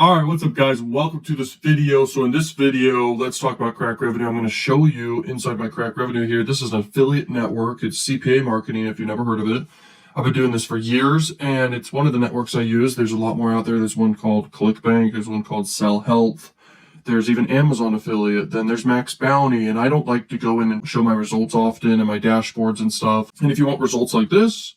All right, what's up guys? Welcome to this video. So in this video, let's talk about crack revenue. I'm going to show you inside my crack revenue here. This is an affiliate network. It's CPA marketing if you've never heard of it. I've been doing this for years and it's one of the networks I use. There's a lot more out there. There's one called ClickBank. There's one called Sell Health. There's even Amazon affiliate. Then there's Max Bounty. And I don't like to go in and show my results often and my dashboards and stuff. And if you want results like this,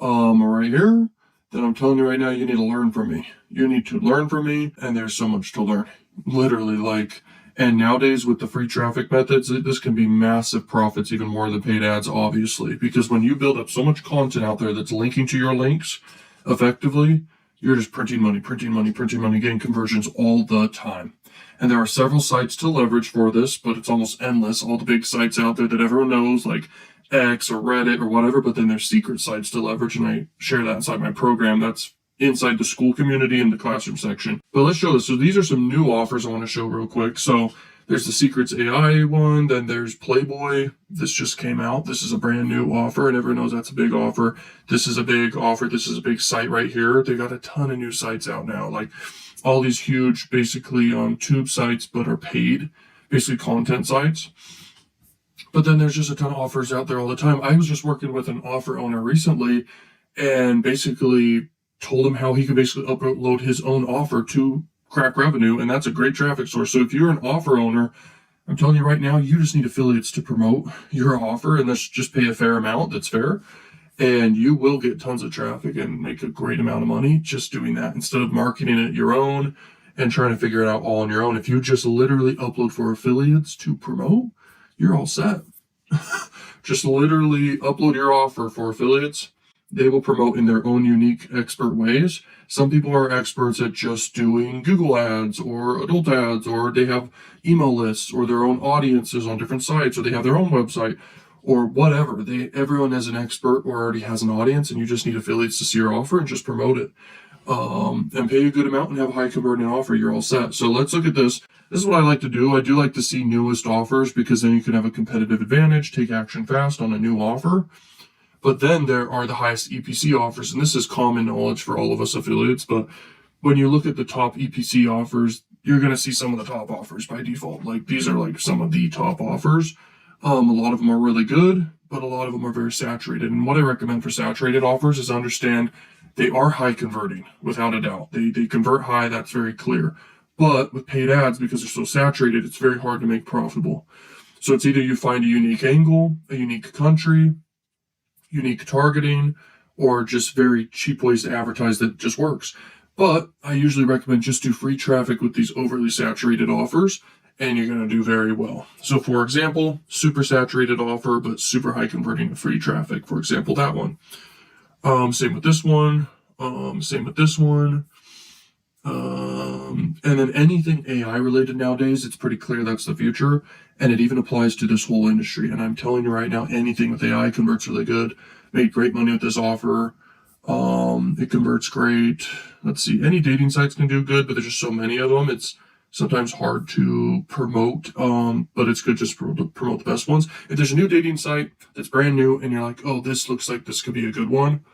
right here, then I'm telling you right now, you need to learn from me. You need to learn from me, and there's so much to learn. Literally, and nowadays with the free traffic methods, this can be massive profits, even more than paid ads, obviously. Because when you build up so much content out there that's linking to your links effectively, you're just printing money, getting conversions all the time. And there are several sites to leverage for this, but it's almost endless. All the big sites out there that everyone knows, like X or Reddit or whatever, but then there's secret sites to leverage, and I share that inside my program. That's inside the school community in the classroom section. But let's show this. So these are some new offers I want to show real quick. So there's the Secrets AI one, then there's Playboy. This just came out. This is a brand new offer, and everyone knows that's a big offer. This is a big offer. This is a big site right here. They got a ton of new sites out now, like all these huge, basically tube sites, but are paid, basically content sites. But then there's just a ton of offers out there all the time. I was just working with an offer owner recently and basically told him how he could basically upload his own offer to crack revenue. And that's a great traffic source. So if you're an offer owner, I'm telling you right now, you just need affiliates to promote your offer, and let's just pay a fair amount. That's fair. And you will get tons of traffic and make a great amount of money just doing that instead of marketing it your own and trying to figure it out all on your own. If you just literally upload for affiliates to promote, you're all set. Just literally upload your offer for affiliates. They will promote in their own unique expert ways. Some people are experts at just doing Google ads or adult ads, or they have email lists or their own audiences on different sites, or they have their own website or whatever. Everyone is an expert or already has an audience, and you just need affiliates to see your offer and just promote it. And pay a good amount and have a high converting offer. You're all set. So let's look at this. This is what I like to do. I do like to see newest offers because then you can have a competitive advantage, take action fast on a new offer. But then there are the highest EPC offers, and this is common knowledge for all of us affiliates. But when you look at the top EPC offers, you're going to see some of the top offers by default. Like these are like some of the top offers. A lot of them are really good, but a lot of them are very saturated. And what I recommend for saturated offers is understand they are high converting, without a doubt. They convert high, that's very clear. But with paid ads, because they're so saturated, it's very hard to make profitable. So it's either you find a unique angle, a unique country, unique targeting, or just very cheap ways to advertise that just works. But I usually recommend just do free traffic with these overly saturated offers, and you're going to do very well. So for example, super saturated offer, but super high converting free traffic. For example, that one. Same with this one. Same with this one. And then anything AI related nowadays, it's pretty clear that's the future. And it even applies to this whole industry. And I'm telling you right now, anything with AI converts really good. Made great money with this offer. It converts great. Let's see, any dating sites can do good, but there's just so many of them. It's sometimes hard to promote, but it's good just to promote the best ones. If there's a new dating site that's brand new and you're like, oh, this looks like this could be a good one,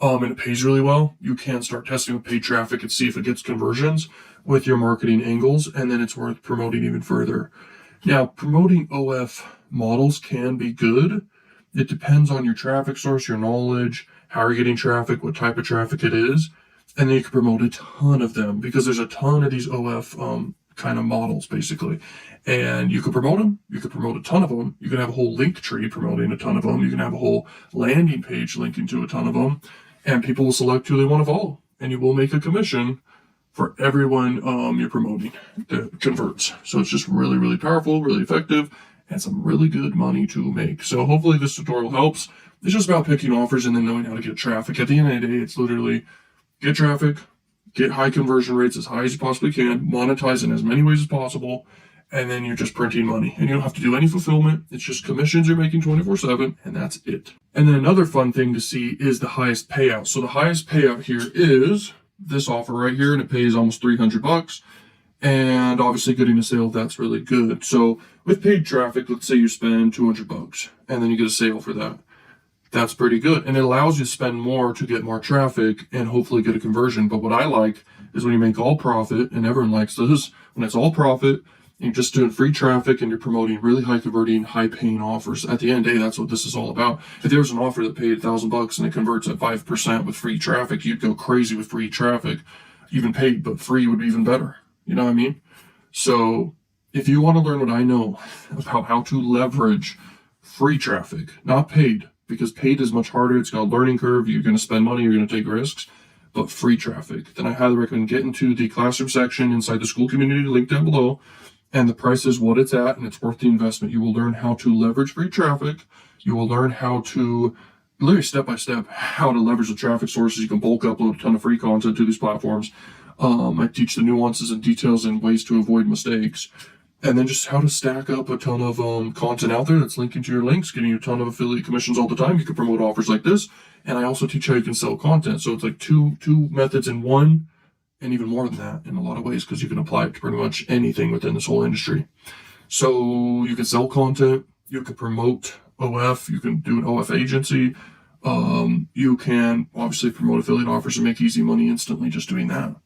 and it pays really well, you can start testing with paid traffic and see if it gets conversions with your marketing angles, and then it's worth promoting even further. Now, promoting OF models can be good. It depends on your traffic source, your knowledge, how you're getting traffic, what type of traffic it is, and then you can promote a ton of them because there's a ton of these OF kind of models, basically. And you can promote them. You can promote a ton of them. You can have a whole link tree promoting a ton of them. You can have a whole landing page linking to a ton of them. And people will select who they want to follow. And you will make a commission for everyone you're promoting that converts. So it's just really, really powerful, really effective, and some really good money to make. So hopefully this tutorial helps. It's just about picking offers and then knowing how to get traffic. At the end of the day, it's literally get traffic, get high conversion rates as high as you possibly can, monetize in as many ways as possible, and then you're just printing money. And you don't have to do any fulfillment. It's just commissions you're making 24/7, and that's it. And then another fun thing to see is the highest payout. So the highest payout here is this offer right here, and it pays almost $300. And obviously getting a sale, that's really good. So with paid traffic, let's say you spend $200 and then you get a sale for that. That's pretty good. And it allows you to spend more to get more traffic and hopefully get a conversion. But what I like is when you make all profit, and everyone likes this, when it's all profit, and you're just doing free traffic and you're promoting really high converting, high paying offers. At the end of the day, that's what this is all about. If there was an offer that paid $1,000 and it converts at 5% with free traffic, you'd go crazy with free traffic. Even paid, but free would be even better. You know what I mean? So if you want to learn what I know about how to leverage free traffic, not paid, because paid is much harder. It's got a learning curve. You're going to spend money. You're going to take risks. But free traffic, then I highly recommend getting to the classroom section inside the school community, link down below. And the price is what it's at, and it's worth the investment. You will learn how to leverage free traffic. You will learn how to, literally step by step, how to leverage the traffic sources. You can bulk upload a ton of free content to these platforms. I teach the nuances and details and ways to avoid mistakes. And then just how to stack up a ton of content out there that's linking to your links, getting you a ton of affiliate commissions all the time. You can promote offers like this. And I also teach how you can sell content. So it's like two methods in one, and even more than that in a lot of ways, because you can apply it to pretty much anything within this whole industry. So you can sell content, you can promote OF, you can do an OF agency. You can obviously promote affiliate offers and make easy money instantly just doing that.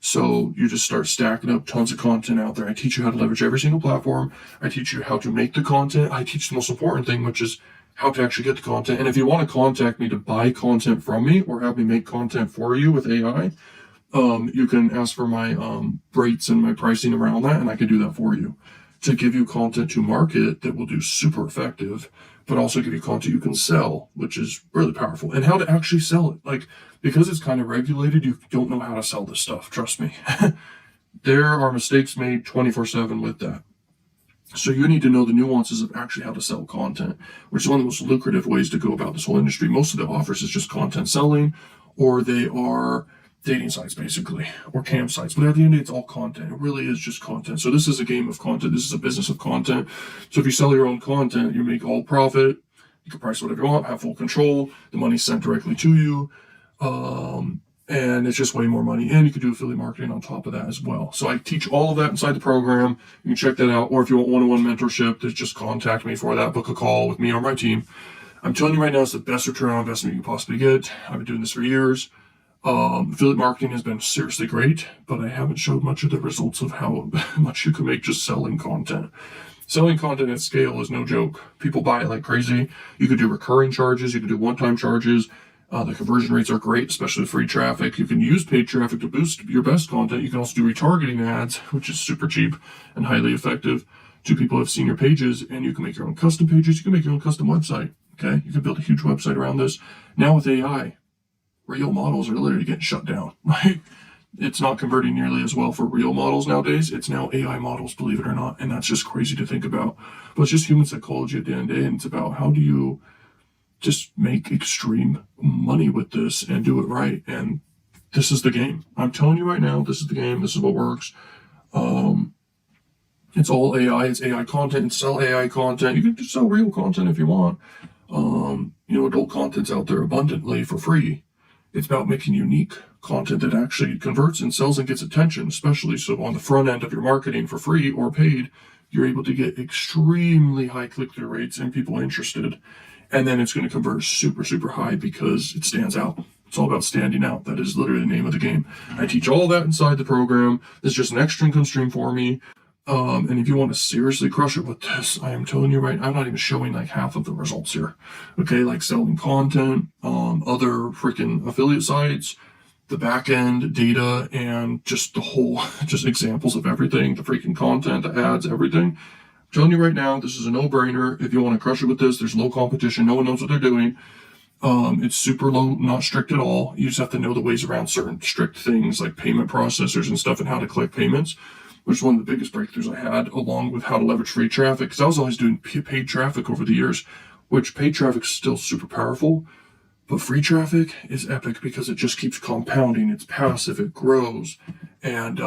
So you just start stacking up tons of content out there. I teach you how to leverage every single platform. I teach you how to make the content. I teach the most important thing, which is how to actually get the content. And if you want to contact me to buy content from me or have me make content for you with AI, you can ask for my rates and my pricing around that, and I can do that for you to give you content to market that will do super effective, but also give you content you can sell, which is really powerful. And how to actually sell it. Like, because it's kind of regulated, you don't know how to sell this stuff. Trust me. There are mistakes made 24/7 with that. So you need to know the nuances of actually how to sell content, which is one of the most lucrative ways to go about this whole industry. Most of the offers is just content selling, or they are dating sites basically, or campsites. But at the end of it, it's all content. It really is just content. So this is a game of content. This is a business of content. So if you sell your own content, you make all profit. You can price whatever you want, have full control. The money's sent directly to you. And it's just way more money. And you can do affiliate marketing on top of that as well. So I teach all of that inside the program. You can check that out. Or if you want one-on-one mentorship, just contact me for that. Book a call with me or my team. I'm telling you right now, it's the best return on investment you can possibly get. I've been doing this for years. Affiliate marketing has been seriously great, but I haven't showed much of the results of how much you can make just selling content. Selling content at scale is no joke. People buy it like crazy. You could do recurring charges. You could do one-time charges. The conversion rates are great, especially with free traffic. You can use paid traffic to boost your best content. You can also do retargeting ads, which is super cheap and highly effective to people who have seen your pages. And you can make your own custom pages. You can make your own custom website. Okay, you can build a huge website around this. Now with AI, real models are literally getting shut down. Right? It's not converting nearly as well for real models nowadays. It's now AI models, believe it or not. And that's just crazy to think about. But it's just human psychology at the end of the day. And it's about how do you just make extreme money with this and do it right. And this is the game. I'm telling you right now, this is the game. This is what works. It's all AI. It's AI content. It's sell AI content. You can just sell real content if you want. Adult content's out there abundantly for free. It's about making unique content that actually converts and sells and gets attention, especially so on the front end of your marketing for free or paid, you're able to get extremely high click-through rates and people interested. And then it's going to convert super, super high because it stands out. It's all about standing out. That is literally the name of the game. I teach all that inside the program. This is just an extra income stream for me. And if you want to seriously crush it with this, I am telling you right, I'm not even showing like half of the results here. Okay, like selling content, other freaking affiliate sites, the back end data, and just the whole, just examples of everything, the freaking content, the ads, everything. I'm telling you right now, this is a no-brainer. If you want to crush it with this, there's low competition. No one knows what they're doing. It's super low, not strict at all. You just have to know the ways around certain strict things like payment processors and stuff and how to collect payments, which is one of the biggest breakthroughs I had, along with how to leverage free traffic. Because I was always doing paid traffic over the years, which paid traffic is still super powerful. But free traffic is epic because it just keeps compounding. It's passive, it grows, and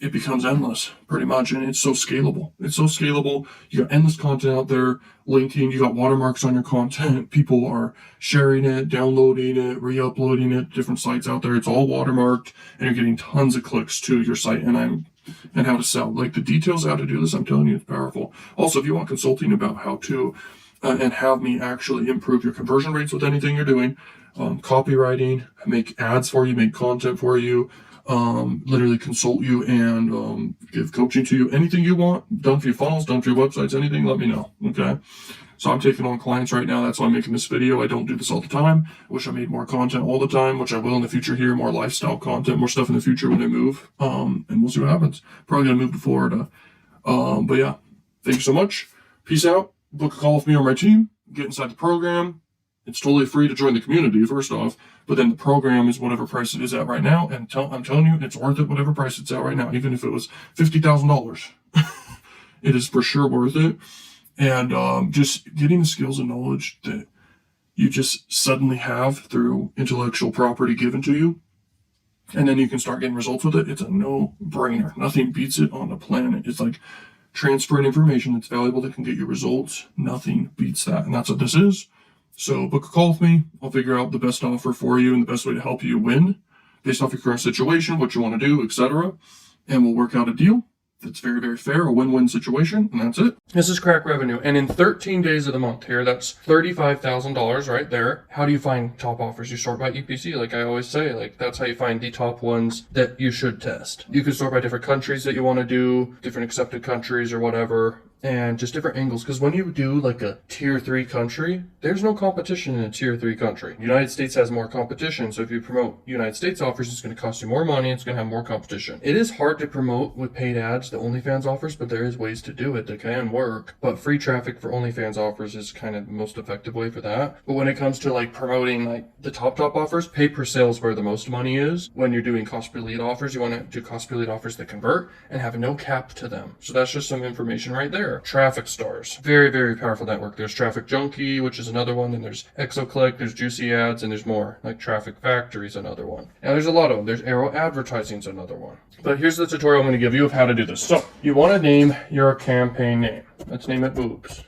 it becomes endless, pretty much. And it's so scalable. It's so scalable. You got endless content out there, linking. You got watermarks on your content. People are sharing it, downloading it, re-uploading it, different sites out there. It's all watermarked, and you're getting tons of clicks to your site. And how to sell. Like the details of how to do this, I'm telling you, it's powerful. Also, if you want consulting about how to and have me actually improve your conversion rates with anything you're doing, copywriting, make ads for you, make content for you, literally consult you and give coaching to you. Anything you want done for your funnels, done for your websites, anything, let me know. Okay. So I'm taking on clients right now. That's why I'm making this video. I don't do this all the time. I wish I made more content all the time, which I will in the future here, more lifestyle content, more stuff in the future when I move. And we'll see what happens. Probably going to move to Florida. But yeah, thank you so much. Peace out. Book a call with me or my team. Get inside the program. It's totally free to join the community, first off. But then the program is whatever price it is at right now. And I'm telling you, it's worth it, whatever price it's at right now. Even if it was $50,000. It is for sure worth it. And just getting the skills and knowledge that you just suddenly have through intellectual property given to you. And then you can start getting results with it. It's a no-brainer. Nothing beats it on the planet. It's like transferring information that's valuable that can get you results. Nothing beats that. And that's what this is. So book a call with me. I'll figure out the best offer for you and the best way to help you win based off your current situation, what you want to do, etc. And we'll work out a deal that's very, very fair, a win-win situation, and that's it. This is Crack Revenue, and in 13 days of the month here, that's $35,000 right there. How do you find top offers? You sort by EPC, like I always say. Like, that's how you find the top ones that you should test. You can sort by different countries that you want to do, different accepted countries or whatever, and just different angles. Because when you do like a tier 3 country, there's no competition in a tier 3 country. United States has more competition. So if you promote United States offers, it's going to cost you more money. It's going to have more competition. It is hard to promote with paid ads, the OnlyFans offers, but there is ways to do it that can work. But free traffic for OnlyFans offers is kind of the most effective way for that. But when it comes to like promoting like the top offers, pay per sale is where the most money is. When you're doing cost per lead offers, you want to do cost per lead offers that convert and have no cap to them. So that's just some information right there. TrafficStars, very, very powerful network. There's TrafficJunky, which is another one. Then there's Exoclick, there's JuicyAds, and there's more. Like Traffic Factory is another one. Now there's a lot of them. There's Arrow Advertising is another one. But here's the tutorial I'm going to give you of how to do this. So you want to name your campaign name. Let's name it Boobs.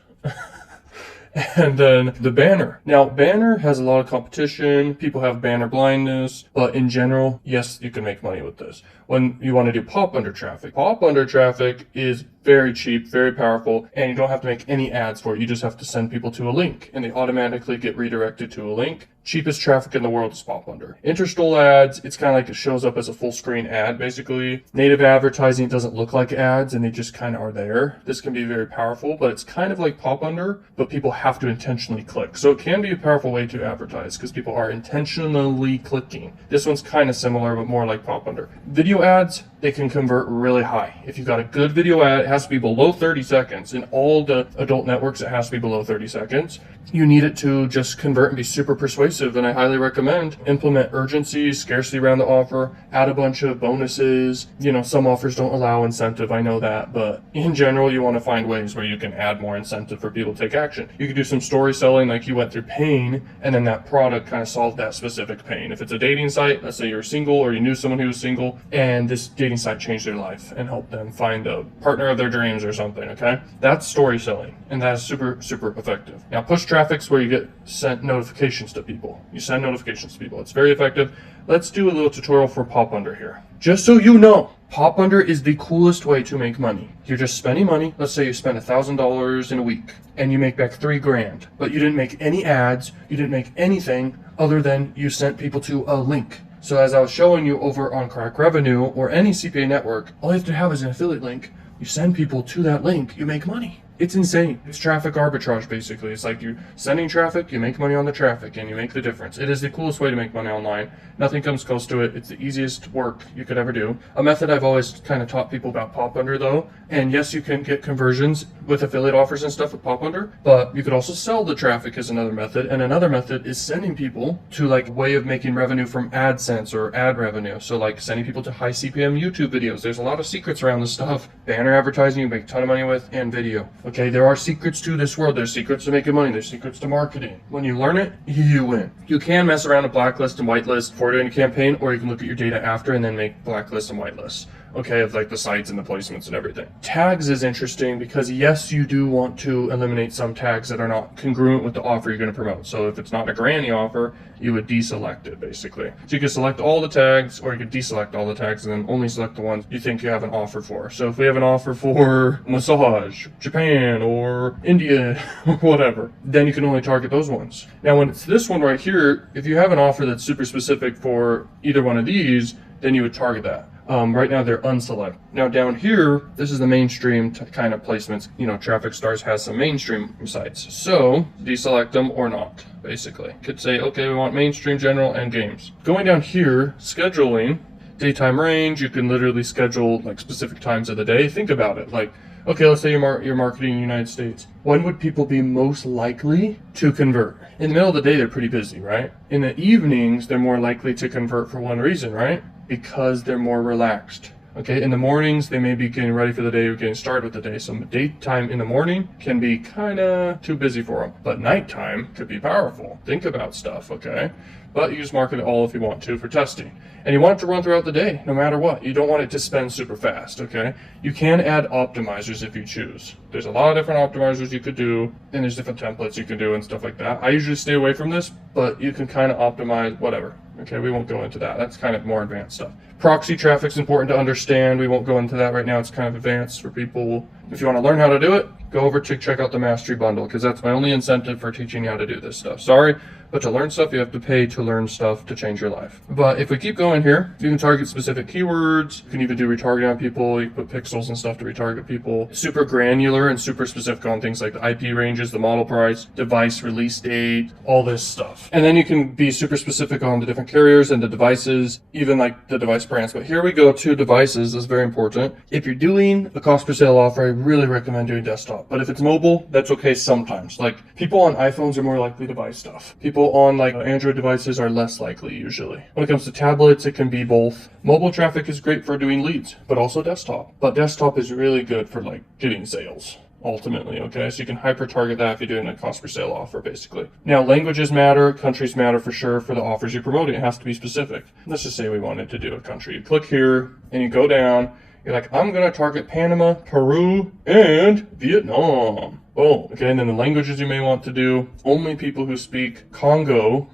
And then the banner. Now, banner has a lot of competition. People have banner blindness. But in general, yes, you can make money with this. When you want to do pop under traffic is very cheap, very powerful, and you don't have to make any ads for it. You just have to send people to a link, and they automatically get redirected to a link. Cheapest traffic in the world is pop under. Interstitial ads, it's kind of like it shows up as a full screen ad, basically. Native advertising doesn't look like ads, and they just kind of are there. This can be very powerful, but it's kind of like pop under, but people have to intentionally click. So it can be a powerful way to advertise because people are intentionally clicking. This one's kind of similar, but more like pop under. Video ads, they can convert really high. If you've got a good video ad, it has to be below 30 seconds. In all the adult networks, it has to be below 30 seconds. You need it to just convert and be super persuasive, and I highly recommend implement urgency, scarcity around the offer, add a bunch of bonuses. You know, some offers don't allow incentive, I know that, but in general, you want to find ways where you can add more incentive for people to take action. You can do some story selling, like you went through pain, and then that product kind of solved that specific pain. If it's a dating site, let's say you're single or you knew someone who was single, and this dating site changed their life and helped them find a partner of their dreams or something, okay? That's story selling, and that's super, super effective. Now, push traffic's where you get sent notifications to people. You send notifications to people. It's very effective. Let's do a little tutorial for pop under here. Just so you know, pop under is the coolest way to make money. You're just spending money. Let's say you spend $1,000 in a week and you make back $3,000, but you didn't make any ads. You didn't make anything other than you sent people to a link. So as I was showing you over on Crack Revenue or any CPA network, all you have to have is an affiliate link. You send people to that link, you make money. It's insane. It's traffic arbitrage, basically. It's like you're sending traffic, you make money on the traffic, and you make the difference. It is the coolest way to make money online. Nothing comes close to it. It's the easiest work you could ever do. A method I've always kind of taught people about pop under, though, and yes, you can get conversions with affiliate offers and stuff with pop under, but you could also sell the traffic as another method, and another method is sending people to like a way of making revenue from AdSense or ad revenue. So like sending people to high CPM YouTube videos. There's a lot of secrets around this stuff. Banner advertising you make a ton of money with, and video. Okay, there are secrets to this world. There's secrets to making money. There's secrets to marketing. When you learn it, you win. You can mess around with blacklist and whitelist before doing a campaign, or you can look at your data after and then make blacklist and whitelist. Okay, of like the sites and the placements and everything. Tags is interesting because yes, you do want to eliminate some tags that are not congruent with the offer you're going to promote. So if it's not a granny offer, you would deselect it basically. So you can select all the tags, or you could deselect all the tags and then only select the ones you think you have an offer for. So if we have an offer for massage, Japan, or India, or whatever, then you can only target those ones. Now when it's this one right here, if you have an offer that's super specific for either one of these, then you would target that. Right now they're unselect. Now down here, this is the mainstream kind of placements. You know, TrafficStars has some mainstream sites. So deselect them or not, basically. Could say, okay, we want mainstream, general, and games. Going down here, scheduling, daytime range, you can literally schedule like specific times of the day. Think about it. Like, okay, let's say you're marketing in the United States. When would people be most likely to convert? In the middle of the day, they're pretty busy, right? In the evenings, they're more likely to convert for one reason, right? Because they're more relaxed. Okay, in the mornings, they may be getting ready for the day or getting started with the day. So daytime in the morning can be kind of too busy for them. But nighttime could be powerful. Think about stuff, okay? But you just market it all if you want to for testing. And you want it to run throughout the day, no matter what. You don't want it to spend super fast, okay? You can add optimizers if you choose. There's a lot of different optimizers you could do, and there's different templates you can do and stuff like that. I usually stay away from this, but you can kind of optimize whatever. Okay, we won't go into that. That's kind of more advanced stuff. Proxy traffic's important to understand. We won't go into that right now. It's kind of advanced for people. If you want to learn how to do it, go over to check out the Mastery Bundle, because that's my only incentive for teaching you how to do this stuff. Sorry, but to learn stuff, you have to pay to learn stuff to change your life. But if we keep going here, you can target specific keywords. You can even do retargeting on people. You can put pixels and stuff to retarget people. Super granular and super specific on things like the IP ranges, the model price, device release date, all this stuff. And then you can be super specific on the different carriers and the devices, even like the device brands. But here we go to devices. This is very important. If you're doing a cost per sale offer, I really recommend doing desktop. But if it's mobile, that's okay sometimes. Like people on iPhones are more likely to buy stuff. People on like Android devices are less likely usually. When it comes to tablets, it can be both. Mobile traffic is great for doing leads, but also desktop. But desktop is really good for like getting sales. Ultimately, okay? So you can hyper target that if you're doing a cost per sale offer, basically. Now, languages matter, countries matter for sure for the offers you're promoting. It has to be specific. Let's just say we wanted to do a country. You click here and you go down. You're like, I'm going to target Panama, Peru, and Vietnam. Boom. Okay, and then the languages you may want to do, only people who speak Congo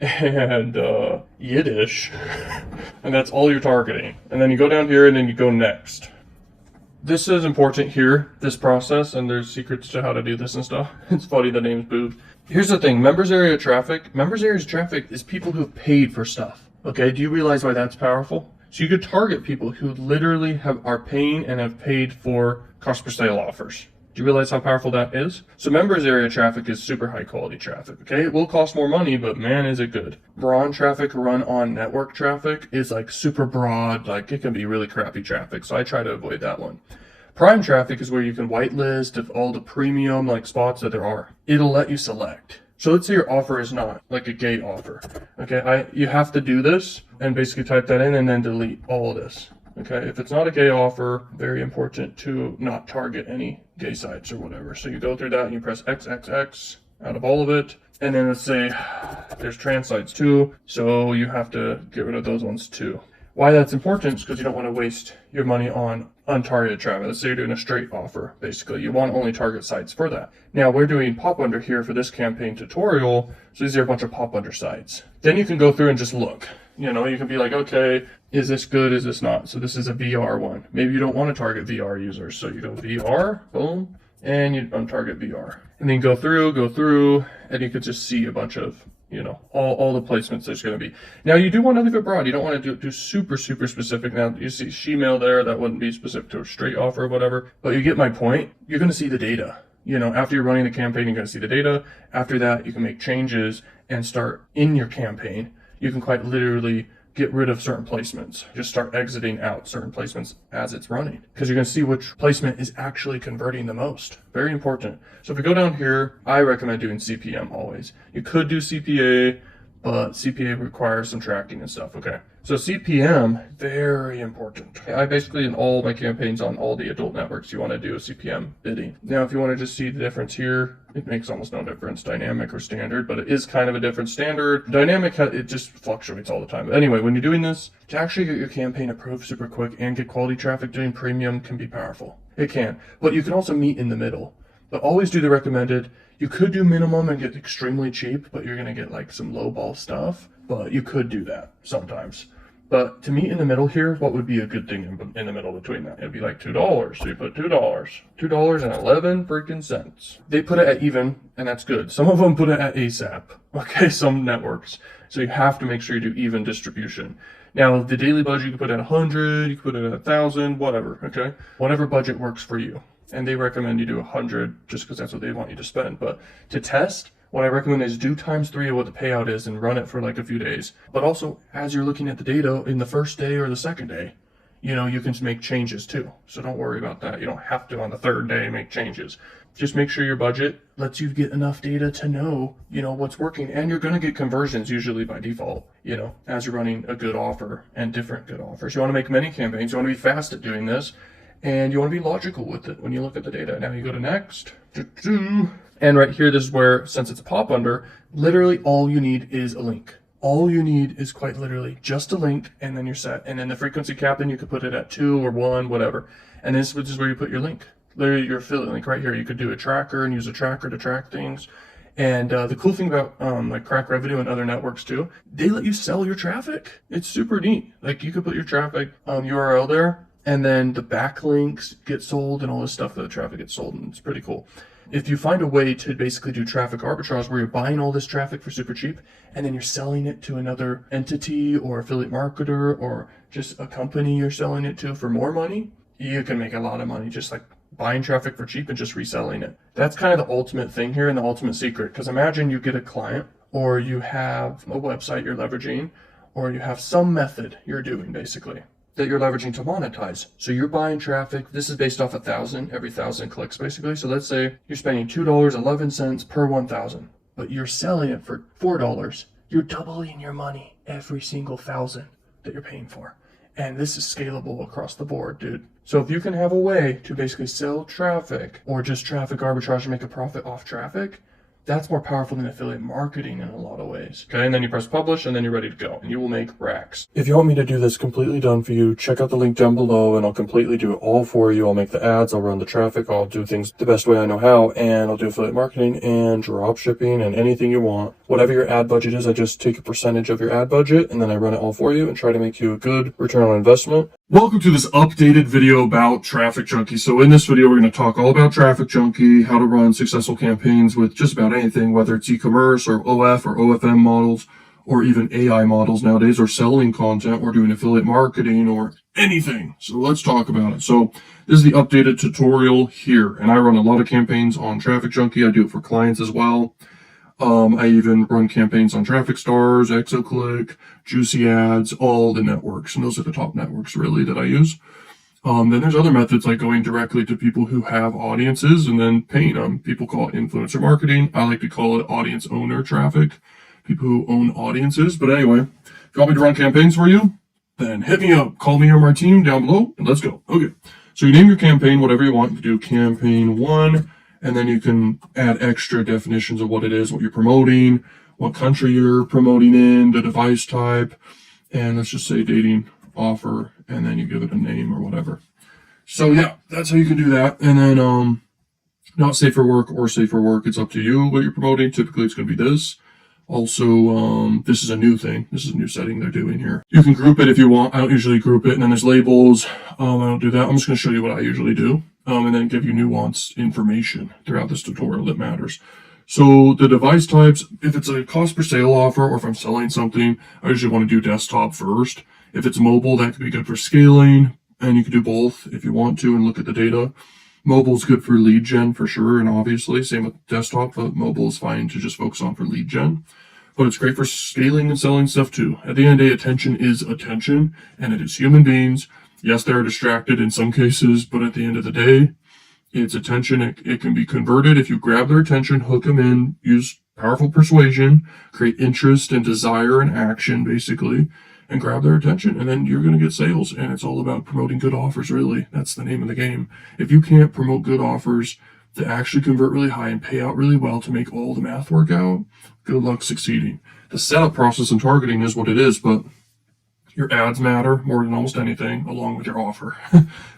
and Yiddish. And that's all you're targeting. And then you go down here and then you go next. This is important here, this process, and there's secrets to how to do this and stuff. It's funny, the name's Boob. Here's the thing, members area traffic. Members area traffic is people who've paid for stuff. Okay, do you realize why that's powerful? So you could target people who literally are paying and have paid for cost per sale offers. Do you realize how powerful that is? So members area traffic is super high quality traffic, okay? It will cost more money, but man, is it good. Broad traffic run on network traffic is like super broad, like it can be really crappy traffic, so I try to avoid that one. Prime traffic is where you can whitelist of all the premium like spots that there are. It'll let you select. So let's say your offer is not like a gay offer, okay? You have to do this and basically type that in and then delete all of this. Okay, if it's not a gay offer, very important to not target any gay sites or whatever. So you go through that and you press XXX out of all of it. And then let's say there's trans sites too. So you have to get rid of those ones too. Why that's important is because you don't want to waste your money on untargeted traffic. Let's say you're doing a straight offer, basically. You want to only target sites for that. Now we're doing pop under here for this campaign tutorial. So these are a bunch of pop under sites. Then you can go through and just look. You know, you can be like, okay, is this good? Is this not? So this is a VR one. Maybe you don't want to target VR users. So you go VR, boom, and you untarget VR. And then go through, and you could just see a bunch of, you know, all the placements there's going to be. Now you do want to leave it broad. You don't want to do super specific. Now you see she-mail there. That wouldn't be specific to a straight offer or whatever. But you get my point. You're going to see the data. You know, after you're running the campaign, you're going to see the data. After that, you can make changes and start in your campaign. You can quite literally get rid of certain placements. Just start exiting out certain placements as it's running, because you're going to see which placement is actually converting the most. Very important. So if we go down here, I recommend doing CPM always. You could do CPA, but CPA requires some tracking and stuff. Okay. So CPM, very important. I basically, in all my campaigns on all the adult networks, you want to do a CPM bidding. Now, if you want to just see the difference here, it makes almost no difference, dynamic or standard, but it is kind of a different standard. Dynamic, it just fluctuates all the time. But anyway, when you're doing this, to actually get your campaign approved super quick and get quality traffic, doing premium can be powerful. It can. But you can also meet in the middle. But always do the recommended. You could do minimum and get extremely cheap, but you're going to get like some lowball stuff. But you could do that sometimes. But to meet in the middle here, what would be a good thing in the middle between that? It'd be like $2. So you put $2. $2.11 freaking cents. They put it at even, and that's good. Some of them put it at ASAP. Okay, some networks. So you have to make sure you do even distribution. Now, the daily budget, you can put at 100, you can put it at 1,000, whatever, okay? Whatever budget works for you. And they recommend you do 100 just because that's what they want you to spend. But to test, what I recommend is do ×3 of what the payout is and run it for like a few days. But also, as you're looking at the data in the first day or the second day, you know, you can make changes too. So don't worry about that. You don't have to on the third day make changes. Just make sure your budget lets you get enough data to know, you know, what's working. And you're going to get conversions usually by default, you know, as you're running a good offer and different good offers. You want to make many campaigns. You want to be fast at doing this. And you want to be logical with it when you look at the data. Now you go to next. And right here, this is where, since it's a pop under, literally all you need is a link. All you need is quite literally just a link, and then you're set. And then the frequency cap, then you could put it at 2 or 1, whatever. And this is where you put your link. Literally your affiliate link right here. You could do a tracker and use a tracker to track things. And the cool thing about like Crack Revenue and other networks too, they let you sell your traffic. It's super neat. Like you could put your traffic URL there, and then the backlinks get sold and all this stuff for the traffic gets sold, and it's pretty cool. If you find a way to basically do traffic arbitrage where you're buying all this traffic for super cheap and then you're selling it to another entity or affiliate marketer or just a company you're selling it to for more money, you can make a lot of money just like buying traffic for cheap and just reselling it. That's kind of the ultimate thing here and the ultimate secret. Because imagine you get a client or you have a website you're leveraging or you have some method you're doing basically that you're leveraging to monetize. So you're buying traffic. This is based off 1,000, every 1,000 clicks basically. So let's say you're spending $2.11 per 1,000, but you're selling it for $4. You're doubling your money every single 1,000 that you're paying for. And this is scalable across the board, dude. So if you can have a way to basically sell traffic or just traffic arbitrage and make a profit off traffic, that's more powerful than affiliate marketing in a lot of ways. Okay, and then you press publish and then you're ready to go and you will make racks. If you want me to do this completely done for you, check out the link down below and I'll completely do it all for you. I'll make the ads, I'll run the traffic, I'll do things the best way I know how, and I'll do affiliate marketing and drop shipping and anything you want. Whatever your ad budget is, I just take a percentage of your ad budget and then I run it all for you and try to make you a good return on investment. Welcome to this updated video about TrafficJunky. So in this video, we're going to talk all about TrafficJunky, how to run successful campaigns with just about anything, whether it's e-commerce or OF or OFM models, or even AI models nowadays, or selling content, or doing affiliate marketing, or anything. So let's talk about it. So this is the updated tutorial here, and I run a lot of campaigns on TrafficJunky. I do it for clients as well. I even run campaigns on TrafficStars, Exoclick, JuicyAds, all the networks. And those are the top networks really that I use. Then there's other methods like going directly to people who have audiences and then paying them. People call it influencer marketing. I like to call it audience owner traffic. People who own audiences. But anyway, if you want me to run campaigns for you, then hit me up. Call me or my team down below and let's go. Okay. So you name your campaign, whatever you want. You can do campaign 1. And then you can add extra definitions of what it is, what you're promoting, what country you're promoting in, the device type, and let's just say dating offer, and then you give it a name or whatever. So yeah, that's how you can do that. And then not safe for work or safe for work, it's up to you what you're promoting. Typically it's going to be this. Also, this is a new thing. This is a new setting they're doing here. You can group it if you want. I don't usually group it. And then there's labels. I don't do that. I'm just going to show you what I usually do. And then give you nuanced information throughout this tutorial that matters. So the device types, if it's a cost per sale offer or if I'm selling something, I usually want to do desktop first. If it's mobile, that could be good for scaling. And you can do both if you want to and look at the data. Mobile is good for lead gen for sure. And obviously, same with desktop, but mobile is fine to just focus on for lead gen. But it's great for scaling and selling stuff too. At the end of the day, attention is attention, and it is human beings. Yes, they're distracted in some cases, but at the end of the day, it's attention. It can be converted if you grab their attention, hook them in, use powerful persuasion, create interest and desire and action, basically, and grab their attention. And then you're going to get sales. And it's all about promoting good offers, really. That's the name of the game. If you can't promote good offers that actually convert really high and pay out really well to make all the math work out, good luck succeeding. The setup process and targeting is what it is, but your ads matter more than almost anything, along with your offer.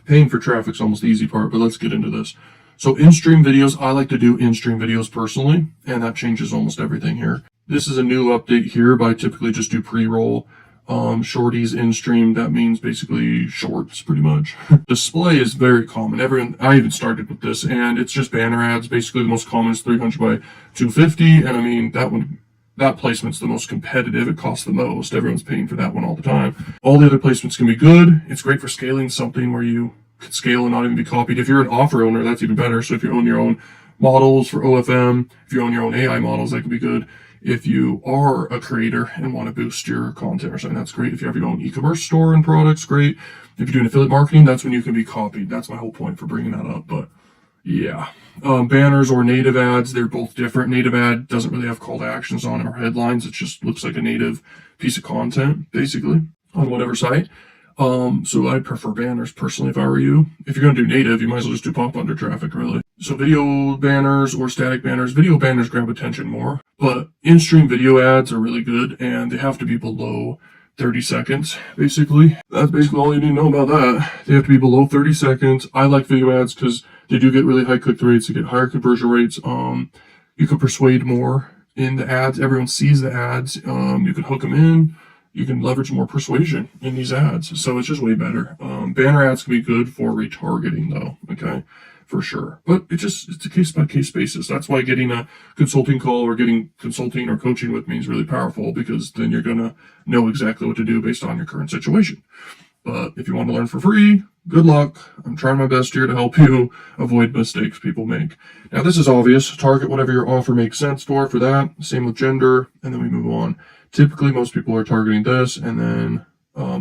Paying for traffic's almost the easy part, but let's get into this. So in-stream videos, I like to do in-stream videos personally, and that changes almost everything here. This is a new update here, but I typically just do pre-roll. Shorties in-stream, that means basically shorts pretty much. Display is very common. I even started with this, and it's just banner ads. Basically, the most common is 300 by 250, and I mean, that one that placement's the most competitive. It costs the most. Everyone's paying for that one all the time. All the other placements can be good. It's great for scaling something where you could scale and not even be copied. If you're an offer owner, that's even better. So if you own your own models for OFM, if you own your own AI models, that can be good. If you are a creator and want to boost your content or something, that's great. If you have your own e-commerce store and products, great. If you're doing affiliate marketing, that's when you can be copied. That's my whole point for bringing that up. But yeah, banners or native ads, they're both different. Native ad doesn't really have call to actions on it or headlines. It just looks like a native piece of content, basically, on whatever site. So I'd prefer banners personally if I were you. If you're going to do native, you might as well just do pop under traffic, really. So video banners or static banners, video banners grab attention more, but in-stream video ads are really good, and they have to be below 30 seconds, basically. That's basically all you need to know about that. They have to be below 30 seconds. I like video ads because they do get really high click-through rates. You get higher conversion rates. You can persuade more in the ads. Everyone sees the ads. You can hook them in. You can leverage more persuasion in these ads. So it's just way better. Banner ads can be good for retargeting though, okay, for sure. But it's a case-by-case basis. That's why getting a consulting call or getting consulting or coaching with me is really powerful, because then you're going to know exactly what to do based on your current situation. But if you want to learn for free, good luck. I'm trying my best here to help you avoid mistakes people make. Now, this is obvious. Target whatever your offer makes sense for that. Same with gender, and then we move on. Typically, most people are targeting this, and then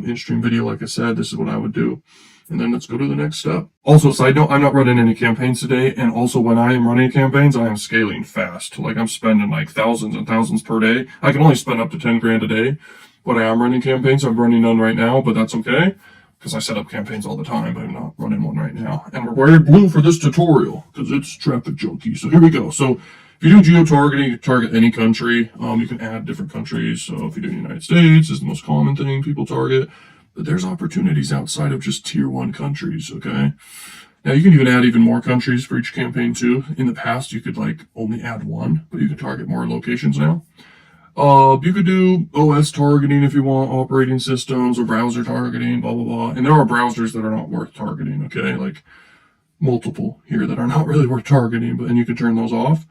in-stream video, like I said, this is what I would do. And then let's go to the next step. Also, side note, I'm not running any campaigns today, and also when I am running campaigns, I am scaling fast. Like, I'm spending like thousands and thousands per day. I can only spend up to 10 grand a day when I am running campaigns. I'm running none right now, but that's okay, because I set up campaigns all the time, but I'm not running one right now. And we're wearing blue for this tutorial, because it's TrafficJunky. So here we go. So if you do geo-targeting, you can target any country. You can add different countries. So if you do the United States, it's the most common thing people target. But there's opportunities outside of just tier 1 countries, okay? Now, you can even add even more countries for each campaign, too. In the past, you could, like, only add one, but you can target more locations now. You could do OS targeting if you want, operating systems, or browser targeting, blah, blah, blah. And there are browsers that are not worth targeting, okay? Like, multiple here that are not really worth targeting, but then you can turn those off.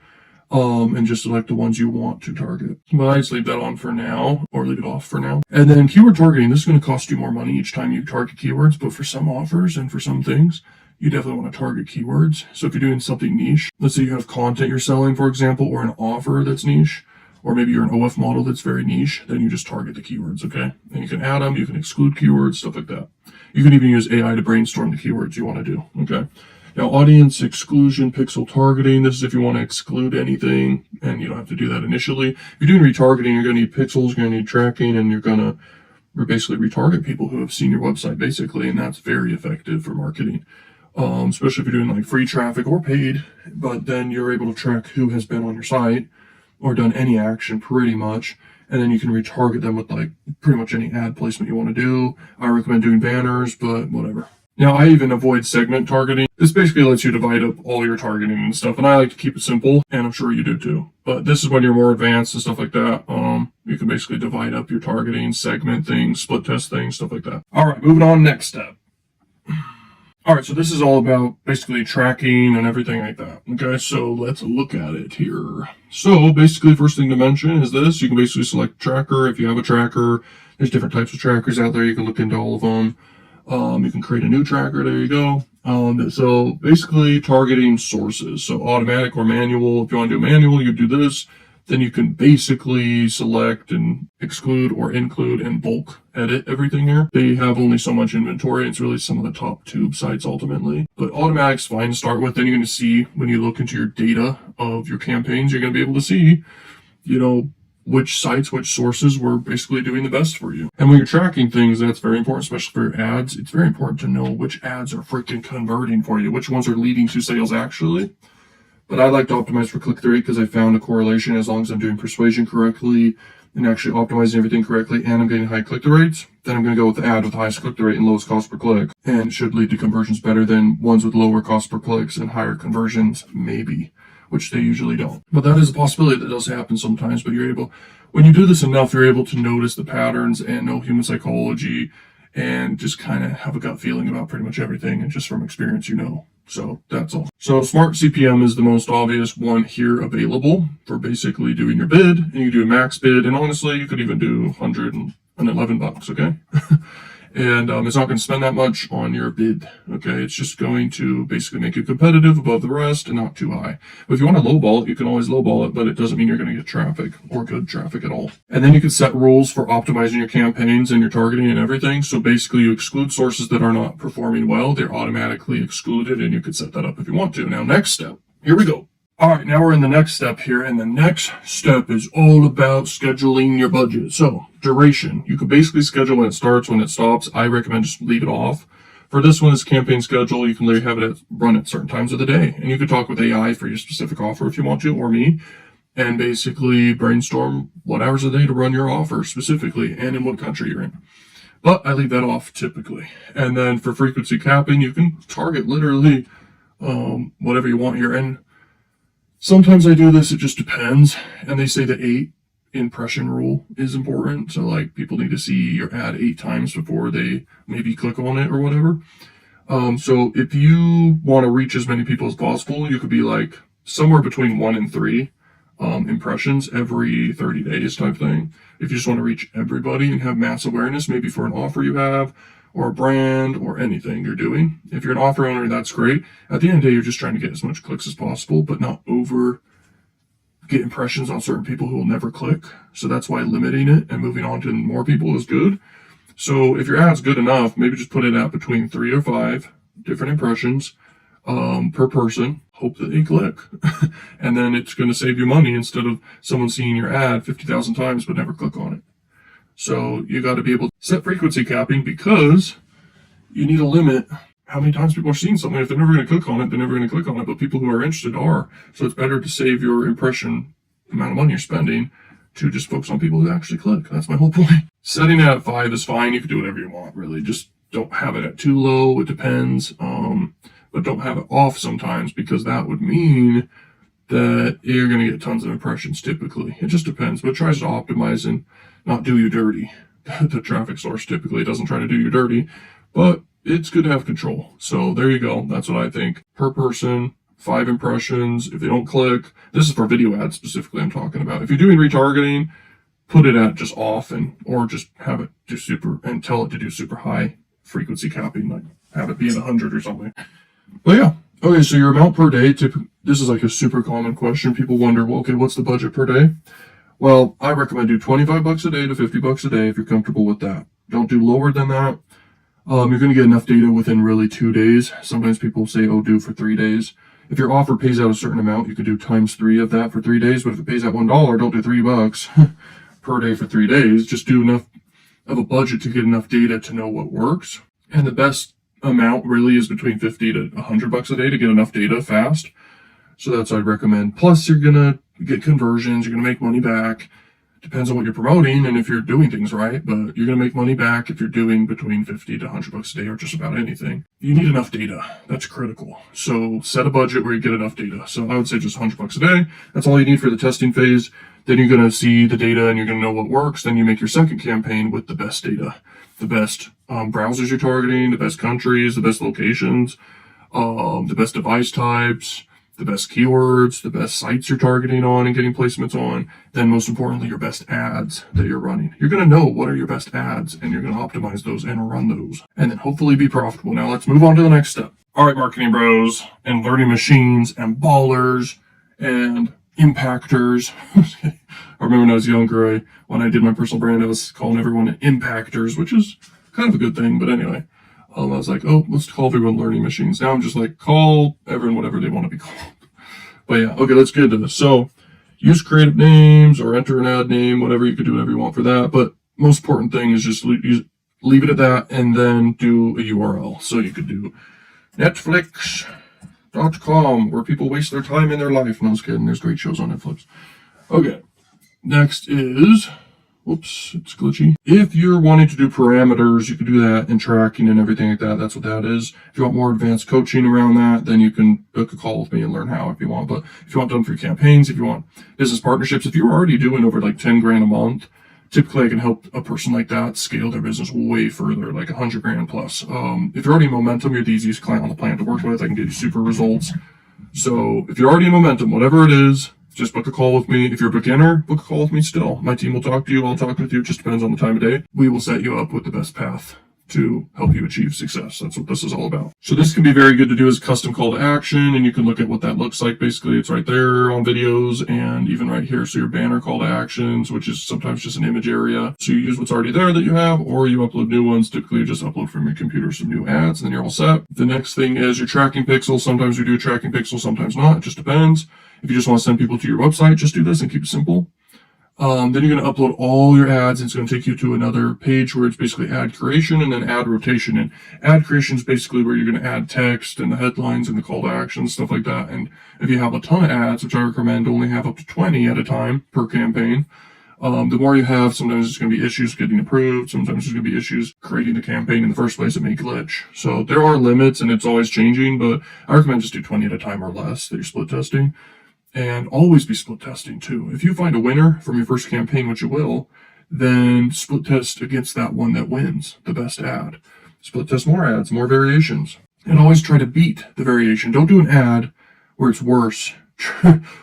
And just select the ones you want to target. But I just leave that on for now, or leave it off for now. And then keyword targeting, this is going to cost you more money each time you target keywords, but for some offers and for some things, you definitely want to target keywords. So if you're doing something niche, let's say you have content you're selling, for example, or an offer that's niche, or maybe you're an OF model that's very niche, then you just target the keywords, okay? And you can add them, you can exclude keywords, stuff like that. You can even use AI to brainstorm the keywords you want to do, okay? Now, audience exclusion, pixel targeting, this is if you want to exclude anything, and you don't have to do that initially. If you're doing retargeting, you're going to need pixels, you're going to need tracking, and you're going to basically retarget people who have seen your website, basically, and that's very effective for marketing, especially if you're doing like free traffic or paid, but then you're able to track who has been on your site or done any action pretty much, and then you can retarget them with like pretty much any ad placement you want to do. I recommend doing banners, but whatever. Now, I even avoid segment targeting. This basically lets you divide up all your targeting and stuff, and I like to keep it simple, and I'm sure you do too. But this is when you're more advanced and stuff like that. You can basically divide up your targeting, segment things, split test things, stuff like that. All right, moving on, next step. All right, so this is all about basically tracking and everything like that. Okay, so let's look at it here. So basically, first thing to mention is this. You can basically select tracker if you have a tracker. There's different types of trackers out there. You can look into all of them. You can create a new tracker. There you go. So basically targeting sources. So automatic or manual. If you want to do manual, you do this. Then you can basically select and exclude or include and bulk edit everything here. They have only so much inventory. It's really some of the top tube sites ultimately. But automatic's fine to start with. Then you're going to see when you look into your data of your campaigns, you're going to be able to see, which sites, which sources were basically doing the best for you. And when you're tracking things, that's very important, especially for your ads. It's very important to know which ads are freaking converting for you, which ones are leading to sales actually. But I like to optimize for click-through rate because I found a correlation as long as I'm doing persuasion correctly and actually optimizing everything correctly and I'm getting high click-through rates, then I'm going to go with the ad with the highest click-through rate and lowest cost per click. And it should lead to conversions better than ones with lower cost per clicks and higher conversions, maybe, which they usually don't. But that is a possibility that does happen sometimes, but when you do this enough, you're able to notice the patterns and know human psychology and just kind of have a gut feeling about pretty much everything. And just from experience, So that's all. So Smart CPM is the most obvious one here available for basically doing your bid, and you do a max bid, and honestly, you could even do $111, okay? And it's not going to spend that much on your bid, okay? It's just going to basically make you competitive above the rest and not too high. But if you want to lowball it, you can always lowball it, but it doesn't mean you're going to get traffic or good traffic at all. And then you can set rules for optimizing your campaigns and your targeting and everything. So basically you exclude sources that are not performing well. They're automatically excluded, and you can set that up if you want to. Now, next step, here we go. All right, now we're in the next step here, and the next step is all about scheduling your budget. So, duration. You can basically schedule when it starts, when it stops. I recommend just leave it off. For this one, it's campaign schedule. You can literally have it run at certain times of the day. And you can talk with AI for your specific offer if you want to, or me, and basically brainstorm what hours a day to run your offer specifically and in what country you're in. But I leave that off typically. And then for frequency capping, you can target literally whatever you want here. And sometimes I do this, it just depends. And they say the 8 impression rule is important. So like people need to see your ad 8 times before they maybe click on it or whatever. So if you want to reach as many people as possible, you could be like somewhere between 1 and 3 impressions every 30 days type thing. If you just want to reach everybody and have mass awareness, maybe for an offer you have, or a brand, or anything you're doing. If you're an offer owner, that's great. At the end of the day, you're just trying to get as much clicks as possible, but not get impressions on certain people who will never click. So that's why limiting it and moving on to more people is good. So if your ad's good enough, maybe just put it at between 3 or 5 different impressions per person. Hope that they click. And then it's going to save you money instead of someone seeing your ad 50,000 times but never click on it. So you got to be able to set frequency capping, because you need a limit how many times people are seeing something. If they're never going to click on it, they're never going to click on it. But people who are interested are. So it's better to save your impression amount of money you're spending to just focus on people who actually click. That's my whole point. Setting it at 5 is fine. You can do whatever you want, really. Just don't have it at too low. It depends. But don't have it off sometimes, because that would mean that you're going to get tons of impressions typically. It just depends, but it tries to optimize and not do you dirty. The traffic source typically doesn't try to do you dirty, but it's good to have control. So there you go. That's what I think. Per person, 5 impressions. If they don't click, this is for video ads specifically I'm talking about. If you're doing retargeting, put it at just off, or just have it do super, and tell it to do super high frequency capping, like have it be at 100 or something. But yeah. Okay, so your amount per day, this is like a super common question. People wonder, well, okay, what's the budget per day? Well, I recommend do $25 a day to $50 a day if you're comfortable with that. Don't do lower than that. You're going to get enough data within really 2 days. Sometimes people say, oh, do for 3 days. If your offer pays out a certain amount, you could do times 3 of that for 3 days. But if it pays out $1, don't do $3 per day for 3 days. Just do enough of a budget to get enough data to know what works. And the best amount really is between $50 to $100 a day to get enough data fast. So that's what I'd recommend. Plus, you're going to get conversions. You're going to make money back. Depends on what you're promoting and if you're doing things right, but you're going to make money back if you're doing between $50 to $100 a day or just about anything. You need enough data. That's critical. So set a budget where you get enough data. So I would say just $100 a day. That's all you need for the testing phase. Then you're going to see the data and you're going to know what works. Then you make your second campaign with the best data, the best browsers you're targeting, the best countries, the best locations, the best device types, the best keywords, the best sites you're targeting on and getting placements on, then most importantly, your best ads that you're running. You're going to know what are your best ads, and you're going to optimize those and run those, and then hopefully be profitable. Now let's move on to the next step. All right, marketing bros and learning machines and ballers and impactors. I remember when I was younger, when I did my personal brand, I was calling everyone impactors, which is kind of a good thing, but anyway. I was like, oh, let's call everyone learning machines. Now I'm just like, call everyone whatever they want to be called. But yeah, okay, let's get into this. So use creative names or enter an ad name, whatever. You could do whatever you want for that. But most important thing is just leave it at that and then do a URL. So you could do Netflix.com, where people waste their time in their life. No, I was kidding. There's great shows on Netflix. Okay, next is... Whoops, it's glitchy. If you're wanting to do parameters, you can do that and tracking and everything like that. That's what that is. If you want more advanced coaching around that, then you can book a call with me and learn how if you want. But if you want done for your campaigns, if you want business partnerships, if you're already doing over like 10 grand a month, typically I can help a person like that scale their business way further, like 100 grand plus. If you're already in momentum, you're the easiest client on the planet to work with. I can get you super results. So if you're already in momentum, whatever it is, just book a call with me. If you're a beginner, book a call with me still. My team will talk to you. I'll talk with you. It just depends on the time of day. We will set you up with the best path to help you achieve success. That's what this is all about. So this can be very good to do as a custom call to action, and you can look at what that looks like. Basically, it's right there on videos and even right here. So your banner call to actions, which is sometimes just an image area. So you use what's already there that you have, or you upload new ones. Typically, you just upload from your computer some new ads, and then you're all set. The next thing is your tracking pixel. Sometimes we do a tracking pixel, sometimes not. It just depends. If you just want to send people to your website, just do this and keep it simple. Then you're going to upload all your ads. And it's going to take you to another page where it's basically ad creation and then ad rotation. And ad creation is basically where you're going to add text and the headlines and the call to action, stuff like that. And if you have a ton of ads, which I recommend only have up to 20 at a time per campaign, the more you have, sometimes there's going to be issues getting approved. Sometimes there's going to be issues creating the campaign in the first place. It may glitch. So there are limits and it's always changing, but I recommend just do 20 at a time or less that you're split testing. And always be split testing too. If you find a winner from your first campaign, which you will, then split test against that one that wins the best ad. Split test more ads, more variations. And always try to beat the variation. Don't do an ad where it's worse,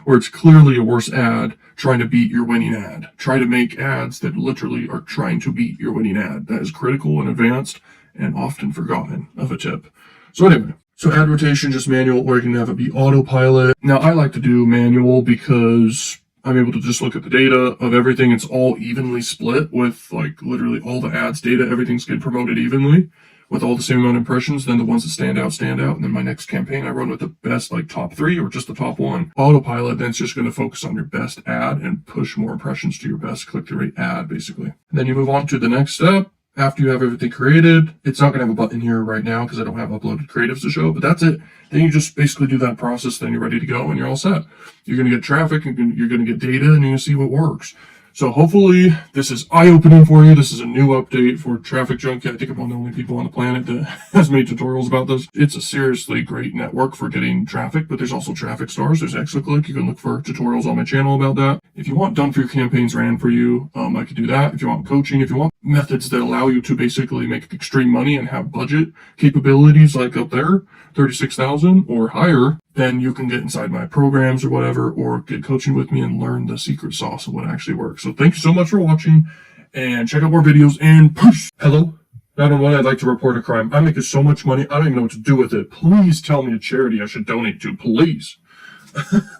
where it's clearly a worse ad, trying to beat your winning ad. Try to make ads that literally are trying to beat your winning ad. That is critical and advanced and often forgotten of a tip. So anyway. So ad rotation, just manual, or you can have it be autopilot. Now, I like to do manual because I'm able to just look at the data of everything. It's all evenly split with like literally all the ads data. Everything's getting promoted evenly with all the same amount of impressions. Then the ones that stand out. And then my next campaign, I run with the best like top 3 or just the top 1. Autopilot, then it's just going to focus on your best ad and push more impressions to your best click-through rate ad, basically. And then you move on to the next step. After you have everything created, it's not going to have a button here right now because I don't have uploaded creatives to show, but that's it. Then you just basically do that process, then you're ready to go and you're all set. You're going to get traffic, you're going to get data, and you're going to see what works. So hopefully this is eye-opening for you. This is a new update for TrafficJunky. I think I'm one of the only people on the planet that has made tutorials about this. It's a seriously great network for getting traffic, but there's also TrafficStars. There's Exoclick. You can look for tutorials on my channel about that. If you want done for your campaigns ran for you, I could do that. If you want coaching, if you want methods that allow you to basically make extreme money and have budget capabilities like up there, 36,000 or higher, then you can get inside my programs or whatever, or get coaching with me and learn the secret sauce of what actually works. So thank you so much for watching, and check out more videos, and push. Hello? 911, I'd like to report a crime. I'm making so much money, I don't even know what to do with it. Please tell me a charity I should donate to, please.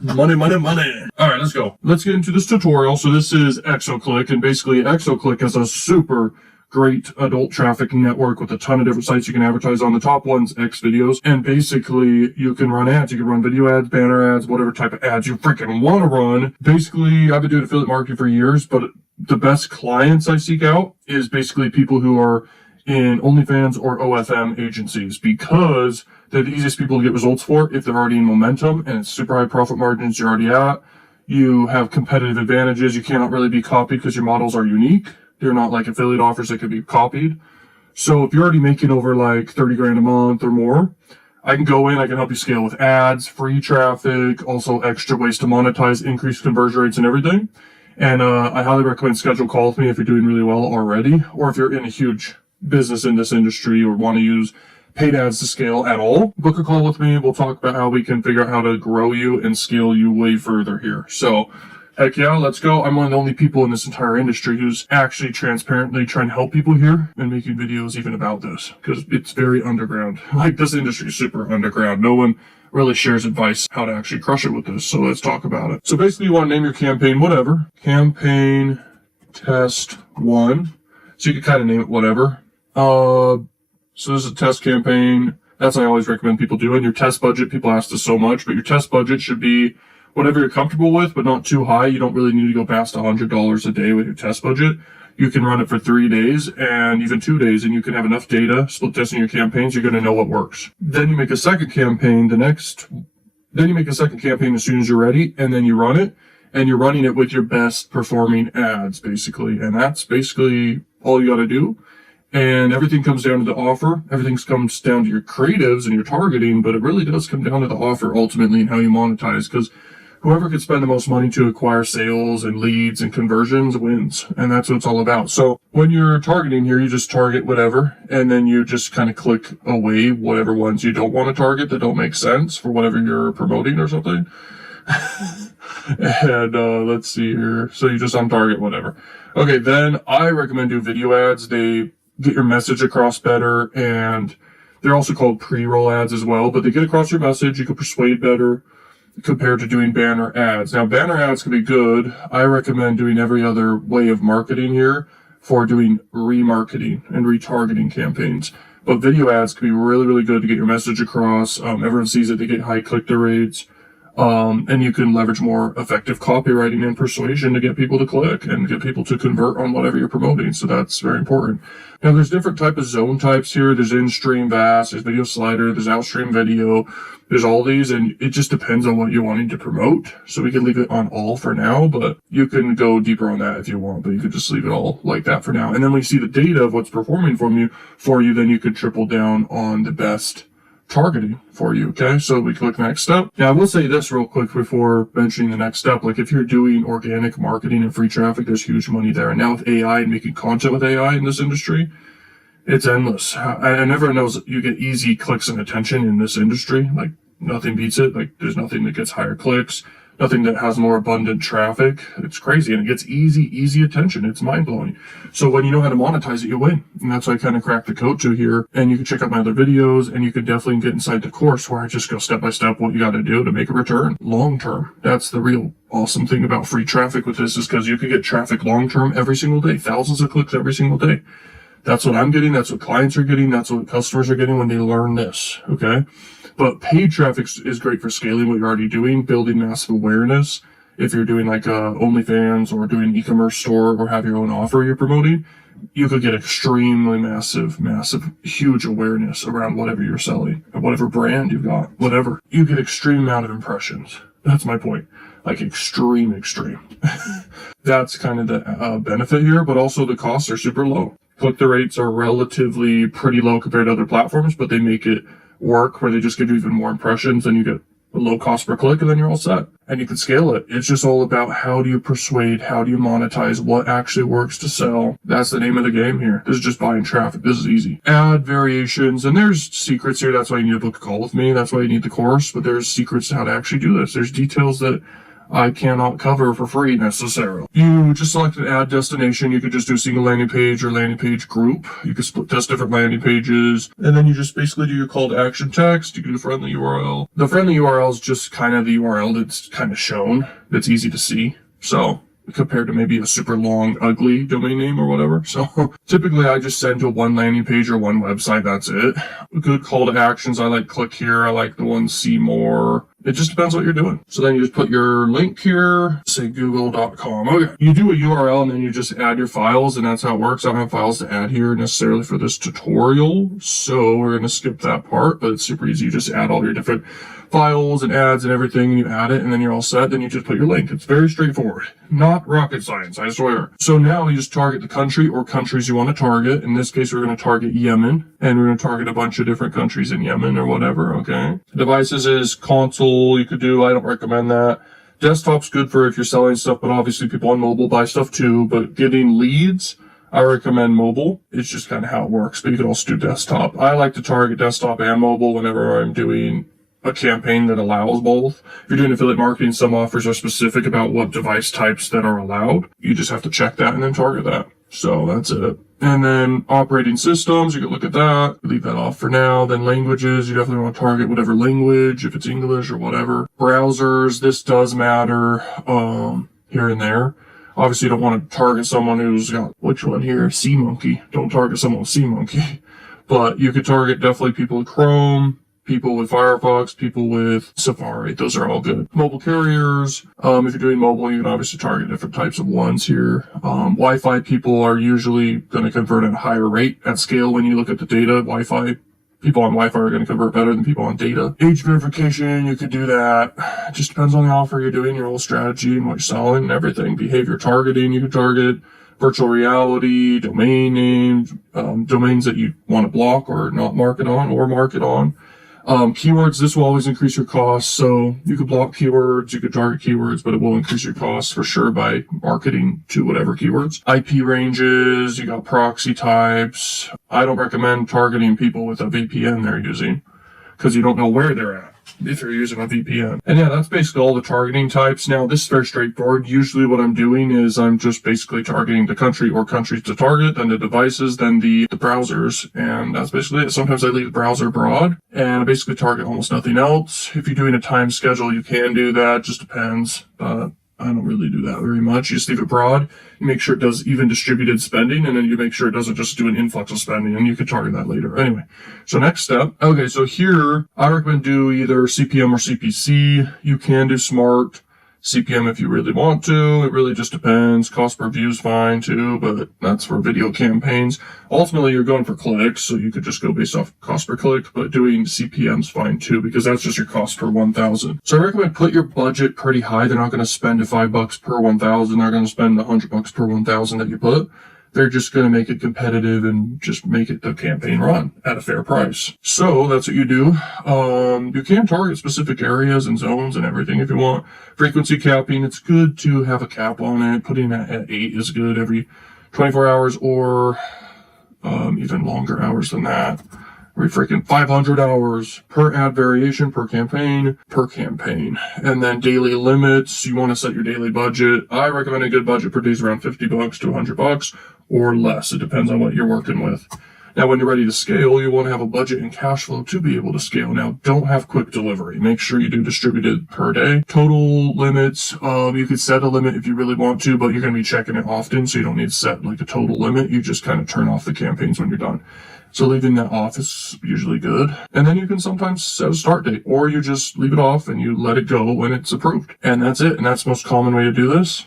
Money, money, money. All right, let's go. Let's get into this tutorial. So this is Exoclick, and basically Exoclick is a super great adult traffic network with a ton of different sites you can advertise on. The top one's X videos, and basically you can run ads. You can run video ads, banner ads, whatever type of ads you freaking want to run. Basically, I've been doing affiliate marketing for years, but the best clients I seek out is basically people who are in OnlyFans or OFM agencies, because they're the easiest people to get results for if they're already in momentum and it's super high profit margins you're already at. You have competitive advantages. You cannot really be copied because your models are unique. They're not like affiliate offers that can be copied. So if you're already making over like 30 grand a month or more, I can go in, I can help you scale with ads, free traffic, also extra ways to monetize, increase conversion rates and everything. And I highly recommend schedule a call with me if you're doing really well already, or if you're in a huge business in this industry or want to use paid ads to scale at all. Book a call with me. We'll talk about how we can figure out how to grow you and scale you way further here. So heck yeah, let's go. I'm one of the only people in this entire industry who's actually transparently trying to help people here and making videos even about this, because it's very underground. Like, this industry is super underground. No one really shares advice how to actually crush it with this. So let's talk about it. So basically you want to name your campaign whatever. Campaign test 1. So you can kind of name it whatever. So this is a test campaign. That's what I always recommend people do. And your test budget, people ask this so much, but your test budget should be whatever you're comfortable with, but not too high. You don't really need to go past $100 a day with your test budget. You can run it for 3 days and even 2 days, and you can have enough data, split testing your campaigns. You're going to know what works. Then you make a second campaign then you make a second campaign as soon as you're ready, and then you run it, and you're running it with your best performing ads, basically. And that's basically all you got to do. And everything comes down to the offer. Everything comes down to your creatives and your targeting, but it really does come down to the offer ultimately and how you monetize. Because whoever could spend the most money to acquire sales and leads and conversions wins. And that's what it's all about. So when you're targeting here, you just target whatever, and then you just kind of click away whatever ones you don't want to target that don't make sense for whatever you're promoting or something. And let's see here. So you just untarget whatever. Okay, then I recommend do video ads. They get your message across better, and they're also called pre-roll ads as well, but they get across your message. You can persuade better compared to doing banner ads. Now, banner ads can be good. I recommend doing every other way of marketing here for doing remarketing and retargeting campaigns. But video ads can be really, really good to get your message across. Everyone sees it. They get high click-through rates. And you can leverage more effective copywriting and persuasion to get people to click and get people to convert on whatever you're promoting. So that's very important. Now, there's different type of zone types here. There's in-stream VAS, there's video slider, there's outstream video. There's all these, and it just depends on what you're wanting to promote. So we can leave it on all for now, but you can go deeper on that if you want, but you could just leave it all like that for now. And then when you see the data of what's performing for you, then you could triple down on the best targeting for you. Okay, so we click next step. Now I will say this real quick before mentioning the next step. Like if you're doing organic marketing and free traffic, there's huge money there. And now with AI and making content with AI in this industry, it's endless. And everyone knows you get easy clicks and attention in this industry. Like nothing beats it. Like there's nothing that gets higher clicks, nothing that has more abundant traffic. It's crazy, and it gets easy attention. It's mind-blowing. So when you know how to monetize it, you win. And that's why I kind of cracked the code to here. And you can check out my other videos, and you can definitely get inside the course where I just go step by step what you got to do to make a return long-term. That's the real awesome thing about free traffic with this, is because you can get traffic long-term every single day, thousands of clicks every single day. That's what I'm getting. That's what clients are getting. That's what customers are getting when they learn this. Okay. But paid traffic is great for scaling what you're already doing, building massive awareness. If you're doing like OnlyFans or doing an e-commerce store or have your own offer you're promoting, you could get extremely massive, huge awareness around whatever you're selling, whatever brand you've got, whatever. You get extreme amount of impressions. That's my point. Like extreme. That's kind of the benefit here, but also the costs are super low. Click-through rates are relatively pretty low compared to other platforms, but they make it work where they just give you even more impressions, and you get a low cost per click, and then you're all set. And you can scale it. It's just all about how do you persuade, how do you monetize, what actually works to sell. That's the name of the game here. This is just buying traffic. This is easy. Add variations, and there's secrets here. That's why you need to book a call with me. That's why you need the course, but there's secrets to how to actually do this. There's details that I cannot cover for free necessarily. You just select an ad destination. You could just do a single landing page or landing page group. You could split test different landing pages, and then you just basically do your call to action text. You can do friendly URL. The friendly URL is just kind of the URL that's kind of shown, that's easy to see. So compared to maybe a super long, ugly domain name or whatever. So typically I just send to one landing page or one website. That's it. Good call to actions. I like click here. I like the one see more. It just depends what you're doing. So then you just put your link here, say google.com. Okay. You do a URL and then you just add your files, and that's how it works. I don't have files to add here necessarily for this tutorial, so we're going to skip that part, but it's super easy. You just add all your different files and ads and everything, and you add it, and then you're all set. Then you just put your link. It's very straightforward. Not rocket science, I swear. So now you just target the country or countries you want to target. In this case, we're going to target Yemen, and we're going to target a bunch of different countries in Yemen or whatever, okay? Devices is console. You could do, I don't recommend that. Desktop's good for if you're selling stuff, but obviously people on mobile buy stuff too. But getting leads, I recommend mobile. It's just kind of how it works, but you could also do desktop. I like to target desktop and mobile whenever I'm doing a campaign that allows both. If you're doing affiliate marketing, some offers are specific about what device types that are allowed. You just have to check that and then target that. So that's it. And then operating systems, you can look at that. Leave that off for now. Then languages, you definitely want to target whatever language, if it's English or whatever. Browsers, this does matter here and there. Obviously, you don't want to target someone who's got, which one here? SeaMonkey. Don't target someone with SeaMonkey. But you could target definitely people with Chrome, people with Firefox, people with Safari. Those are all good. Mobile carriers. If you're doing mobile, you can obviously target different types of ones here. Wi-Fi people are usually going to convert at a higher rate at scale. When you look at the data, people on Wi-Fi are going to convert better than people on data. Age verification, you could do that. It just depends on the offer you're doing, your whole strategy and what you're selling and everything. Behavior targeting, you could target. Virtual reality, domain names, domains that you want to block or not market on or market on. Keywords, this will always increase your costs. So you could block keywords, you could target keywords, but it will increase your costs for sure by marketing to whatever keywords. IP ranges, you got proxy types. I don't recommend targeting people with a VPN they're using because you don't know where they're at if you're using a VPN. And yeah, that's basically all the targeting types. Now, this is very straightforward. Usually what I'm doing is I'm just basically targeting the country or countries to target, then the devices, then the browsers. And that's basically it. Sometimes I leave the browser broad and I basically target almost nothing else. If you're doing a time schedule, you can do that. Just depends. I don't really do that very much. You just leave it broad. You make sure it does even distributed spending, and then you make sure it doesn't just do an influx of spending, and you can target that later. Anyway, so next step. Okay, so here, I recommend do either CPM or CPC. You can do smart CPM if you really want to. It really just depends. Cost per view is fine too, but that's for video campaigns. Ultimately, you're going for clicks, so you could just go based off cost per click, but doing CPM is fine too, because that's just your cost per 1,000. So I recommend put your budget pretty high. They're not going to spend $5 per 1,000. They're going to spend $100 per 1,000 that you put. They're just going to make it competitive and just make it the campaign run at a fair price. So that's what you do. You can target specific areas and zones and everything if you want. Frequency capping, it's good to have a cap on it. Putting that at 8 is good every 24 hours or even longer hours than that. Every freaking 500 hours per ad variation, per campaign. And then daily limits, you want to set your daily budget. I recommend a good budget per day is around $50 to $100 or less. It depends on what you're working with. Now, when you're ready to scale, you want to have a budget and cash flow to be able to scale. Now, don't have quick delivery. Make sure you do distributed per day. Total limits, you could set a limit if you really want to, but you're going to be checking it often, so you don't need to set like a total limit. You just kind of turn off the campaigns when you're done. So leaving that off is usually good. And then you can sometimes set a start date, or you just leave it off and you let it go when it's approved. And that's it. And that's the most common way to do this.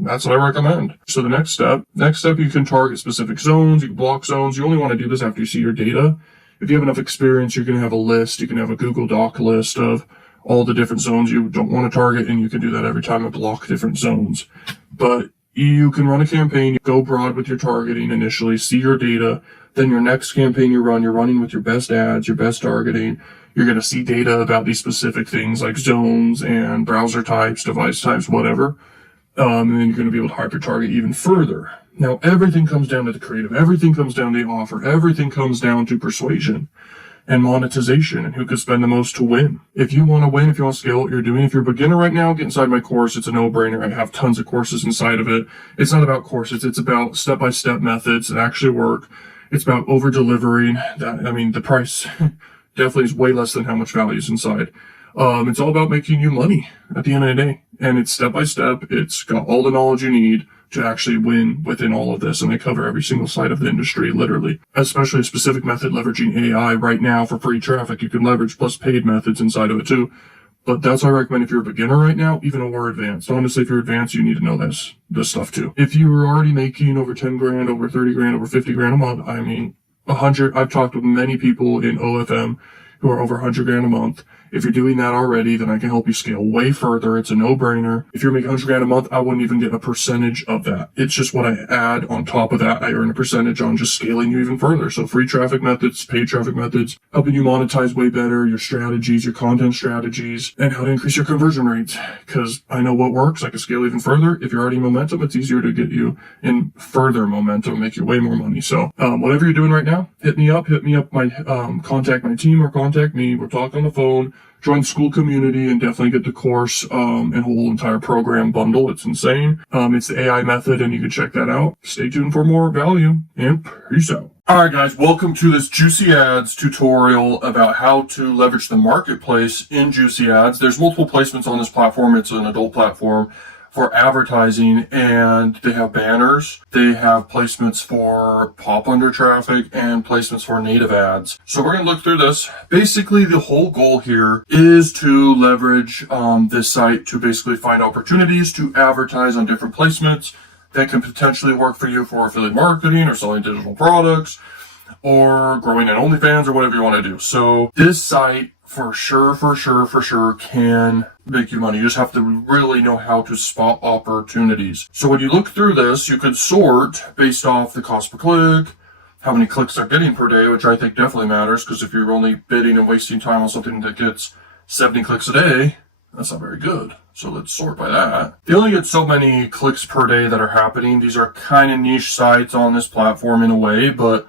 That's what I recommend. So the next step, you can target specific zones. You can block zones. You only want to do this after you see your data. If you have enough experience, you're going to have a list. You can have a Google Doc list of all the different zones you don't want to target, and you can do that every time and block different zones. But you can run a campaign, go broad with your targeting initially, see your data. Then your next campaign you're running with your best ads, your best targeting. You're going to see data about these specific things like zones and browser types, device types, whatever. And then you're going to be able to hyper target even further. Now, everything comes down to the creative. Everything comes down to the offer. Everything comes down to persuasion and monetization and who could spend the most to win. If you want to win, if you want to scale what you're doing, if you're a beginner right now, get inside my course. It's a no-brainer. I have tons of courses inside of it. It's not about courses. It's about step-by-step methods that actually work. It's about over-delivering. The price definitely is way less than how much value is inside. It's all about making you money at the end of the day. And it's step-by-step. It's got all the knowledge you need to actually win within all of this. And they cover every single side of the industry, literally. Especially a specific method leveraging AI right now for free traffic. You can leverage plus paid methods inside of it too. But that's what I recommend if you're a beginner right now, even more advanced. Honestly, if you're advanced, you need to know this stuff too. If you were already making over 10 grand, over 30 grand, over 50 grand a month, 100, I've talked with many people in OFM who are over 100 grand a month. If you're doing that already, then I can help you scale way further. It's a no-brainer. If you're making 100 grand a month, I wouldn't even get a percentage of that. It's just what I add on top of that. I earn a percentage on just scaling you even further. So free traffic methods, paid traffic methods, helping you monetize way better, your strategies, your content strategies, and how to increase your conversion rates. Because I know what works. I can scale even further. If you're already in momentum, it's easier to get you in further momentum, make you way more money. So whatever you're doing right now, hit me up, my contact my team or contact me. We'll talk on the phone. Join the school community and definitely get the course and whole entire program bundle. It's insane. It's the AI method, and you can check that out. Stay tuned for more value, and peace out. All right, guys, welcome to this JuicyAds tutorial about how to leverage the marketplace in JuicyAds. There's multiple placements on this platform. It's an adult platform for advertising, and they have banners, they have placements for pop under traffic, and placements for native ads. So we're going to look through this. Basically, the whole goal here is to leverage this site to basically find opportunities to advertise on different placements that can potentially work for you for affiliate marketing or selling digital products or growing an OnlyFans or whatever you want to do. So this site for sure can make you money. You just have to really know how to spot opportunities. So when you look through this, you could sort based off the cost per click, how many clicks they're getting per day, which I think definitely matters, because if you're only bidding and wasting time on something that gets 70 clicks a day, that's not very good. So let's sort by that. They only get so many clicks per day that are happening. These are kind of niche sites on this platform in a way, but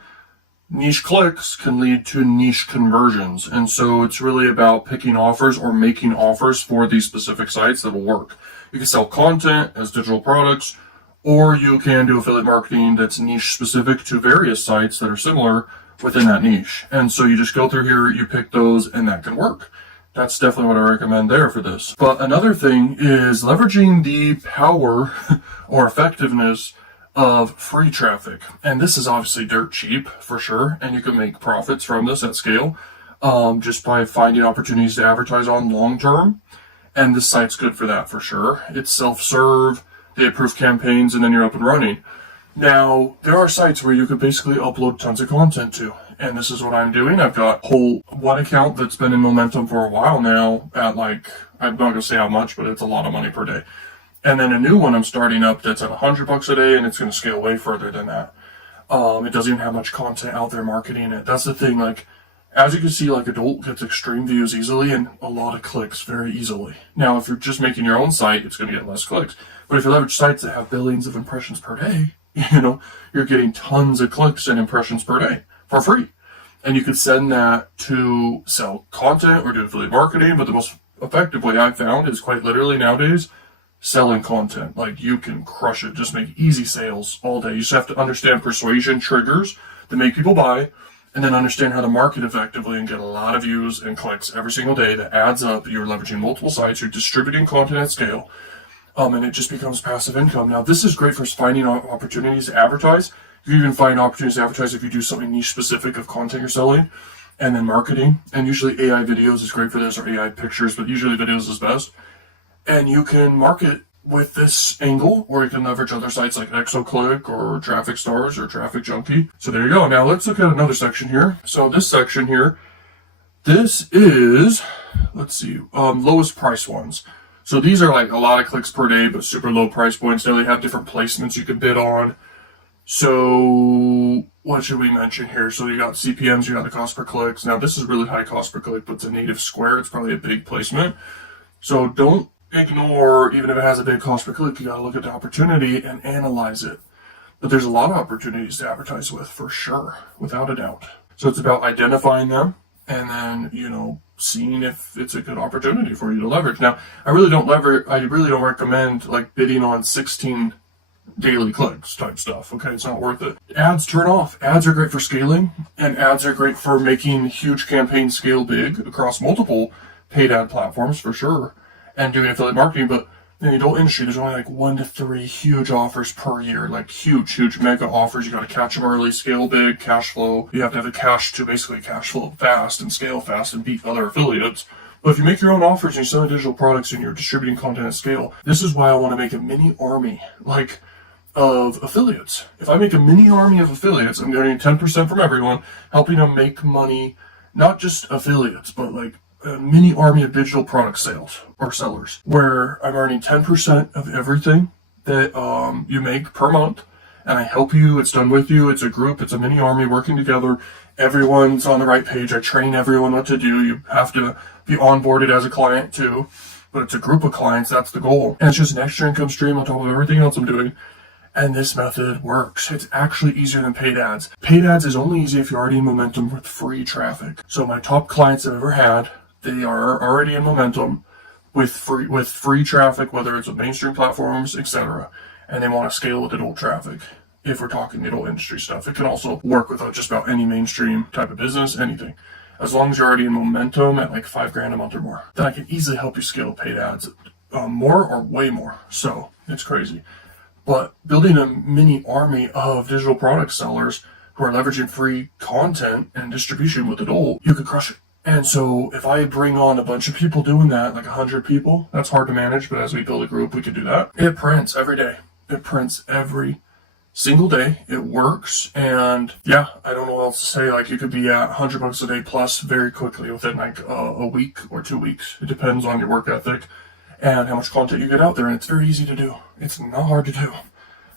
niche clicks can lead to niche conversions. And so it's really about picking offers or making offers for these specific sites that will work. You can sell content as digital products, or you can do affiliate marketing that's niche specific to various sites that are similar within that niche. And so you just go through here, you pick those, and that can work. That's definitely what I recommend there for this. But another thing is leveraging the power or effectiveness of free traffic. And this is obviously dirt cheap for sure. And you can make profits from this at scale just by finding opportunities to advertise on long term. And this site's good for that for sure. It's self-serve, they approve campaigns, and then you're up and running. Now, there are sites where you could basically upload tons of content to. And this is what I'm doing. I've got one account that's been in momentum for a while now at like, I'm not going to say how much, but it's a lot of money per day. And then a new one I'm starting up that's at $100 a day, and it's going to scale way further than that. It doesn't even have much content out there marketing it. That's the thing. Like, as you can see, like Adult gets extreme views easily and a lot of clicks very easily. Now, if you're just making your own site, it's going to get less clicks. But if you leverage sites that have billions of impressions per day, you're getting tons of clicks and impressions per day for free. And you could send that to sell content or do affiliate marketing. But the most effective way I've found is quite literally nowadays selling content. Like, you can crush it, just make easy sales all day. You just have to understand persuasion triggers that make people buy, and then understand how to market effectively and get a lot of views and clicks every single day. That adds up. You're leveraging multiple sites, you're distributing content at scale, and it just becomes passive income. Now, this is great for finding opportunities to advertise. You can even find opportunities to advertise if you do something niche specific of content you're selling, and then marketing. And usually AI videos is great for this, or AI pictures, but usually videos is best. And you can market with this angle, or you can leverage other sites like Exoclick or TrafficStars or TrafficJunky. So there you go. Now let's look at another section here. So this section here, this is, let's see, lowest price ones. So these are like a lot of clicks per day, but super low price points. Now they have different placements you can bid on. So what should we mention here? So you got CPMs, you got the cost per clicks. Now this is really high cost per click, but it's a native square. It's probably a big placement. So don't ignore, even if it has a big cost per click, you got to look at the opportunity and analyze it. But there's a lot of opportunities to advertise with for sure, without a doubt. So it's about identifying them and then, seeing if it's a good opportunity for you to leverage. Now, I really don't recommend like bidding on 16 daily clicks type stuff. Okay, it's not worth it. Ads, turn off. Ads are great for scaling, and ads are great for making huge campaigns scale big across multiple paid ad platforms for sure, and doing affiliate marketing. But in the adult industry, there's only like 1 to 3 huge offers per year, like huge mega offers. You got to catch them early, scale big, cash flow. You have to have the cash to basically cash flow fast and scale fast and beat other affiliates. But if you make your own offers and you're selling digital products and you're distributing content at scale, this is why I want to make a mini army of affiliates. If I make a mini army of affiliates, I'm getting 10% from everyone, helping them make money, not just affiliates, but like a mini army of digital product sales or sellers, where I'm earning 10% of everything that you make per month, and I help you. It's done with you. It's a group. It's a mini army working together. Everyone's on the right page. I train everyone what to do. You have to be onboarded as a client too, but it's a group of clients. That's the goal. And it's just an extra income stream on top of everything else I'm doing. And this method works. It's actually easier than paid ads. Paid ads is only easy if you're already in momentum with free traffic. So my top clients I've ever had, they are already in momentum with free traffic, whether it's with mainstream platforms, etc. And they want to scale with adult traffic. If we're talking adult industry stuff, it can also work with just about any mainstream type of business, anything. As long as you're already in momentum at like $5,000 a month or more, then I can easily help you scale paid ads more or way more. So it's crazy. But building a mini army of digital product sellers who are leveraging free content and distribution with adult, you could crush it. And so if I bring on a bunch of people doing that, like 100 people, that's hard to manage, but as we build a group, we could do that. It prints every day. It prints every single day. It works. And yeah, I don't know what else to say. Like, you could be at $100 a day plus very quickly within like a week or 2 weeks. It depends on your work ethic and how much content you get out there. And it's very easy to do. It's not hard to do.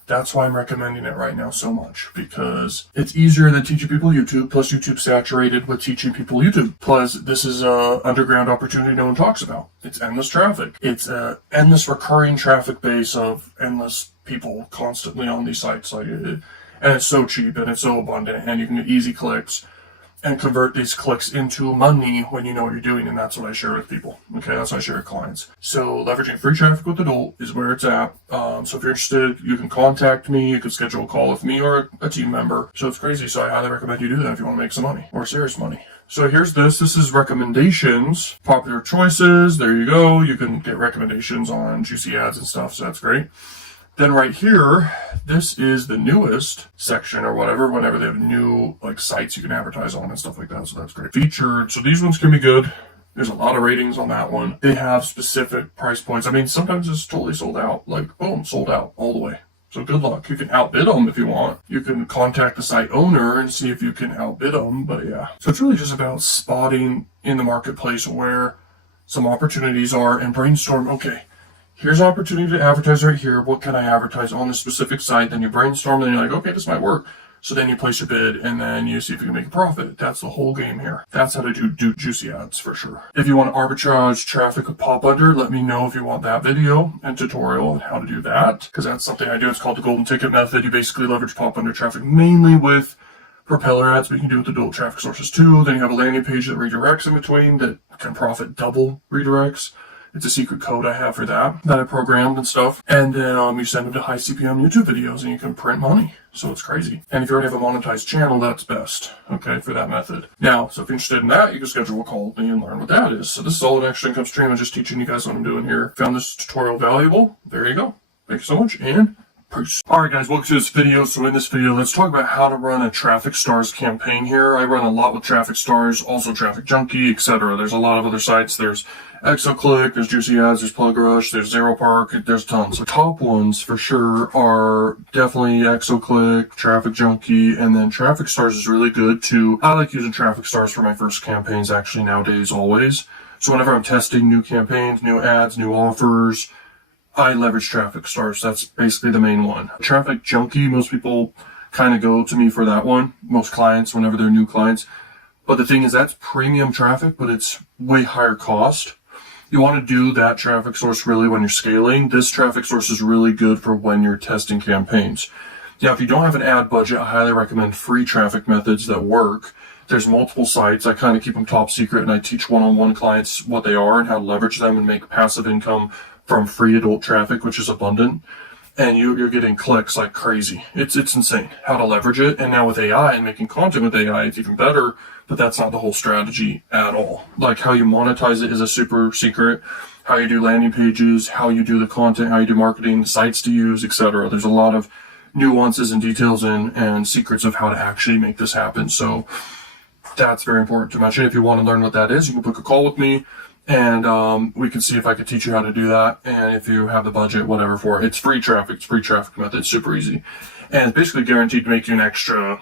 That's why I'm recommending it right now so much, because it's easier than teaching people YouTube, plus YouTube's saturated with teaching people YouTube. Plus, this is a underground opportunity no one talks about. It's endless traffic. It's a endless recurring traffic base of endless people constantly on these sites. And it's so cheap and it's so abundant, and you can get easy clicks and convert these clicks into money when you know what you're doing, and that's what I share with people. Okay, that's what I share with clients. So leveraging free traffic with Adult is where it's at. So if you're interested, you can contact me. You can schedule a call with me or a team member. So it's crazy. So I highly recommend you do that if you want to make some money, or serious money. So here's this. This is recommendations, popular choices. There you go. You can get recommendations on JuicyAds and stuff. So that's great. Then right here, this is the newest section or whatever, whenever they have new like sites you can advertise on and stuff like that. So that's great. Featured. So these ones can be good. There's a lot of ratings on that one. They have specific price points. I mean, sometimes it's totally sold out. Like, boom, sold out all the way. So good luck. You can outbid them if you want. You can contact the site owner and see if you can outbid them. But yeah, so it's really just about spotting in the marketplace where some opportunities are and brainstorm. Okay, here's an opportunity to advertise right here. What can I advertise on this specific site? Then you brainstorm and you're like, okay, this might work. So then you place your bid and then you see if you can make a profit. That's the whole game here. That's how to do JuicyAds for sure. If you want to arbitrage traffic with pop under, let me know if you want that video and tutorial on how to do that, because that's something I do. It's called the golden ticket method. You basically leverage pop under traffic mainly with propeller ads, but you can do it with adult traffic sources too. Then you have a landing page that redirects in between that can profit double redirects. It's a secret code I have for that I programmed and stuff. And then you send them to high CPM YouTube videos and you can print money. So it's crazy. And if you already have a monetized channel, that's best, okay, for that method. Now, so if you're interested in that, you can schedule a call with me and learn what that is. So this is all an extra income stream. I'm just teaching you guys what I'm doing here. Found this tutorial valuable? There you go. Thank you so much, and peace. All right, guys, welcome to this video. So in this video, let's talk about how to run a TrafficStars campaign here. I run a lot with TrafficStars, also TrafficJunky, etc. There's a lot of other sites. There's Exoclick, there's JuicyAds, there's PlugRush, there's Zero Park, there's tons. The top ones for sure are definitely Exoclick, TrafficJunky, and then TrafficStars is really good too. I like using TrafficStars for my first campaigns actually nowadays always. So whenever I'm testing new campaigns, new ads, new offers, I leverage TrafficStars. That's basically the main one. TrafficJunky, most people kind of go to me for that one. Most clients, whenever they're new clients. But the thing is, that's premium traffic, but it's way higher cost. You want to do that traffic source really when you're scaling. This traffic source is really good for when you're testing campaigns. Now, if you don't have an ad budget, I highly recommend free traffic methods that work. There's multiple sites. I kind of keep them top secret, and I teach one-on-one clients what they are and how to leverage them and make passive income from free adult traffic, which is abundant. And you're getting clicks like crazy. It's insane how to leverage it. And now with AI and making content with AI, it's even better. But that's not the whole strategy at all. Like how you monetize it is a super secret. How you do landing pages, how you do the content, how you do marketing, sites to use, etc. There's a lot of nuances and details and secrets of how to actually make this happen. So that's very important to mention. If you want to learn what that is, you can book a call with me. And we can see if I could teach you how to do that. And if you have the budget, whatever for it. It's free traffic. It's free traffic method. It's super easy. And it's basically guaranteed to make you an extra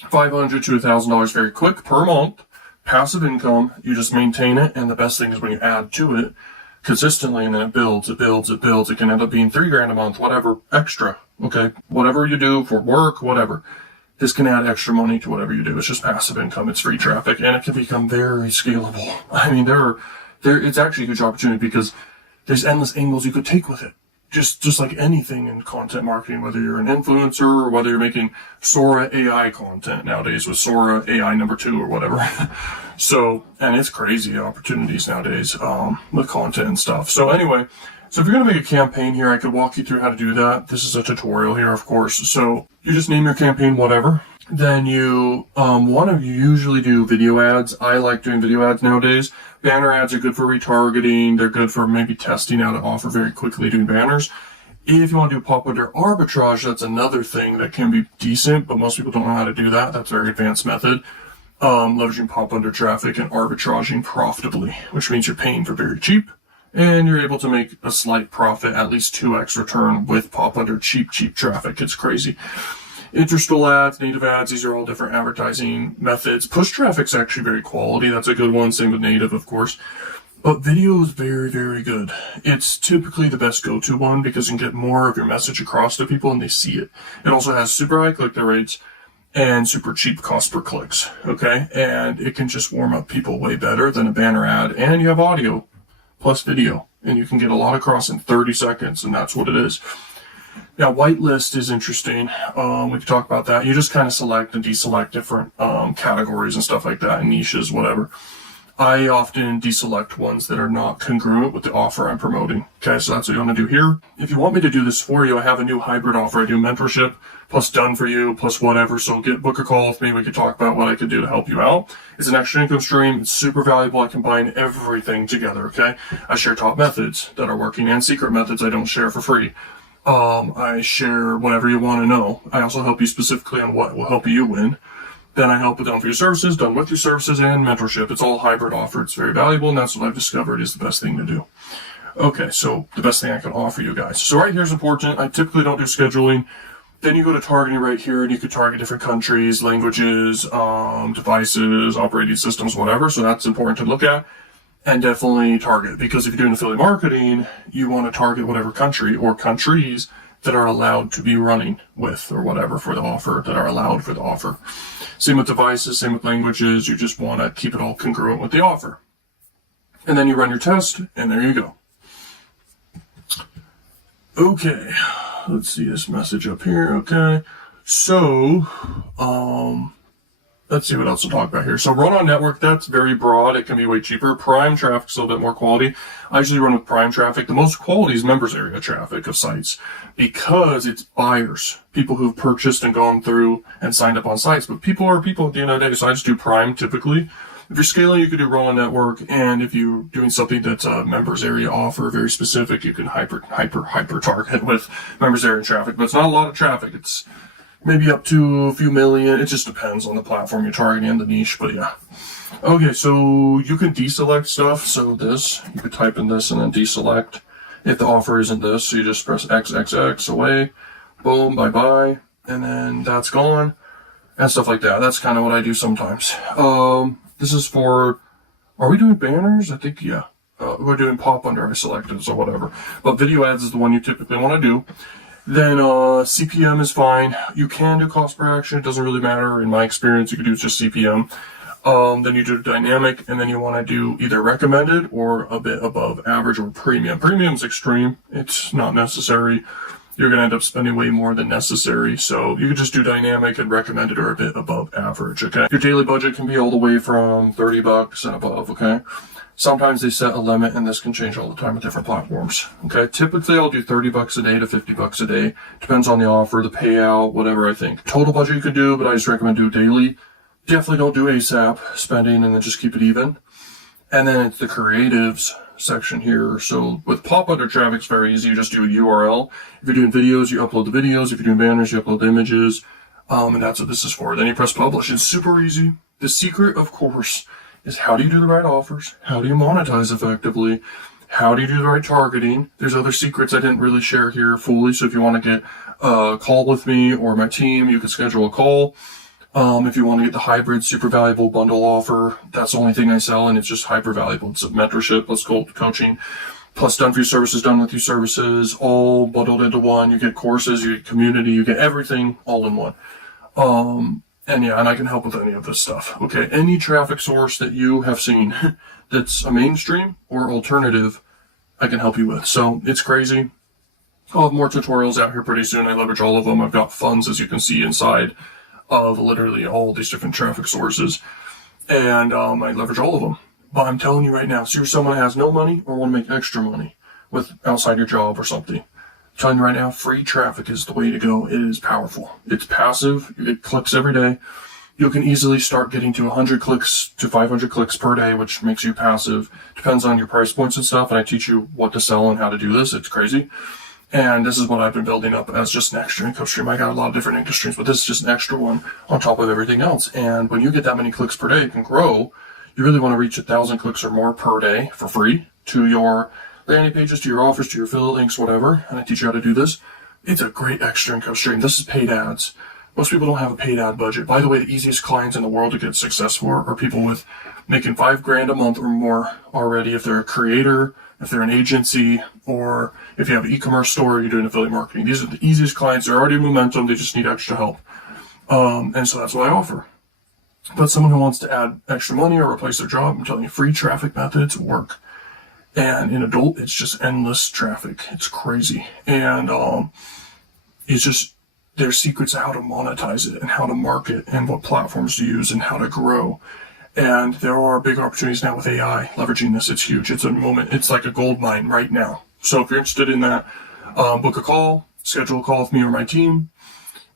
$500 to $1,000 very quick per month. Passive income. You just maintain it. And the best thing is when you add to it consistently and then it builds, it builds, it builds. It can end up being $3,000 a month, whatever, extra. Okay. Whatever you do for work, whatever. This can add extra money to whatever you do. It's just passive income. It's free traffic, and it can become very scalable. I mean, it's actually a huge opportunity because there's endless angles you could take with it. Just like anything in content marketing, whether you're an influencer or whether you're making Sora AI content nowadays with Sora AI #2 or whatever. So, and it's crazy opportunities nowadays, with content and stuff. So anyway, so if you're going to make a campaign here, I could walk you through how to do that. This is a tutorial here, of course. So you just name your campaign whatever. Then you want to usually do video ads. I like doing video ads nowadays. Banner ads are good for retargeting. They're good for maybe testing out an offer very quickly doing banners. If you want to do pop under arbitrage, that's another thing that can be decent, but most people don't know how to do that. That's a very advanced method. Leveraging pop under traffic and arbitraging profitably, which means you're paying for very cheap. And you're able to make a slight profit, at least 2x return with pop under cheap traffic. It's crazy. Interstitial ads, native ads, these are all different advertising methods. Push traffic's actually very quality. That's a good one. Same with native, of course. But video is very, very good. It's typically the best go-to one because you can get more of your message across to people and they see it. It also has super high click-through rates and super cheap cost per clicks, okay? And it can just warm up people way better than a banner ad. And you have audio plus video, and you can get a lot across in 30 seconds, and that's what it is. Now, whitelist is interesting. We can talk about that. You just kind of select and deselect different categories and stuff like that, and niches, whatever. I often deselect ones that are not congruent with the offer I'm promoting. Okay, so that's what you want to do here. If you want me to do this for you, I have a new hybrid offer. I do mentorship plus done for you plus whatever. So book a call with me. We can talk about what I could do to help you out. It's an extra income stream. It's super valuable. I combine everything together. Okay, I share top methods that are working and secret methods I don't share for free. I share whatever you want to know. I also help you specifically on what will help you win. Then I help with done for your services, done with your services, and mentorship. It's all hybrid offer. It's very valuable, and that's what I've discovered is the best thing to do. Okay, so the best thing I can offer you guys. So right here is important. I typically don't do scheduling. Then you go to targeting right here, and you could target different countries, languages, devices, operating systems, whatever. So that's important to look at. And definitely target, because if you're doing affiliate marketing, you want to target whatever country or countries that are allowed to be running with or whatever for the offer, that are allowed for the offer. Same with devices, same with languages. You just want to keep it all congruent with the offer. And then you run your test, and there you go. Okay, let's see this message up here. Okay, so let's see what else to talk about here. So run on network, that's very broad. It can be way cheaper. Prime traffic's a little bit more quality. I usually run with prime traffic. The most quality is members area traffic of sites because it's buyers, people who've purchased and gone through and signed up on sites. But people are people at the end of the day, so I just do prime typically. If you're scaling, you could do run on network. And if you're doing something that's a members area offer, very specific, you can hyper target with members area traffic. But it's not a lot of traffic. It's maybe up to a few million. It just depends on the platform you're targeting and the niche, but yeah. Okay, so you can deselect stuff. So this, you could type in this and then deselect if the offer isn't this. So you just press XXX away, boom, bye-bye, and then that's gone, and stuff like that. That's kind of what I do sometimes. This is for, are we doing banners? I think, yeah. We're doing pop under I selected, so whatever. But video ads is the one you typically want to do. Then CPM is fine. You can do cost per action. It doesn't really matter. In my experience, you can do just CPM. Then you do dynamic, and then you want to do either recommended or a bit above average or premium. Premium's extreme. It's not necessary. You're going to end up spending way more than necessary. So you can just do dynamic and recommended or a bit above average, okay? Your daily budget can be all the way from $30 and above, okay? Sometimes they set a limit, and this can change all the time with different platforms. Okay, typically I'll do $30 a day to $50 a day. Depends on the offer, the payout, whatever I think. Total budget you can do, but I just recommend do it daily. Definitely don't do ASAP spending and then just keep it even. And then it's the creatives section here. So with pop under traffic, it's very easy. You just do a URL. If you're doing videos, you upload the videos. If you're doing banners, you upload the images. And that's what this is for. Then you press publish. It's super easy. The secret, of course, is how do you do the right offers? How do you monetize effectively? How do you do the right targeting? There's other secrets I didn't really share here fully. So if you want to get a call with me or my team, you can schedule a call. If you want to get the hybrid super valuable bundle offer, that's the only thing I sell, and it's just hyper valuable. It's a mentorship plus coaching plus done for you services, done with you services, all bundled into one. You get courses, you get community, you get everything all in one. And yeah, and I can help with any of this stuff. Okay, any traffic source that you have seen that's a mainstream or alternative, I can help you with. So it's crazy. I'll have more tutorials out here pretty soon. I leverage all of them. I've got funds, as you can see, inside of literally all these different traffic sources. And I leverage all of them. But I'm telling you right now, so you're someone that has no money or want to make extra money with outside your job or something. I'm telling you right now, free traffic is the way to go. It is powerful. It's passive. You get clicks every day. You can easily start getting to 100 clicks to 500 clicks per day, which makes you passive. Depends on your price points and stuff. And I teach you what to sell and how to do this. It's crazy. And this is what I've been building up as just an extra income stream. I got a lot of different income streams, but this is just an extra one on top of everything else. And when you get that many clicks per day, it can grow. You really want to reach 1,000 clicks or more per day for free to your landing pages, to your offers, to your affiliate links, whatever. And I teach you how to do this. It's a great extra income stream. This is paid ads. Most people don't have a paid ad budget. By the way, the easiest clients in the world to get success for are people with making $5 grand a month or more already if they're a creator, if they're an agency, or if you have an e-commerce store, you're doing affiliate marketing. These are the easiest clients. They're already momentum. They just need extra help. And so that's what I offer. But someone who wants to add extra money or replace their job, I'm telling you, free traffic methods work. And in adult, it's just endless traffic. It's crazy. And it's just, there's secrets of how to monetize it and how to market and what platforms to use and how to grow. And there are big opportunities now with AI leveraging this. It's huge. It's a moment. It's like a gold mine right now. So if you're interested in that, book a call, schedule a call with me or my team,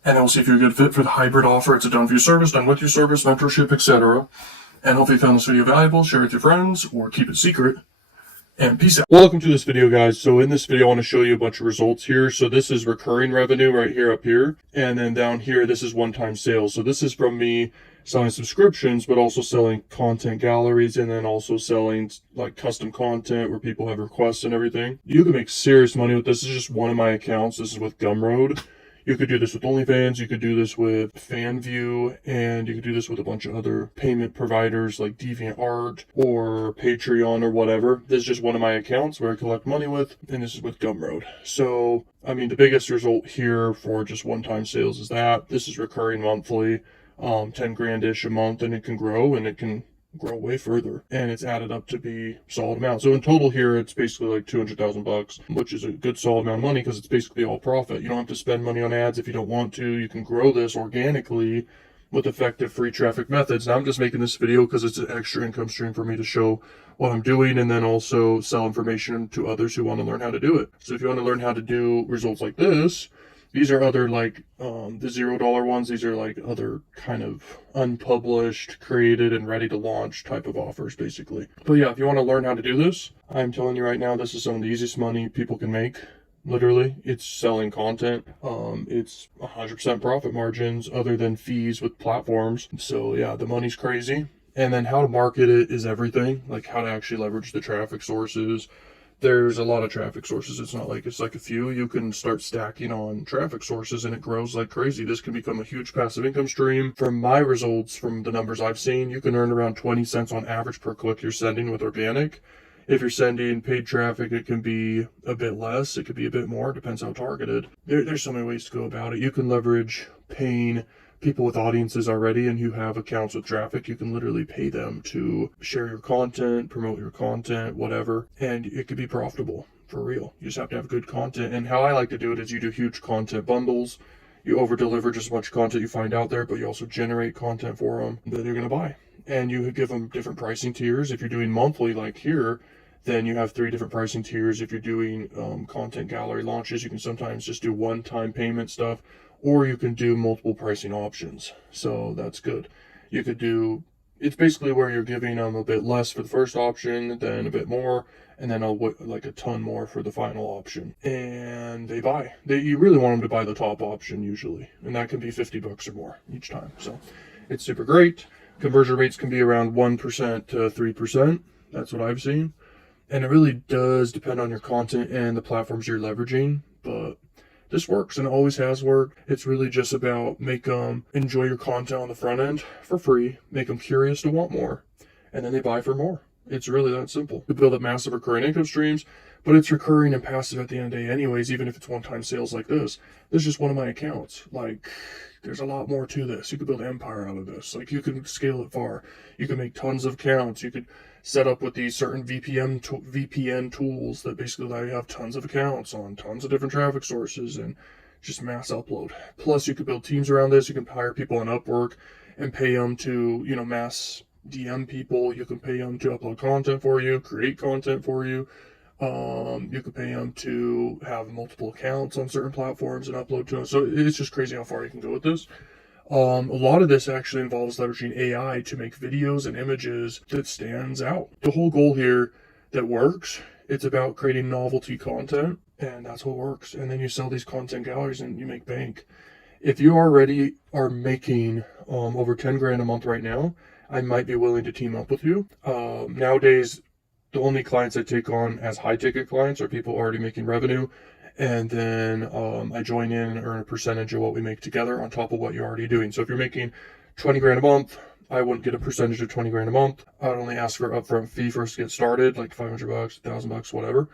and then we'll see if you're a good fit for the hybrid offer. It's a done for you service, done with you service, mentorship, etc. And hopefully you found this video valuable. Share it with your friends or keep it secret. And peace out. Welcome to this video, guys. So in this video, I want to show you a bunch of results here. So this is recurring revenue right here up here. And then down here, this is one-time sales. So this is from me selling subscriptions, but also selling content galleries, and then also selling like custom content where people have requests and everything. You can make serious money with this. This is just one of my accounts. This is with Gumroad. You could do this with OnlyFans, you could do this with FanView, and you could do this with a bunch of other payment providers like DeviantArt or Patreon or whatever. This is just one of my accounts where I collect money with, and this is with Gumroad. So, I mean, the biggest result here for just one-time sales is that. This is recurring monthly, 10 grand-ish a month, and it can grow, and it can grow way further, and it's added up to be solid amount. So in total here, it's basically like 200,000 bucks, which is a good solid amount of money because it's basically all profit. You don't have to spend money on ads if you don't want to. You can grow this organically with effective free traffic methods. Now I'm just making this video because it's an extra income stream for me to show what I'm doing, and then also sell information to others who want to learn how to do it. So if you want to learn how to do results like this, these are other like the $0 ones. These are like other kind of unpublished, created, and ready to launch type of offers, basically. But yeah, if you want to learn how to do this, I'm telling you right now, this is some of the easiest money people can make. Literally, it's selling content. It's 100% profit margins other than fees with platforms. So yeah, the money's crazy. And then how to market it is everything, like how to actually leverage the traffic sources. There's a lot of traffic sources. It's not like it's like a few. You can start stacking on traffic sources and it grows like crazy. This can become a huge passive income stream. From my results, from the numbers I've seen, you can earn around 20 cents on average per click you're sending with organic. If you're sending paid traffic, it can be a bit less. It could be a bit more. It depends how targeted. There's so many ways to go about it. You can leverage paying people with audiences already and who have accounts with traffic. You can literally pay them to share your content, promote your content, whatever, and it could be profitable for real. You just have to have good content. And how I like to do it is you do huge content bundles. You over deliver just as much content you find out there, but you also generate content for them that they're going to buy. And you give them different pricing tiers. If you're doing monthly like here, then you have 3 different pricing tiers. If you're doing content gallery launches, you can sometimes just do one-time payment stuff, or you can do multiple pricing options. So that's good. You could do, it's basically where you're giving them a bit less for the first option, then a bit more, and then like a ton more for the final option. And they buy. You really want them to buy the top option usually, and that can be 50 bucks or more each time. So it's super great. Conversion rates can be around 1% to 3%. That's what I've seen. And it really does depend on your content and the platforms you're leveraging, but this works and it always has worked. It's really just about make them enjoy your content on the front end for free, make them curious to want more, and then they buy for more. It's really that simple. You build up massive recurring income streams, but it's recurring and passive at the end of the day anyways, even if it's one-time sales like this. This is just one of my accounts. Like, there's a lot more to this. You could build an empire out of this. Like, you can scale it far. You can make tons of accounts. You could set up with these certain VPN tools that basically allow you to have tons of accounts on tons of different traffic sources and just mass upload. Plus, you could build teams around this. You can hire people on Upwork and pay them to, mass DM people. You can pay them to upload content for you, create content for you. You could pay them to have multiple accounts on certain platforms and upload to them. So it's just crazy how far you can go with this. A lot of this actually involves leveraging AI to make videos and images that stands out. The whole goal here that works, it's about creating novelty content, and that's what works. And then you sell these content galleries and you make bank. If you already are making over 10 grand a month right now, I might be willing to team up with you. Nowadays, the only clients I take on as high ticket clients are people already making revenue. And then I join in and earn a percentage of what we make together on top of what you're already doing. So if you're making 20 grand a month, I wouldn't get a percentage of 20 grand a month. I'd only ask for an upfront fee first to get started, like $500, $1,000, whatever,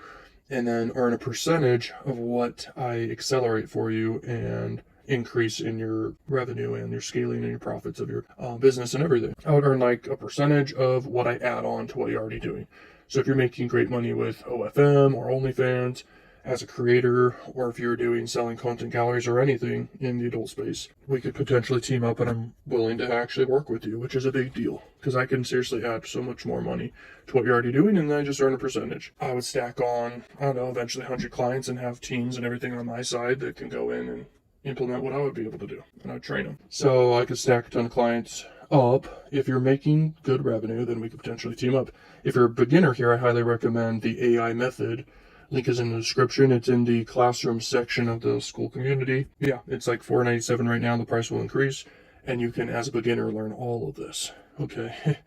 and then earn a percentage of what I accelerate for you and increase in your revenue and your scaling and your profits of your business and everything. I would earn like a percentage of what I add on to what you're already doing. So if you're making great money with OFM or OnlyFans as a creator, or if you're doing selling content galleries or anything in the adult space, we could potentially team up, and I'm willing to actually work with you, which is a big deal because I can seriously add so much more money to what you're already doing, and then I just earn a percentage. I would stack on, I don't know, eventually 100 clients and have teams and everything on my side that can go in and implement what I would be able to do, and I'd train them. So I could stack a ton of clients up. If you're making good revenue, then we could potentially team up. If you're a beginner here, I highly recommend the AI method. Link is in the description. It's in the classroom section of the school community. Yeah, it's like $4.97 right now. The price will increase, and you can, as a beginner, learn all of this. Okay,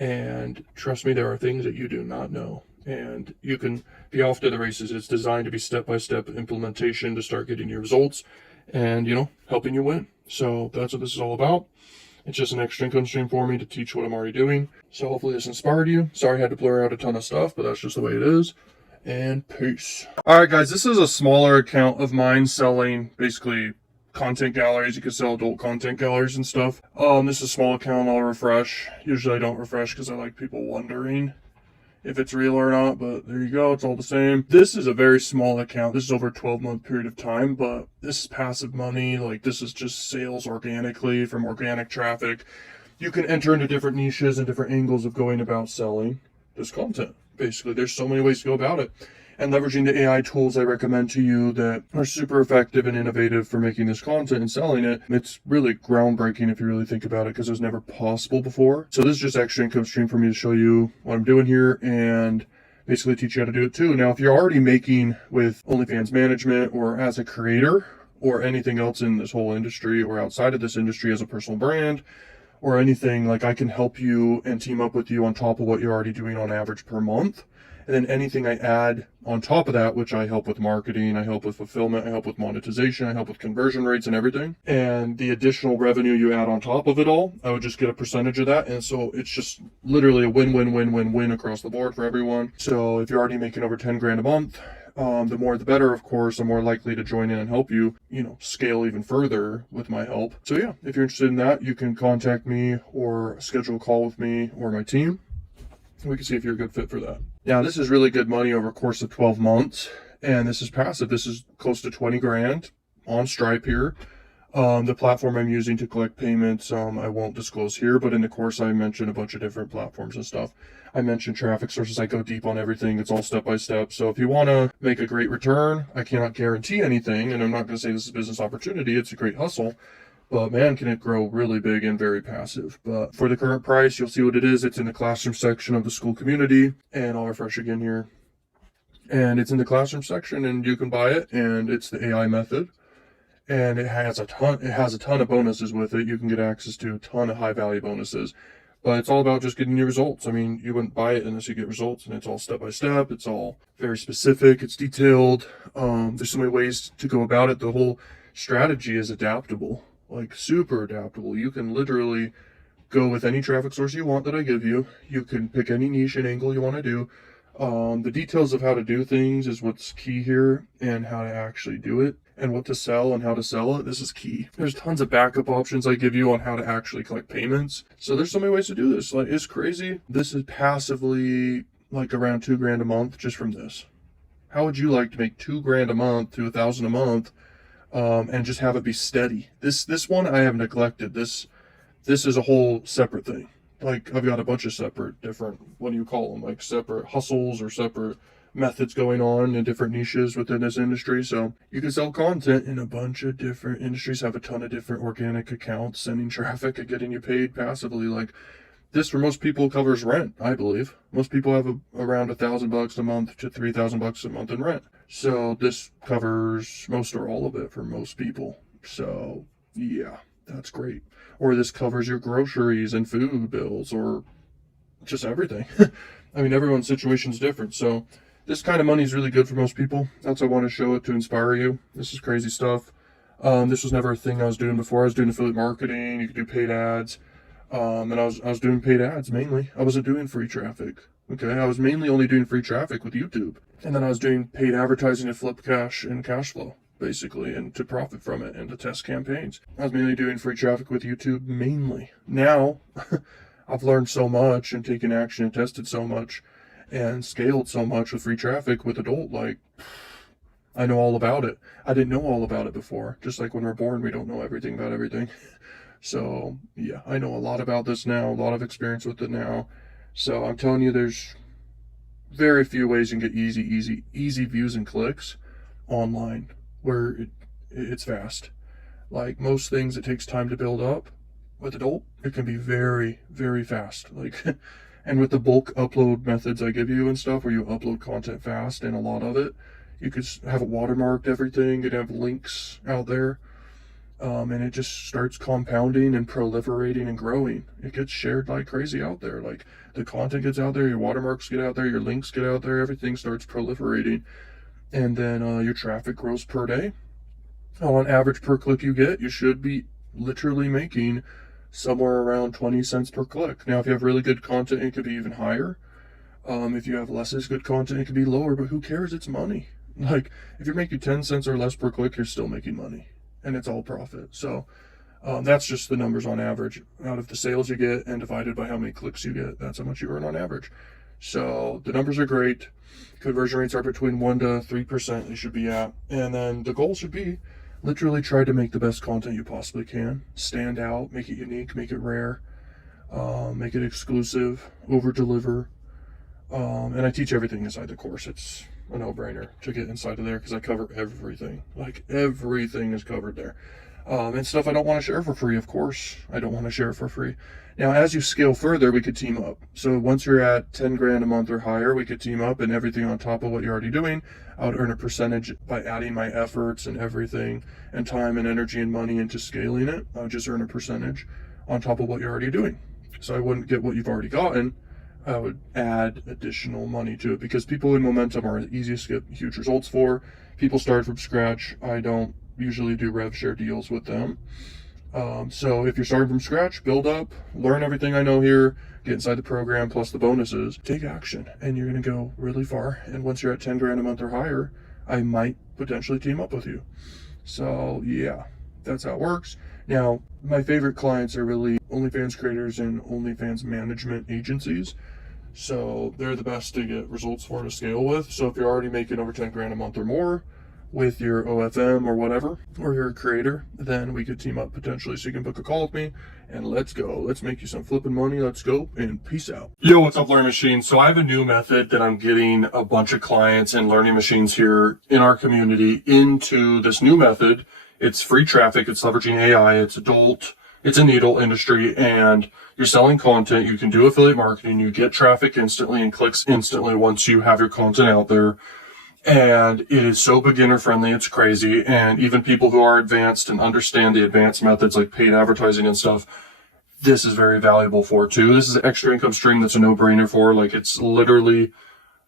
and trust me, there are things that you do not know, and you can be off to the races. It's designed to be step-by-step implementation to start getting your results and, you know, helping you win. So that's what this is all about. It's just an extra income stream for me to teach what I'm already doing. So hopefully this inspired you. Sorry I had to blur out a ton of stuff, but that's just the way it is. And peace. All right, guys, this is a smaller account of mine selling basically content galleries. You can sell adult content galleries and stuff. This is a small account. I'll refresh. Usually I don't refresh because I like people wondering if it's real or not, but there you go. It's all the same. This is a very small account. This is over a 12-month period of time, but this is passive money. Like, this is just sales organically from organic traffic. You can enter into different niches and different angles of going about selling this content. Basically, there's so many ways to go about it. And leveraging the AI tools I recommend to you that are super effective and innovative for making this content and selling it. It's really groundbreaking if you really think about it, because it was never possible before. So this is just extra income stream for me to show you what I'm doing here and basically teach you how to do it too. Now, if you're already making with OnlyFans management or as a creator or anything else in this whole industry or outside of this industry as a personal brand, or anything, like, I can help you and team up with you on top of what you're already doing on average per month. And then anything I add on top of that, which I help with marketing, I help with fulfillment, I help with monetization, I help with conversion rates and everything. And the additional revenue you add on top of it all, I would just get a percentage of that. And so it's just literally a win-win-win-win-win across the board for everyone. So if you're already making over 10 grand a month, the more the better, of course. I'm more likely to join in and help you, you know, scale even further with my help. So yeah, if you're interested in that, you can contact me or schedule a call with me or my team. We can see if you're a good fit for that. Now, this is really good money over a course of 12 months, and this is passive. This is close to 20 grand on Stripe here. The platform I'm using to collect payments, I won't disclose here, but in the course I mentioned a bunch of different platforms and stuff. I mentioned TrafficStars. I go deep on everything. It's all step by step. So if you want to make a great return, I cannot guarantee anything, and I'm not going to say this is a business opportunity. It's a great hustle. But man, can it grow really big and very passive. But for the current price, you'll see what it is. It's in the classroom section of the school community. And I'll refresh again here. And it's in the classroom section, and you can buy it. And it's the AI method. And it has a ton of bonuses with it. You can get access to a ton of high value bonuses. But it's all about just getting your results. I mean, you wouldn't buy it unless you get results, and it's all step by step. It's all very specific. It's detailed. There's so many ways to go about it. The whole strategy is adaptable, like super adaptable. You can literally go with any traffic source you want that I give you. You can pick any niche and angle you want to do. The details of how to do things is what's key here, and how to actually do it, and what to sell and how to sell it. This is key. There's tons of backup options I give you on how to actually collect payments. So there's so many ways to do this. Like, it's crazy. This is passively like around 2 grand a month just from this. How would you like to make 2 grand a month to 1,000 a month, and just have it be steady? This one I have neglected. This is a whole separate thing. Like, I've got a bunch of separate different, what do you call them, like separate hustles or separate methods going on in different niches within this industry. So you can sell content in a bunch of different industries, have a ton of different organic accounts sending traffic and getting you paid passively. Like, this for most people covers rent, I believe. Most people have around $1,000 a month to $3,000 a month in rent. So this covers most or all of it for most people. So yeah, that's great. Or this covers your groceries and food bills, or just everything. I mean, everyone's situation is different. So this kind of money is really good for most people. That's why I want to show it, to inspire you. This is crazy stuff. This was never a thing I was doing before. I was doing affiliate marketing. You could do paid ads. And I was doing paid ads mainly. I wasn't doing free traffic. Okay, I was mainly only doing free traffic with YouTube. And then I was doing paid advertising to flip cash and cash flow, basically, and to profit from it and to test campaigns. I was mainly doing free traffic with YouTube mainly. Now, I've learned so much and taken action and tested so much and scaled so much with free traffic with adult, like, I know all about it. I didn't know all about it before. Just like when we're born, we don't know everything about everything. So, yeah, I know a lot about this now, a lot of experience with it now. So I'm telling you, there's very few ways you can get easy views and clicks online where it's fast. Like most things, it takes time to build up. With adult, it can be very, very fast. Like, and with the bulk upload methods I give you and stuff, where you upload content fast and a lot of it, you could have it watermarked everything. You'd have links out there. And it just starts compounding and proliferating and growing. It gets shared like crazy out there. Like the content gets out there, your watermarks get out there, your links get out there, everything starts proliferating. And then your traffic grows per day. On average per click you get, you should be literally making somewhere around 20 cents per click. Now, if you have really good content, it could be even higher. If you have less as good content, it could be lower, but who cares? It's money. Like if you're making 10 cents or less per click, you're still making money. And it's all profit. So that's just the numbers on average. Out of the sales you get and divided by how many clicks you get, that's how much you earn on average. So the numbers are great. Conversion rates are between 1% to 3% they should be at. And then the goal should be literally try to make the best content you possibly can. Stand out, make it unique, make it rare, make it exclusive, over-deliver. And I teach everything inside the course. It's a no-brainer to get inside of there because I cover everything. Like everything is covered there. And stuff I don't want to share for free, of course. I don't want to share it for free. Now, as you scale further, we could team up. So once you're at 10 grand a month or higher, we could team up, and everything on top of what you're already doing, I would earn a percentage by adding my efforts and everything and time and energy and money into scaling it. I would just earn a percentage on top of what you're already doing. So I wouldn't get what you've already gotten. I would add additional money to it because people in momentum are the easiest to get huge results for. People start from scratch. I don't usually do rev share deals with them. So if you're starting from scratch, build up, learn everything I know here, get inside the program plus the bonuses, take action, and you're going to go really far. And once you're at 10 grand a month or higher, I might potentially team up with you. So yeah, that's how it works. Now, my favorite clients are really OnlyFans creators and OnlyFans management agencies. So they're the best to get results for to scale with. So if you're already making over 10 grand a month or more with your OFM or whatever, or you're a creator, then we could team up potentially. So you can book a call with me and let's go. Let's make you some flipping money. Let's go and peace out. Yo, what's up, Learning Machines? So I have a new method that I'm getting a bunch of clients and Learning Machines here in our community into this new method. It's free traffic. It's leveraging AI. It's adult. It's in the adult industry, and you're selling content. You can do affiliate marketing. You get traffic instantly and clicks instantly once you have your content out there. And it is so beginner friendly. It's crazy. And even people who are advanced and understand the advanced methods like paid advertising and stuff, this is very valuable for too. This is an extra income stream that's a no-brainer for. Like, it's literally,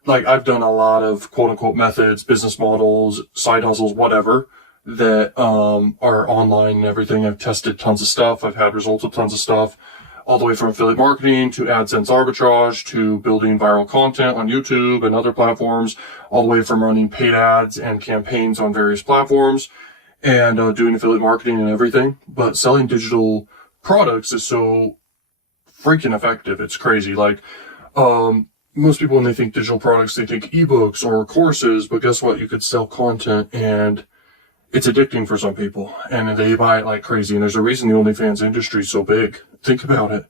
like, I've done a lot of quote unquote methods, business models, side hustles, whatever, that are online and everything. I've tested tons of stuff. I've had results with tons of stuff, all the way from affiliate marketing to AdSense arbitrage to building viral content on YouTube and other platforms, all the way from running paid ads and campaigns on various platforms and doing affiliate marketing and everything. But selling digital products is so freaking effective. It's crazy. Like, most people, when they think digital products, they think ebooks or courses, but guess what? You could sell content, and it's addicting for some people, and they buy it like crazy. And there's a reason the OnlyFans industry is so big. Think about it.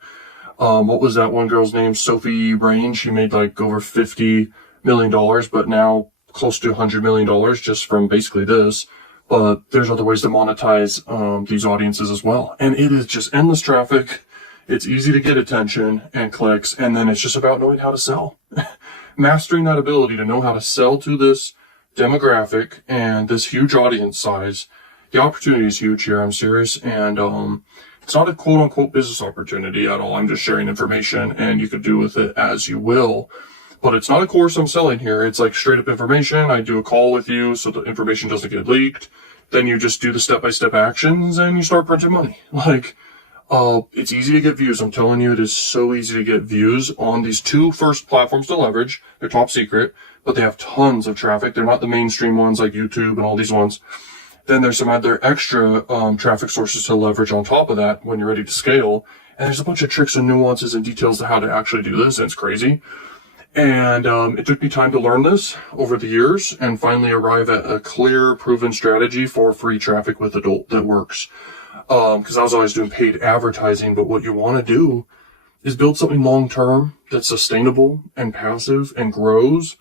What was that one girl's name? Sophie Rain. She made like over $50 million, but now close to $100 million just from basically this. But there's other ways to monetize these audiences as well. And it is just endless traffic. It's easy to get attention and clicks. And then it's just about knowing how to sell. Mastering that ability to know how to sell to this demographic and this huge audience size. The opportunity is huge here. I'm serious. And it's not a quote unquote business opportunity at all. I'm just sharing information, and you could do with it as you will. But it's not a course I'm selling here. It's like straight up information. I do a call with you so the information doesn't get leaked. Then you just do the step-by-step actions and you start printing money. Like, It's easy to get views. I'm telling you, it is so easy to get views on these two first platforms to leverage. They're top secret, but they have tons of traffic. They're not the mainstream ones like YouTube and all these ones. Then there's some other extra traffic sources to leverage on top of that when you're ready to scale. And there's a bunch of tricks and nuances and details to how to actually do this, and it's crazy. And it took me time to learn this over the years and finally arrive at a clear, proven strategy for free traffic with adult that works. Because I was always doing paid advertising, but what you want to do is build something long-term that's sustainable and passive and grows.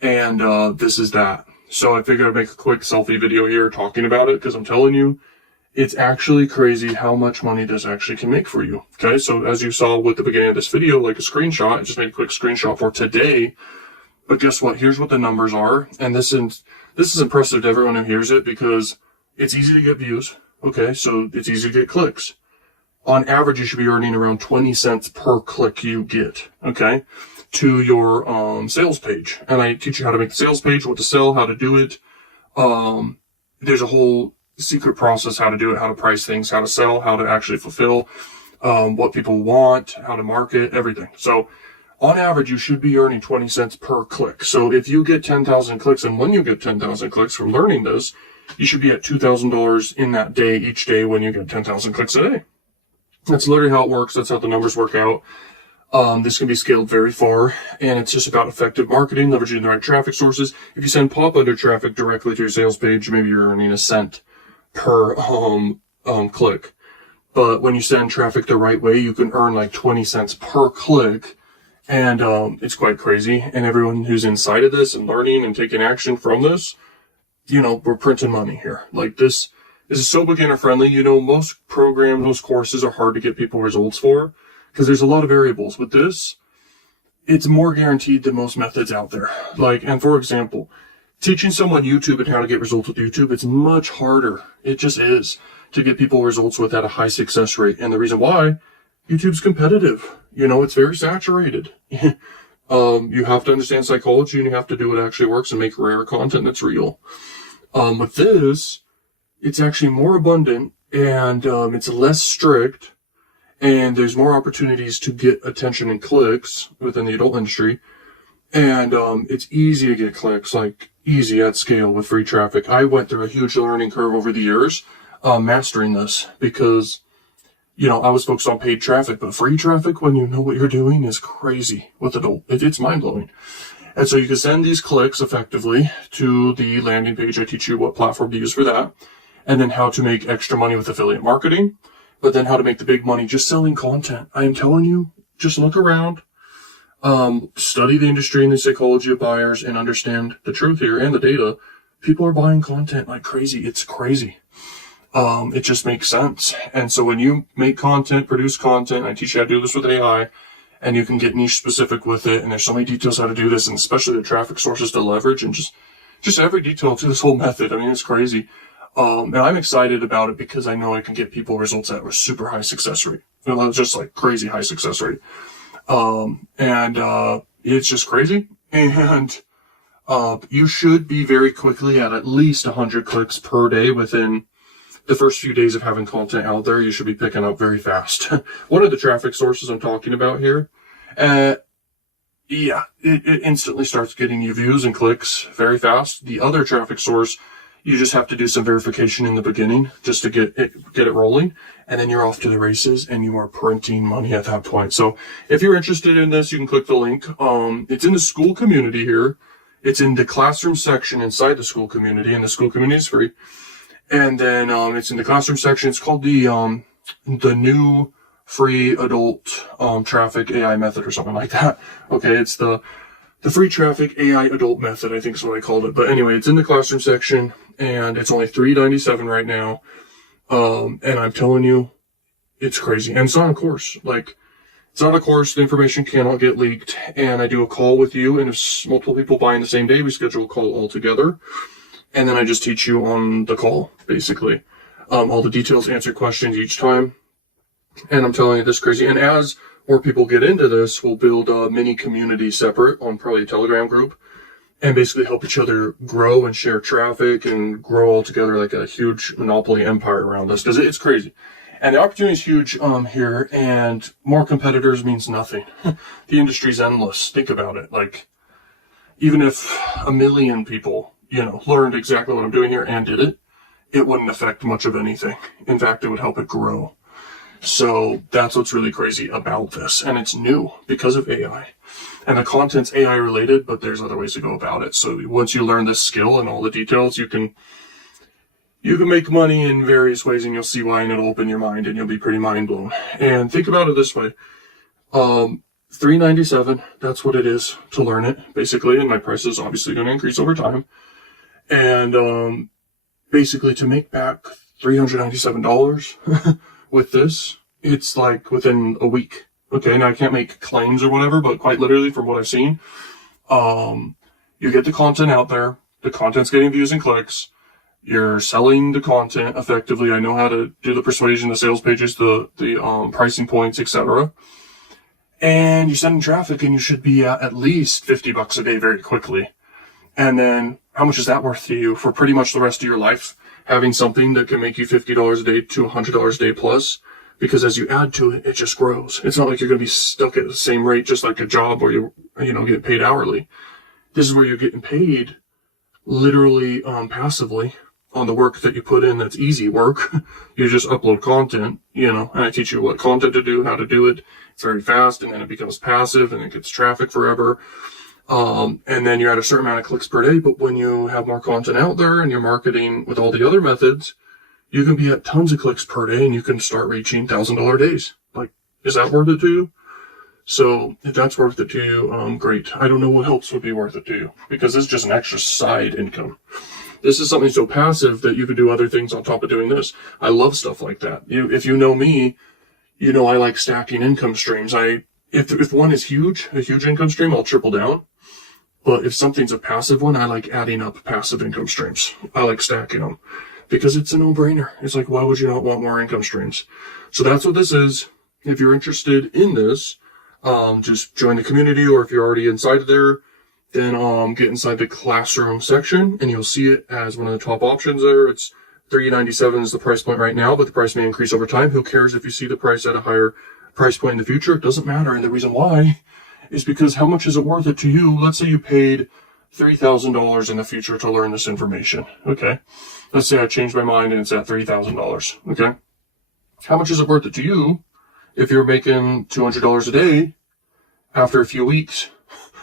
And this is that. So I figured I'd make a quick selfie video here talking about it, because I'm telling you, it's actually crazy how much money this actually can make for you. Okay, so as you saw with the beginning of this video, like a screenshot, I just made a quick screenshot for today. But guess what? Here's what the numbers are. And this is impressive to everyone who hears it, because it's easy to get views. Okay, so it's easy to get clicks. On average, you should be earning around 20 cents per click you get, okay, to your sales page. And I teach you how to make the sales page, what to sell, how to do it. There's a whole secret process, how to do it, how to price things, how to sell, how to actually fulfill what people want, how to market, everything. So on average, you should be earning 20 cents per click. So if you get 10,000 clicks, and when you get 10,000 clicks from learning this, you should be at $2,000 in that day, each day, when you get 10,000 clicks a day. That's literally how it works. That's how the numbers work out. This can be scaled very far, and it's just about effective marketing, leveraging the right traffic sources. If you send pop under traffic directly to your sales page, maybe you're earning a cent per click. But when you send traffic the right way, you can earn like 20 cents per click. And it's quite crazy. And everyone who's inside of this and learning and taking action from this, you know, we're printing money here. Like this is so beginner friendly. You know, most programs, most courses are hard to get people results for because there's a lot of variables. With this, it's more guaranteed than most methods out there. Like, and for example, teaching someone YouTube and how to get results with YouTube, it's much harder. It just is to get people results with at a high success rate. And the reason why, YouTube's competitive. You know, it's very saturated. You have to understand psychology, and you have to do what actually works and make rare content that's real. With this, it's actually more abundant, and it's less strict, and there's more opportunities to get attention and clicks within the adult industry. And it's easy to get clicks, like easy at scale with free traffic. I went through a huge learning curve over the years, mastering this, because you know, I was focused on paid traffic, but free traffic, when you know what you're doing, is crazy with adult. It's mind-blowing. And so you can send these clicks effectively to the landing page. I teach you what platform to use for that, and then how to make extra money with affiliate marketing, but then how to make the big money just selling content. I am telling you, just look around, study the industry and the psychology of buyers, and understand the truth here and the data. People are buying content like crazy. It's crazy. It just makes sense. And so when you make content, produce content, I teach you how to do this with AI, and you can get niche specific with it. And there's so many details how to do this, and especially the traffic sources to leverage, and just every detail to this whole method. I mean, it's crazy. And I'm excited about it because I know I can get people results at a super high success rate. You know, just like crazy high success rate. It's just crazy. And, you should be very quickly at least 100 clicks per day within the first few days of having content out there. You should be picking up very fast. One of the traffic sources I'm talking about here, it instantly starts getting you views and clicks very fast. The other traffic source, you just have to do some verification in the beginning just to get it rolling, and then you're off to the races and you are printing money at that point. So if you're interested in this, you can click the link. It's in the school community here. It's in the classroom section inside the school community, and the school community is free. And then it's in the classroom section. It's called the new free adult traffic AI method or something like that. Okay, it's the free traffic AI adult method, I think is what I called it. But anyway, it's in the classroom section, and it's only $3.97 right now. And I'm telling you, it's crazy. And it's not a course. Like, it's not a course. The information cannot get leaked. And I do a call with you, and if multiple people buy in the same day, we schedule a call all together. And then I just teach you on the call, basically. All the details, answer questions each time. And I'm telling you, this is crazy. And as more people get into this, we'll build a mini community separate on probably a Telegram group, and basically help each other grow and share traffic and grow all together like a huge monopoly empire around this, because it's crazy. And the opportunity is huge here, and more competitors means nothing. The industry's endless. Think about it. Like, even if 1 million people, learned exactly what I'm doing here and did it, it wouldn't affect much of anything. In fact, it would help it grow. So that's what's really crazy about this. And it's new because of AI. And the content's AI related, but there's other ways to go about it. So once you learn this skill and all the details, you can make money in various ways, and you'll see why, and it'll open your mind, and you'll be pretty mind blown. And think about it this way. $397, that's what it is to learn it, basically. And my price is obviously going to increase over time. And basically to make back $397 with this, it's like within a week. Okay, now I can't make claims or whatever, but quite literally from what I've seen, you get the content out there, the content's getting views and clicks, you're selling the content effectively. I know how to do the persuasion, the sales pages, the pricing points, etc. And you're sending traffic, and you should be at least $50 a day very quickly. And then how much is that worth to you for pretty much the rest of your life? Having something that can make you $50 a day to $100 a day plus, because as you add to it, it just grows. It's not like you're going to be stuck at the same rate, just like a job where you get paid hourly. This is where you're getting paid literally passively on the work that you put in. That's easy work. You just upload content, and I teach you what content to do, how to do it. It's very fast, and then it becomes passive, and it gets traffic forever. And then you're at a certain amount of clicks per day. But when you have more content out there and you're marketing with all the other methods, you can be at tons of clicks per day, and you can start reaching $1,000 days. Like, is that worth it to you? So if that's worth it to you, great. I don't know what else would be worth it to you, because it's just an extra side income. This is something so passive that you could do other things on top of doing this. I love stuff like that. If you know me, I like stacking income streams. If one is a huge income stream, I'll triple down. But if something's a passive one, I like adding up passive income streams. I like stacking them because it's a no-brainer. It's like, why would you not want more income streams? So that's what this is. If you're interested in this, just join the community, or if you're already inside of there, then get inside the classroom section, and you'll see it as one of the top options there. It's $397 is the price point right now, but the price may increase over time. Who cares if you see the price at a higher price point in the future? It doesn't matter. And the reason why is because how much is it worth it to you? Let's say you paid $3,000 in the future to learn this information. Okay. Let's say I changed my mind and it's at $3,000. Okay. How much is it worth it to you if you're making $200 a day? After a few weeks,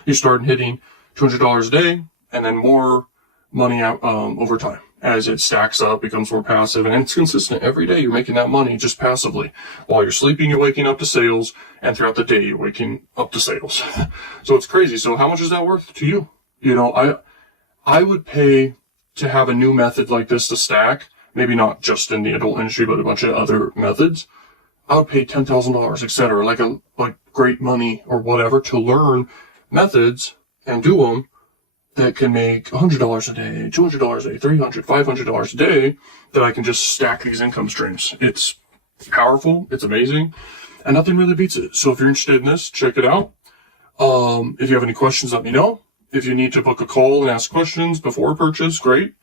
you start hitting $200 a day, and then more money out over time as it stacks up, becomes more passive, and it's consistent. Every day you're making that money just passively. While you're sleeping, you're waking up to sales, and throughout the day you're waking up to sales. So it's crazy. So how much is that worth to you? I would pay to have a new method like this to stack, maybe not just in the adult industry, but a bunch of other methods. I would pay $10,000, etc., like great money or whatever, to learn methods and do them that can make $100 a day, $200 a day, $300, $500 a day, that I can just stack these income streams. It's powerful. It's amazing. And nothing really beats it. So if you're interested in this, check it out. If you have any questions, let me know. If you need to book a call and ask questions before purchase, great.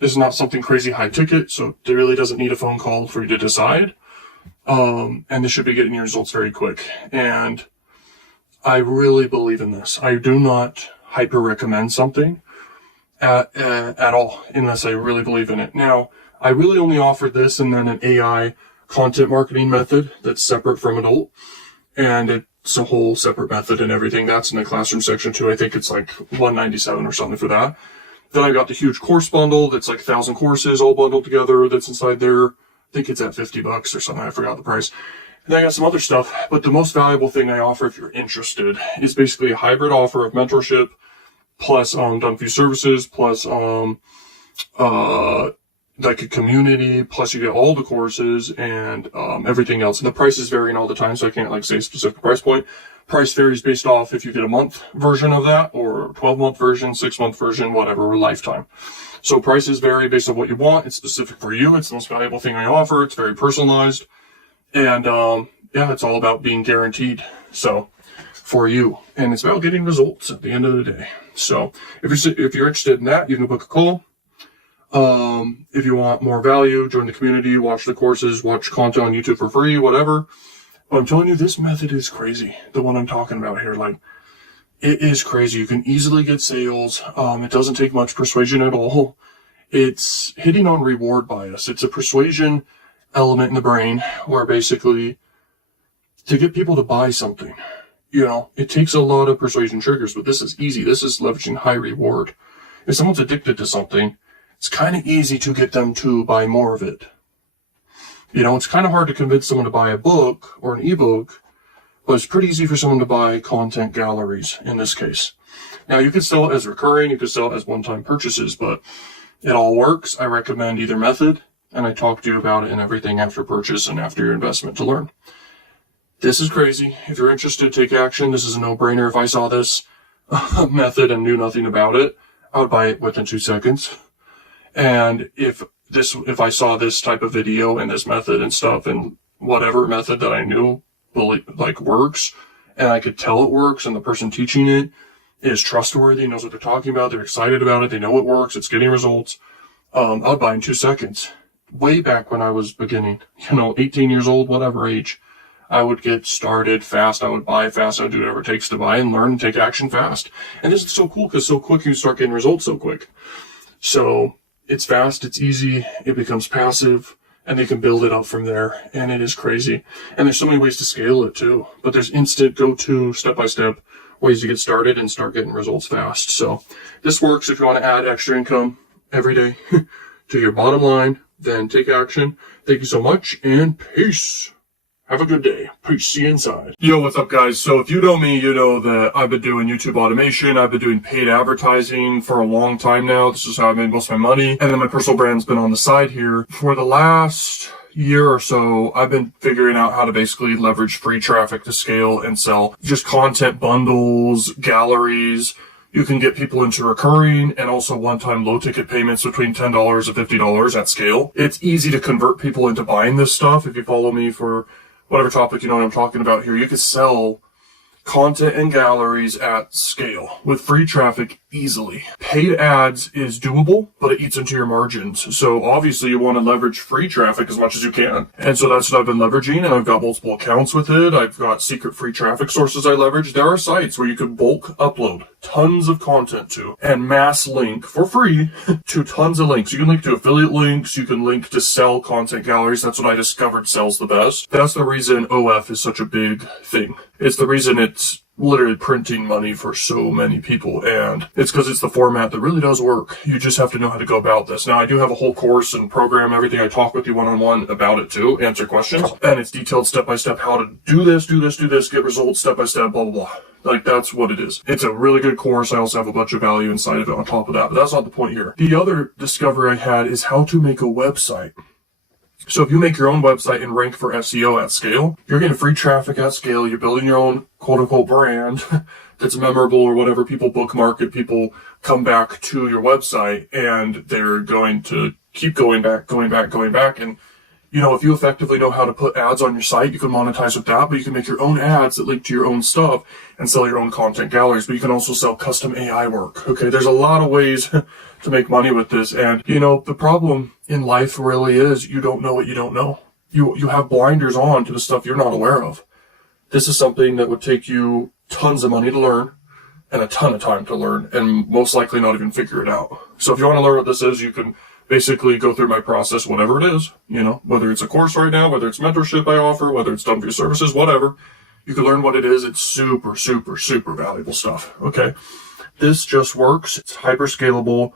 This is not something crazy high ticket, so it really doesn't need a phone call for you to decide. And this should be getting your results very quick. And I really believe in this. I do not hyper recommend something at all unless I really believe in it. Now, I really only offer this and then an AI content marketing method that's separate from adult, and it's a whole separate method and everything. That's in the classroom section too. I think it's like $197 or something for that. Then I got the huge course bundle that's like 1,000 courses all bundled together that's inside there. I think it's at $50 or something. I forgot the price. And then I got some other stuff, but the most valuable thing I offer, if you're interested, is basically a hybrid offer of mentorship plus done for you services plus like a community, plus you get all the courses and everything else. And the prices varying all the time, so I can't like say a specific price point. Price varies based off if you get a month version of that or 12-month version, 6-month version, whatever, or lifetime. So prices vary based on what you want. It's specific for you. It's the most valuable thing I offer. It's very personalized. And yeah, it's all about being guaranteed. So for you, and it's about getting results at the end of the day. So if you're interested in that, you can book a call. If you want more value, join the community, watch the courses, watch content on YouTube for free, whatever. But I'm telling you, this method is crazy. The one I'm talking about here, like, it is crazy. You can easily get sales. It doesn't take much persuasion at all. It's hitting on reward bias. It's a persuasion element in the brain where basically to get people to buy something, it takes a lot of persuasion triggers, but this is easy. This is leveraging high reward. If someone's addicted to something, it's kind of easy to get them to buy more of it. It's kind of hard to convince someone to buy a book or an ebook, but it's pretty easy for someone to buy content galleries in this case. Now, you could sell it as recurring, you could sell it as one-time purchases, but it all works. I recommend either method, and I talk to you about it and everything after purchase and after your investment to learn. This is crazy. If you're interested, take action. This is a no-brainer. If I saw this method and knew nothing about it, I would buy it within 2 seconds. And if I saw this type of video and this method and stuff and whatever method that I knew works, and I could tell it works, and the person teaching it is trustworthy, knows what they're talking about, they're excited about it, they know it works, it's getting results, I would buy in 2 seconds. Way back when I was beginning, 18 years old, whatever age, I would get started fast, I would buy fast, I would do whatever it takes to buy and learn and take action fast. And this is so cool because so quick you start getting results so quick. So it's fast, it's easy, it becomes passive, and they can build it up from there, and it is crazy. And there's so many ways to scale it too, but there's instant go-to, step-by-step ways to get started and start getting results fast. So this works if you want to add extra income every day to your bottom line, then take action. Thank you so much, and peace. Have a good day. Peace. See you inside. Yo, what's up, guys? So if you know me, you know that I've been doing YouTube automation. I've been doing paid advertising for a long time now. This is how I made most of my money. And then my personal brand's been on the side here. For the last year or so, I've been figuring out how to basically leverage free traffic to scale and sell just content bundles, galleries. You can get people into recurring and also one-time low-ticket payments between $10 and $50 at scale. It's easy to convert people into buying this stuff. If you follow me for whatever topic you know what I'm talking about here, you can sell content and galleries at scale with free traffic easily. Paid ads is doable, but it eats into your margins. So obviously you want to leverage free traffic as much as you can. And so that's what I've been leveraging, and I've got multiple accounts with it. I've got secret free traffic sources I leverage. There are sites where you can bulk upload tons of content to and mass link for free to tons of links. You can link to affiliate links. You can link to sell content galleries. That's what I discovered sells the best. That's the reason OF is such a big thing. It's the reason it's literally printing money for so many people, and it's because it's the format that really does work. You just have to know how to go about this. Now, I do have a whole course and program, everything. I talk with you one-on-one about it too, answer questions, and it's detailed step-by-step how to do this, get results step-by-step, blah, blah, blah. Like, that's what it is. It's a really good course. I also have a bunch of value inside of it on top of that, but that's not the point here. The other discovery I had is how to make a website. So if you make your own website and rank for SEO at scale, you're getting free traffic at scale. You're building your own quote-unquote brand that's memorable or whatever. People bookmark it. People come back to your website, and they're going to keep going back. And, if you effectively know how to put ads on your site, you can monetize with that, but you can make your own ads that link to your own stuff and sell your own content galleries. But you can also sell custom AI work. Okay, there's a lot of ways to make money with this. And, the problem in life really is you don't know what you don't know. You have blinders on to the stuff you're not aware of. This is something that would take you tons of money to learn and a ton of time to learn, and most likely not even figure it out. So if you want to learn what this is, you can basically go through my process, whatever it is, whether it's a course right now, whether it's mentorship I offer, whether it's done for your services, whatever. You can learn what it is. It's super, super, super valuable stuff. Okay. This just works. It's hyper scalable,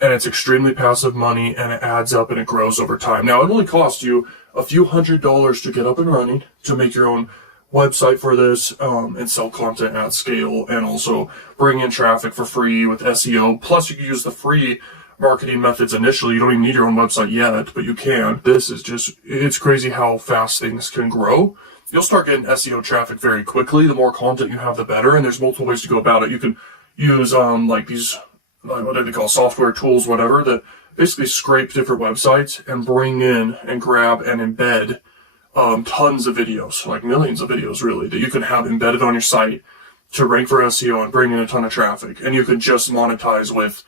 and it's extremely passive money, and it adds up and it grows over time. Now, it only costs you a few $100s to get up and running, to make your own website for this, and sell content at scale, and also bring in traffic for free with SEO. Plus, you can use the free marketing methods initially. You don't even need your own website yet, but you can. This is it's crazy how fast things can grow. You'll start getting SEO traffic very quickly. The more content you have, the better. And there's multiple ways to go about it. You can use, these, what do they call, software tools, whatever, that basically scrape different websites and bring in and grab and embed, tons of videos, like millions of videos really, that you can have embedded on your site to rank for SEO and bring in a ton of traffic. And you can just monetize with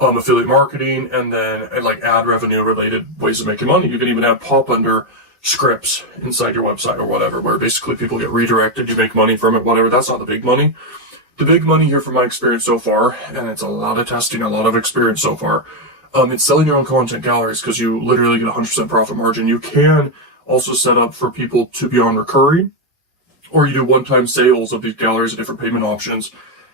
affiliate marketing, and then like ad revenue related ways of making money. You can even have pop under scripts inside your website or whatever, where basically people get redirected, you make money from it, whatever. That's not the big money. The big money here from my experience so far, and it's a lot of testing, a lot of experience so far, it's selling your own content galleries, because you literally get 100% profit margin. You can also set up for people to be on recurring, or you do one-time sales of these galleries at different payment options.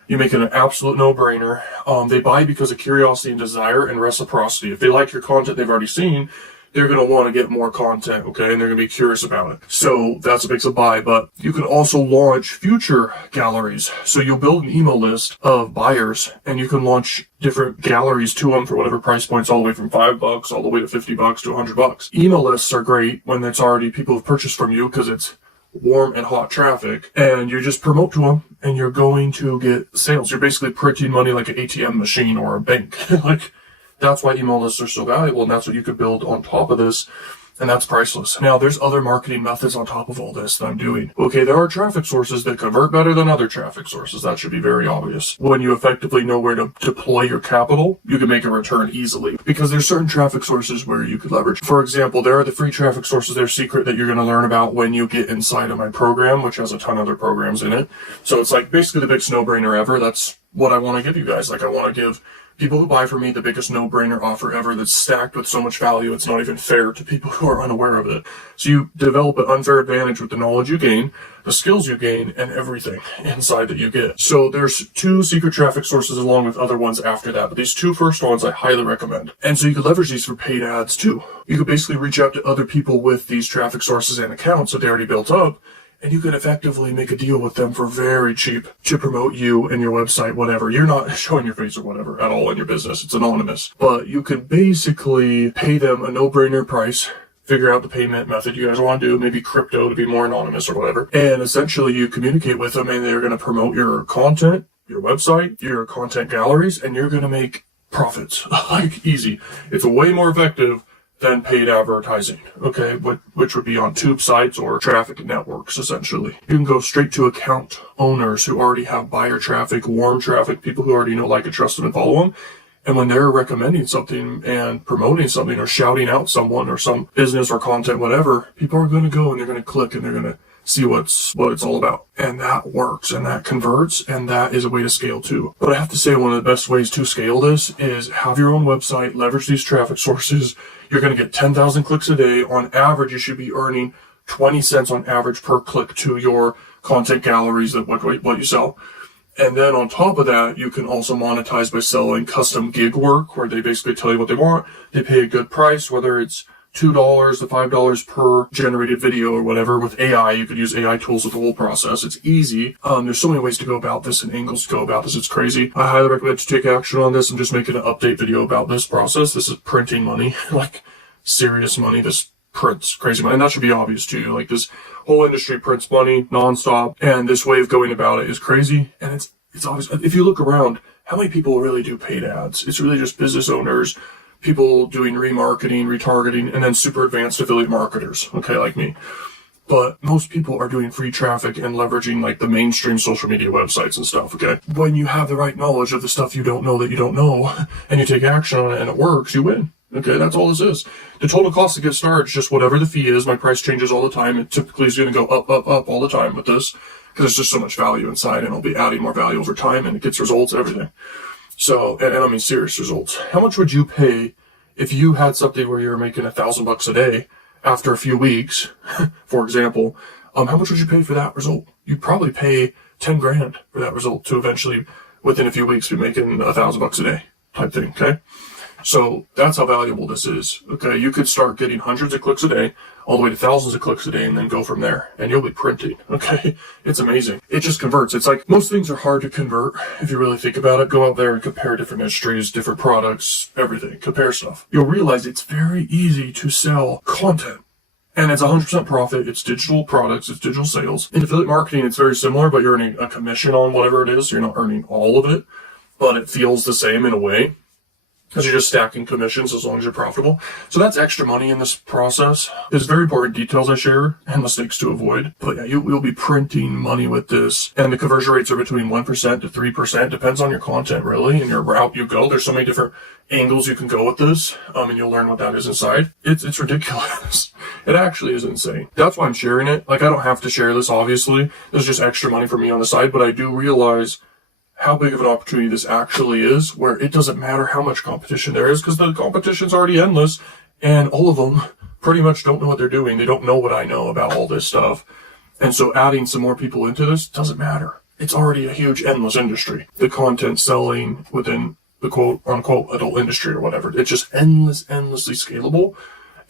You make it an absolute no-brainer. They buy because of curiosity and desire and reciprocity. If they like your content they've already seen, they're going to want to get more content, okay? And they're going to be curious about it. So that's what makes a buy. But you can also launch future galleries. So you'll build an email list of buyers, and you can launch different galleries to them for whatever price points, all the way from $5 all the way to $50 to $100. Email lists are great when it's already people who've purchased from you, because it's warm and hot traffic, and you just promote to them and you're going to get sales. You're basically printing money like an ATM machine or a bank. Like, that's why email lists are so valuable, and that's what you could build on top of this, and that's priceless. Now, there's other marketing methods on top of all this that I'm doing. Okay, there are traffic sources that convert better than other traffic sources. That should be very obvious. When you effectively know where to deploy your capital, you can make a return easily, because there's certain traffic sources where you could leverage. For example, there are the free traffic sources. They're secret that you're going to learn about when you get inside of my program, which has a ton of other programs in it. So it's like basically the biggest no-brainer ever. That's what I want to give you guys. Like, I want to give people who buy from me the biggest no-brainer offer ever that's stacked with so much value it's not even fair to people who are unaware of it. So you develop an unfair advantage with the knowledge you gain, the skills you gain, and everything inside that you get. So there's 2 secret traffic sources along with other ones after that, but these 2 first ones I highly recommend. And so you could leverage these for paid ads too. You could basically reach out to other people with these traffic sources and accounts that they already built up, and you can effectively make a deal with them for very cheap to promote you and your website, whatever. You're not showing your face or whatever at all in your business. It's anonymous. But you can basically pay them a no-brainer price, figure out the payment method you guys want to do, maybe crypto to be more anonymous or whatever. And essentially you communicate with them, and they're going to promote your content, your website, your content galleries, and you're going to make profits. Like, easy. It's way more effective than paid advertising, okay, which would be on tube sites or traffic networks, essentially. You can go straight to account owners who already have buyer traffic, warm traffic, people who already know, like, and trust them and follow them. And when they're recommending something and promoting something or shouting out someone or some business or content, whatever, people are going to go and they're going to click and they're going to see what it's all about. And that works, and that converts, and that is a way to scale too. But I have to say, one of the best ways to scale this is have your own website, leverage these traffic sources. You're going to get 10,000 clicks a day. On average, you should be earning 20 cents on average per click to your content galleries, that what you sell. And then on top of that, you can also monetize by selling custom gig work, where they basically tell you what they want. They pay a good price, whether it's $2 to $5 per generated video or whatever. With AI, you could use AI tools with the whole process. It's easy. There's so many ways to go about this and angles to go about this. It's crazy. I highly recommend to take action on this. I'm just making an update video about this process. This is printing money, like serious money. This prints crazy money. And that should be obvious to you. Like, this whole industry prints money nonstop, and this way of going about it is crazy. And it's obvious. If you look around, how many people really do paid ads? It's really just business owners, people doing remarketing, retargeting, and then super advanced affiliate marketers, okay, like me. But most people are doing free traffic and leveraging, like, the mainstream social media websites and stuff, okay? When you have the right knowledge of the stuff you don't know that you don't know, and you take action on it and it works, you win. Okay, that's all this is. The total cost to get started is just whatever the fee is. My price changes all the time. It typically is going to go up, up, up all the time with this, because there's just so much value inside, and I'll be adding more value over time, and it gets results, everything. So, and I mean serious results. How much would you pay if you had something where you were making $1,000 a day after a few weeks, for example? How much would you pay for that result? You'd probably pay 10 grand for that result to eventually, within a few weeks, be making $1,000 a day type thing. Okay. So that's how valuable this is. Okay. You could start getting hundreds of clicks a day, all the way to thousands of clicks a day, and then go from there, and you'll be printing. Okay. It's amazing. It just converts. It's like, most things are hard to convert if you really think about it. Go out there and compare different industries, different products, everything. Compare stuff. You'll realize it's very easy to sell content. And it's 100% profit. It's digital products. It's digital sales. In affiliate marketing, it's very similar, but you're earning a commission on whatever it is. You're not earning all of it, but it feels the same in a way. because you're just stacking commissions as long as you're profitable. So that's extra money in this process. There's very important details I share and mistakes to avoid. But yeah, you'll be printing money with this. And the conversion rates are between 1% to 3%. Depends on your content, really, and your route you go. There's so many different angles you can go with this, and you'll learn what that is inside. It's ridiculous. It actually is insane. That's why I'm sharing it. Like, I don't have to share this, obviously. There's just extra money for me on the side, but I do realize how big of an opportunity this actually is, where it doesn't matter how much competition there is, because the competition's already endless, and all of them pretty much don't know what they're doing. They don't know what I know about all this stuff. And so adding some more people into this doesn't matter. It's already a huge, endless industry. The content selling within the quote-unquote adult industry or whatever, it's just endlessly scalable.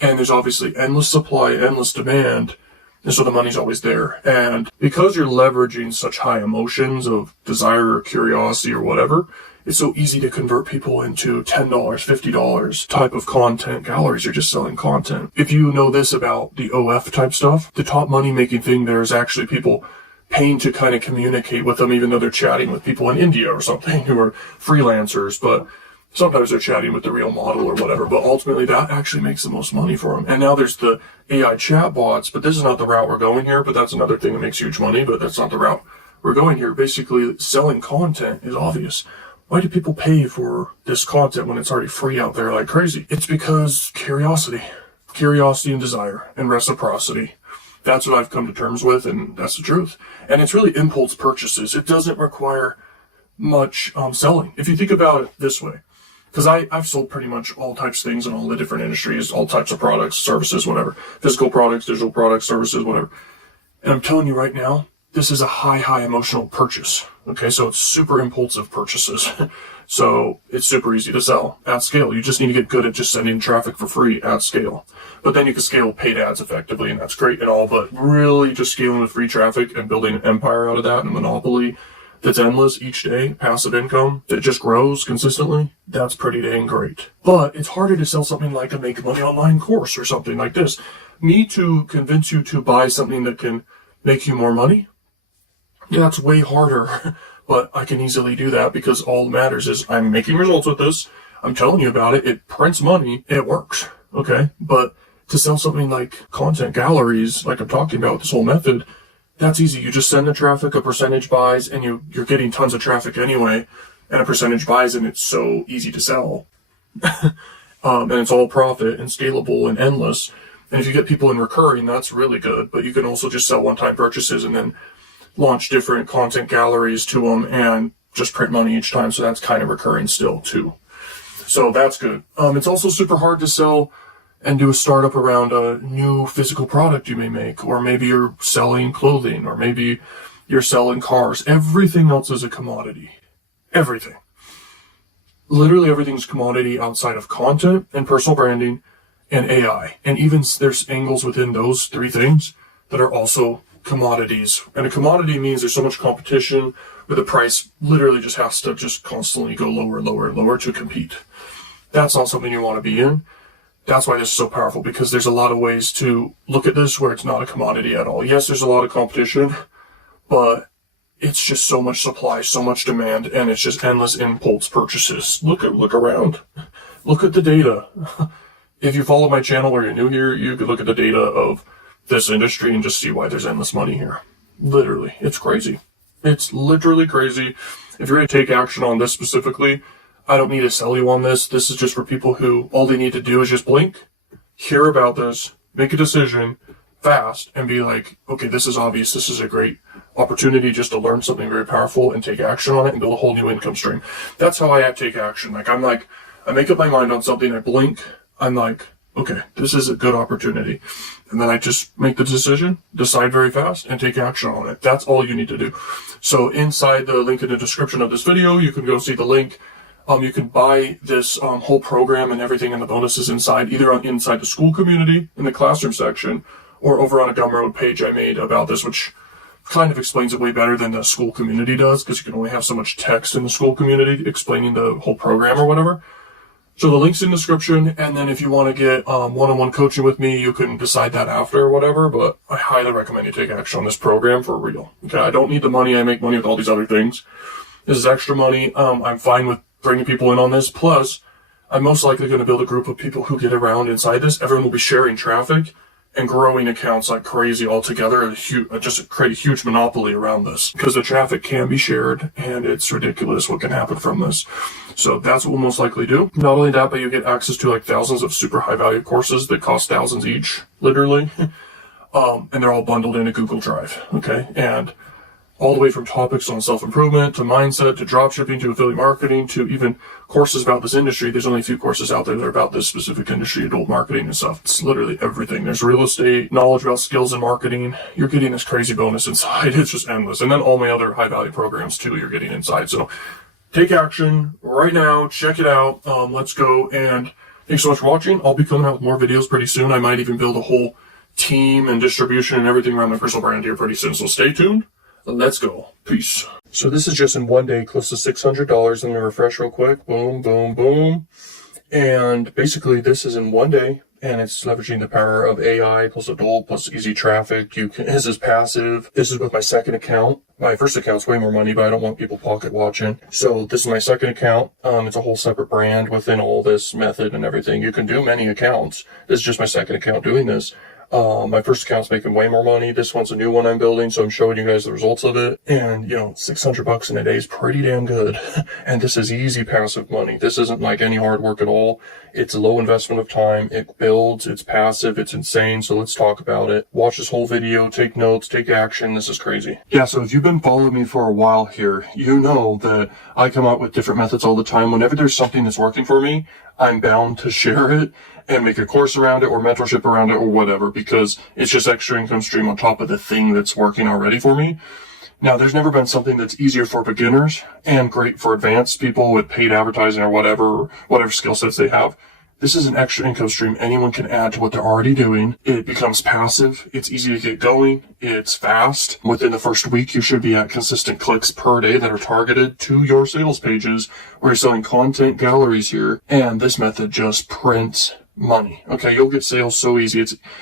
And there's obviously endless supply, endless demand. And so the money's always there. And because you're leveraging such high emotions of desire or curiosity or whatever, it's so easy to convert people into $10, $50 type of content galleries. You're just selling content. If you know this about the OF type stuff, the top money making thing there is actually people paying to kind of communicate with them, even though they're chatting with people in India or something who are freelancers. But sometimes they're chatting with the real model or whatever, but ultimately that actually makes the most money for them. And now there's the AI chatbots, but this is not the route we're going here, but that's another thing that makes huge money, but that's not the route we're going here. Basically, selling content is obvious. Why do people pay for this content when it's already free out there like crazy? It's because curiosity and desire and reciprocity. That's what I've come to terms with, and that's the truth. And it's really impulse purchases. It doesn't require much selling. If you think about it this way, because I've sold pretty much all types of things in all the different industries, all types of products, services, whatever. Physical products, digital products, services, whatever. And I'm telling you right now, this is a high emotional purchase. Okay, so it's super impulsive purchases. So it's super easy to sell at scale. You just need to get good at just sending traffic for free at scale. But then you can scale paid ads effectively, and that's great and all, but really just scaling with free traffic and building an empire out of that and a monopoly that's endless each day, passive income that just grows consistently, that's pretty dang great. But it's harder to sell something like a make money online course or something like this. Me to convince you to buy something that can make you more money, yeah, that's way harder. But I can easily do that because all that matters is I'm making results with this. I'm telling you about it. It prints money. It works. Okay. But to sell something like content galleries, like I'm talking about, this whole method, that's easy. You just send the traffic, a percentage buys, and you're getting tons of traffic anyway, and a percentage buys, and it's so easy to sell. And it's all profit and scalable and endless. And if you get people in recurring, that's really good. But you can also just sell one-time purchases and then launch different content galleries to them and just print money each time. So that's kind of recurring still too. So that's good. It's also super hard to sell and do a startup around a new physical product you may make, or maybe you're selling clothing, or maybe you're selling cars. Everything else is a commodity. Everything. Literally everything's commodity outside of content and personal branding and AI. And even there's angles within those three things that are also commodities. And a commodity means there's so much competition where the price literally just has to just constantly go lower and lower and lower to compete. That's not something you want to be in. That's why this is so powerful, because there's a lot of ways to look at this where it's not a commodity at all. Yes, there's a lot of competition, but it's just so much supply, so much demand, and it's just endless impulse purchases. Look around. Look at the data. If you follow my channel or you're new here, you could look at the data of this industry and just see why there's endless money here. Literally, it's crazy. It's literally crazy. If you're ready to take action on this specifically, I don't need to sell you on this. This is just for people who all they need to do is just blink, hear about this, make a decision fast, and be like, okay, this is obvious. This is a great opportunity just to learn something very powerful and take action on it and build a whole new income stream. That's how I take action. I make up my mind on something, I blink, I'm like, okay, this is a good opportunity. And then I just make the decision, decide very fast, and take action on it. That's all you need to do. So inside the link in the description of this video, you can go see the link. You can buy this whole program and everything and the bonuses inside, either inside the school community in the classroom section, or over on a Gumroad page I made about this, which kind of explains it way better than the school community does, because you can only have so much text in the school community explaining the whole program or whatever. So the link's in the description, and then if you want to get one-on-one coaching with me, you can decide that after or whatever, but I highly recommend you take action on this program for real. Okay, I don't need the money. I make money with all these other things. This is extra money. I'm fine with bringing people in on this. Plus, I'm most likely going to build a group of people who get around inside this. Everyone will be sharing traffic and growing accounts like crazy all together, just create a huge monopoly around this, because the traffic can be shared and it's ridiculous what can happen from this. So that's what we'll most likely do. Not only that, but you get access to like thousands of super high value courses that cost thousands each, literally. And they're all bundled in a Google Drive. Okay. And all the way from topics on self-improvement to mindset to dropshipping to affiliate marketing to even courses about this industry. There's only a few courses out there that are about this specific industry, adult marketing and stuff. It's literally everything. There's real estate, knowledge about skills and marketing. You're getting this crazy bonus inside. It's just endless. And then all my other high value programs too, you're getting inside. So take action right now. Check it out. Let's go. And thanks so much for watching. I'll be coming out with more videos pretty soon. I might even build a whole team and distribution and everything around my personal brand here pretty soon. So stay tuned. Let's go. Peace. So this is just in one day, close to $600. I'm going to refresh real quick. Boom, boom, boom. And basically this is in one day, and it's leveraging the power of AI plus adult plus easy traffic. This is passive. This is with my second account. My first account's way more money, but I don't want people pocket watching. So this is my second account. It's a whole separate brand within all this method and everything. You can do many accounts. This is just my second account doing this. My first account's making way more money. This one's a new one I'm building, so I'm showing you guys the results of it. And, $600 in a day is pretty damn good. And this is easy passive money. This isn't like any hard work at all. It's a low investment of time. It builds. It's passive. It's insane. So let's talk about it. Watch this whole video. Take notes. Take action. This is crazy. Yeah, so if you've been following me for a while here, you know that I come out with different methods all the time. Whenever there's something that's working for me, I'm bound to share it and make a course around it or mentorship around it or whatever, because it's just extra income stream on top of the thing that's working already for me. Now, there's never been something that's easier for beginners and great for advanced people with paid advertising or whatever skill sets they have. This is an extra income stream anyone can add to what they're already doing. It becomes passive. It's easy to get going. It's fast. Within the first week, you should be at consistent clicks per day that are targeted to your sales pages where you're selling content galleries here. And this method just prints money. Okay, you'll get sales so easy.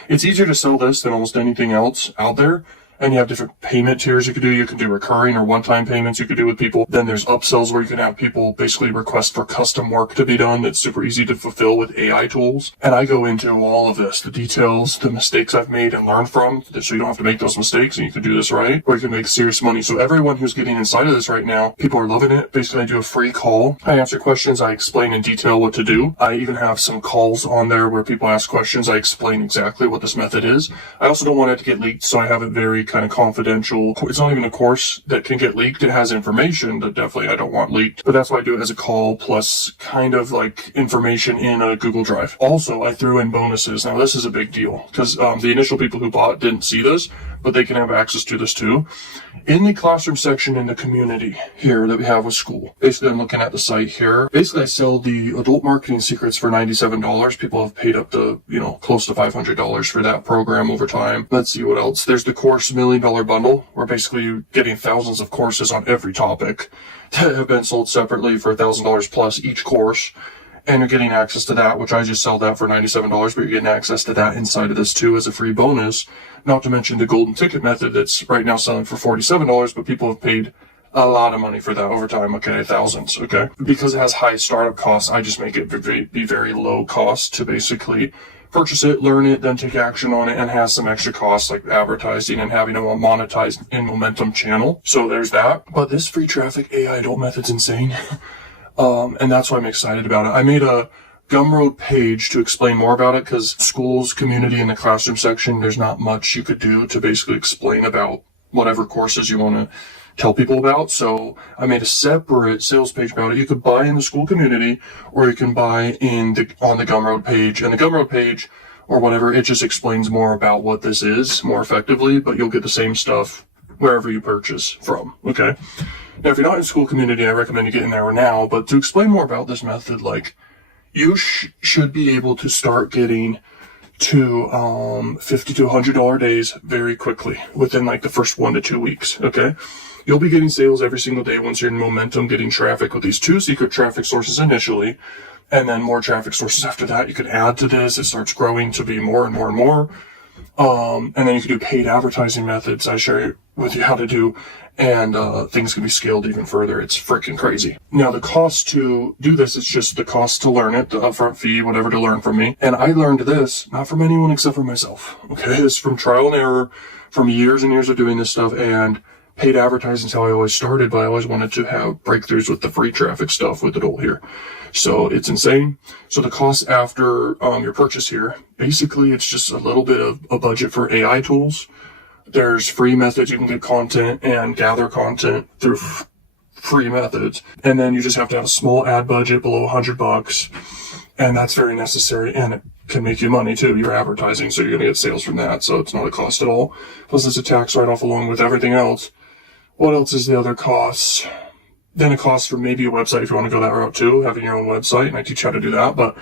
It's easier to sell this than almost anything else out there. And you have different payment tiers you could do. You can do recurring or one-time payments you could do with people. Then there's upsells where you can have people basically request for custom work to be done that's super easy to fulfill with AI tools. And I go into all of this, the details, the mistakes I've made and learn from, so you don't have to make those mistakes and you can do this right, or you can make serious money. So everyone who's getting inside of this right now, people are loving it. Basically, I do a free call. I answer questions. I explain in detail what to do. I even have some calls on there where people ask questions. I explain exactly what this method is. I also don't want it to get leaked, so I have it very kind of confidential. It's not even a course that can get leaked. It has information that definitely I don't want leaked, but that's why I do it as a call plus kind of like information in a Google Drive. Also, I threw in bonuses. Now this is a big deal because the initial people who bought didn't see this, but they can have access to this too. In the classroom section in the community here that we have with school, basically I'm looking at the site here. Basically I sell the adult marketing secrets for $97. People have paid up to, close to $500 for that program over time. Let's see what else. There's the course $1 million bundle where basically you're getting thousands of courses on every topic that have been sold separately for $1,000 plus each course. And you're getting access to that, which I just sell that for $97, but you're getting access to that inside of this too as a free bonus. Not to mention the golden ticket method that's right now selling for $47, but people have paid a lot of money for that over time. Okay, thousands. Okay. Because it has high startup costs, I just make it be very low cost to basically purchase it, learn it, then take action on it, and has some extra costs like advertising and having a monetized in momentum channel. So there's that. But this free traffic AI adult method's insane. And that's why I'm excited about it. I made a Gumroad page to explain more about it because schools, community, in the classroom section, there's not much you could do to basically explain about whatever courses you want to tell people about. So I made a separate sales page about it. You could buy in the school community or you can buy on the Gumroad page. And the Gumroad page or whatever, it just explains more about what this is more effectively, but you'll get the same stuff wherever you purchase from. Okay. Now, if you're not in school community, I recommend you get in there now, but to explain more about this method, like you should be able to start getting to $50 to $100 days very quickly within like the first 1 to 2 weeks. Okay. You'll be getting sales every single day once you're in momentum, getting traffic with these 2 secret traffic sources initially, and then more traffic sources after that. You could add to this. It starts growing to be more and more and more. And then you can do paid advertising methods. I share with you how to do, and things can be scaled even further. It's freaking crazy. Now, the cost to do this is just the cost to learn it, the upfront fee, whatever, to learn from me. And I learned this not from anyone except for myself. Okay, it's from trial and error, from years and years of doing this stuff, and paid advertising is how I always started, but I always wanted to have breakthroughs with the free traffic stuff with it here. So it's insane. So the cost after your purchase here, basically it's just a little bit of a budget for AI tools. There's free methods you can get content and gather content through free methods. And then you just have to have a small ad budget below $100. And that's very necessary. And it can make you money too. You're advertising, so you're going to get sales from that. So it's not a cost at all. Plus it's a tax write-off along with everything else. What else is the other costs? Then a cost for maybe a website if you want to go that route too, having your own website. And I teach how to do that. But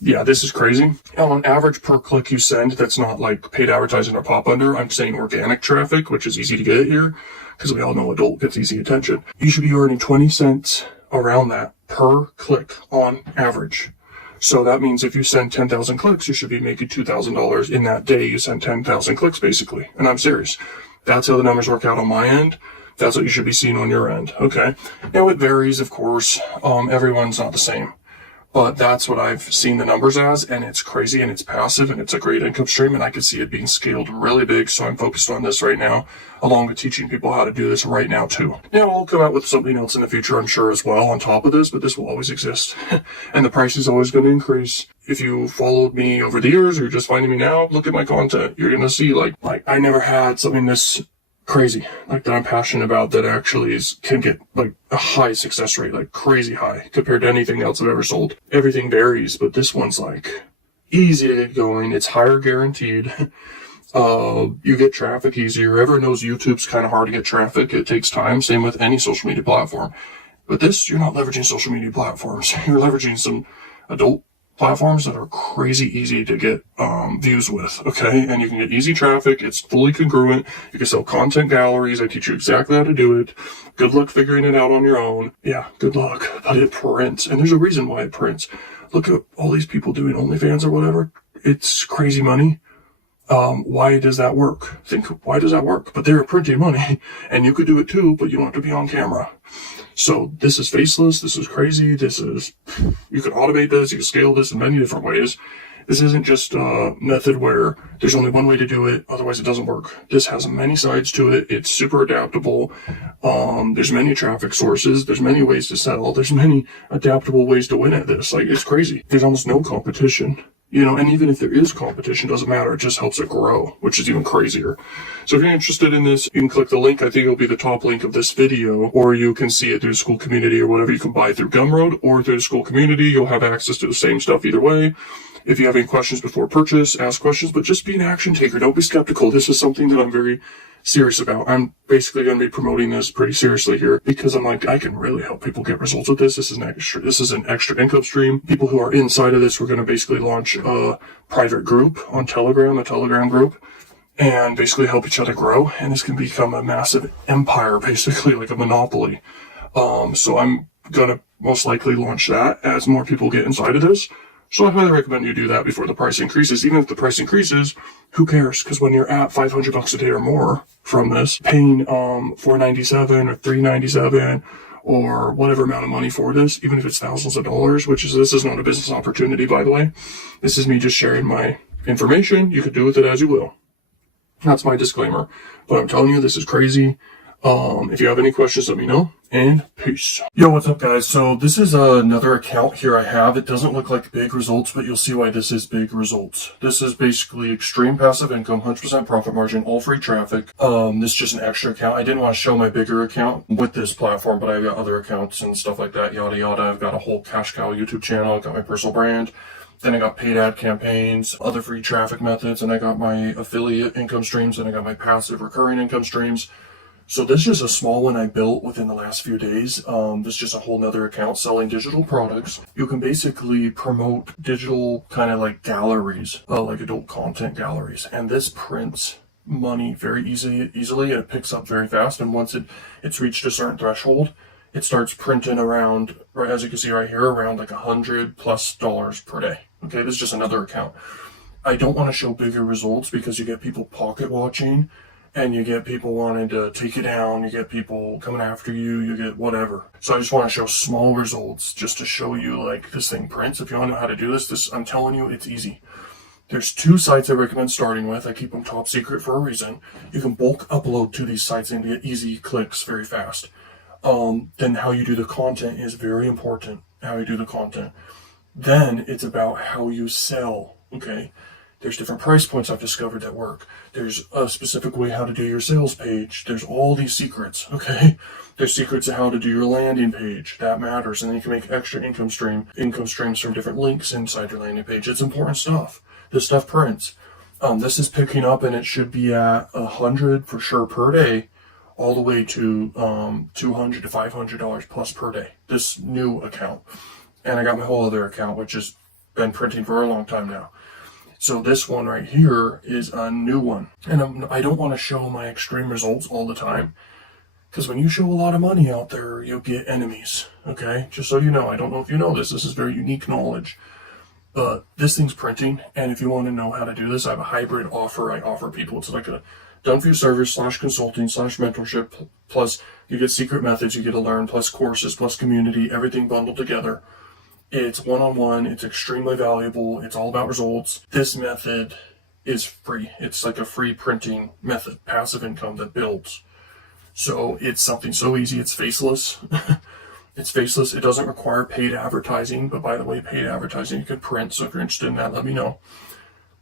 yeah, this is crazy. And on average per click you send, that's not like paid advertising or pop under. I'm saying organic traffic, which is easy to get here because we all know adult gets easy attention. You should be earning 20 cents around that per click on average. So that means if you send 10,000 clicks, you should be making $2,000 in that day. You send 10,000 clicks basically. And I'm serious. That's how the numbers work out on my end. That's what you should be seeing on your end. Okay. Now it varies, of course. Everyone's not the same. But that's what I've seen the numbers as, and it's crazy, and it's passive, and it's a great income stream, and I can see it being scaled really big, so I'm focused on this right now, along with teaching people how to do this right now, too. Now, I'll come out with something else in the future, I'm sure, as well, on top of this, but this will always exist, and the price is always going to increase. If you followed me over the years, or you're just finding me now, look at my content. You're going to see, like, I never had something this crazy, like that I'm passionate about, that actually can get like a high success rate, like crazy high compared to anything else I've ever sold. Everything varies, but this one's like easy to get going. It's higher guaranteed. You get traffic easier. Everyone knows YouTube's kind of hard to get traffic. It takes time. Same with any social media platform. But this, you're not leveraging social media platforms. You're leveraging some adult platforms that are crazy easy to get views with, okay? And you can get easy traffic. It's fully congruent. You can sell content galleries. I teach you exactly how to do it. Good luck figuring it out on your own. Yeah, good luck. But it prints. And there's a reason why it prints. Look at all these people doing OnlyFans or whatever. It's crazy money. Why does that work? Why does that work? But they're printing money. And you could do it too, but you don't have to be on camera. So this is faceless. This is crazy. You can automate this. You can scale this in many different ways. This isn't just a method where there's only one way to do it. Otherwise it doesn't work. This has many sides to it. It's super adaptable. There's many traffic sources. There's many ways to sell. There's many adaptable ways to win at this. Like, it's crazy. There's almost no competition. You know, and even if there is competition, doesn't matter. It just helps it grow, which is even crazier. So if you're interested in this, you can click the link. I think it'll be the top link of this video, or you can see it through the school community or whatever. You can buy through Gumroad or through the school community. You'll have access to the same stuff either way. If you have any questions before purchase, ask questions, but just be an action taker. Don't be skeptical. This is something that I'm very serious about. I'm basically going to be promoting this pretty seriously here because I'm like, I can really help people get results with this. This is an extra income stream. People who are inside of this, we're going to basically launch a private group on Telegram, a Telegram group, and basically help each other grow. And this can become a massive empire, basically like a monopoly. So I'm going to most likely launch that as more people get inside of this. So I highly recommend you do that before the price increases. Even if the price increases, who cares? Because when you're at $500 a day or more from this, paying $497 or $397 or whatever amount of money for this, even if it's thousands of dollars, this is not a business opportunity, by the way. This is me just sharing my information. You could do with it as you will. That's my disclaimer. But I'm telling you, this is crazy. If you have any questions, let me know, and peace. Yo, what's up, guys? So this is another account here I have. It doesn't look like big results, but you'll see why this is big results. This is basically extreme passive income, 100% profit margin, all free traffic. This is just an extra account. I didn't want to show my bigger account with this platform, but I've got other accounts and stuff like that, yada, yada. I've got a whole cash cow YouTube channel. I've got my personal brand. Then I got paid ad campaigns, other free traffic methods, and I got my affiliate income streams, and I got my passive recurring income streams. So this is just a small one I built within the last few days. This is just a whole nother account selling digital products. You can basically promote digital kind of like galleries, like adult content galleries. And this prints money very easily. It picks up very fast. And once it's reached a certain threshold, it starts printing around, right, as you can see right here, around like $100+ per day. Okay, this is just another account. I don't want to show bigger results because you get people pocket watching and you get people wanting to take you down, you get people coming after you, you get whatever. So I just want to show small results just to show you like this thing prints. If you want to know how to do this, I'm telling you, it's easy. There's 2 sites I recommend starting with. I keep them top secret for a reason. You can bulk upload to these sites and get easy clicks very fast. Then how you do the content is very important. How you do the content. Then it's about how you sell, okay? There's different price points I've discovered that work. There's a specific way how to do your sales page. There's all these secrets, okay? There's secrets of how to do your landing page. That matters. And then you can make extra income streams from different links inside your landing page. It's important stuff. This stuff prints. This is picking up, and it should be at $100 for sure per day, all the way to $200 to $500 plus per day. This new account. And I got my whole other account, which has been printing for a long time now. So this one right here is a new one. And I don't want to show my extreme results all the time, because when you show a lot of money out there, you'll get enemies, okay? Just so you know, I don't know if you know this. This is very unique knowledge. But this thing's printing, and if you want to know how to do this, I have a hybrid offer I offer people. It's like a done-for-you service / consulting / mentorship, plus you get secret methods you get to learn, plus courses, plus community, everything bundled together. It's one-on-one. It's extremely valuable. It's all about results. This method is free. It's like a free printing method, passive income that builds. So it's something so easy. It's faceless. It's faceless. It doesn't require paid advertising. But by the way, paid advertising, you can print. So if you're interested in that, let me know.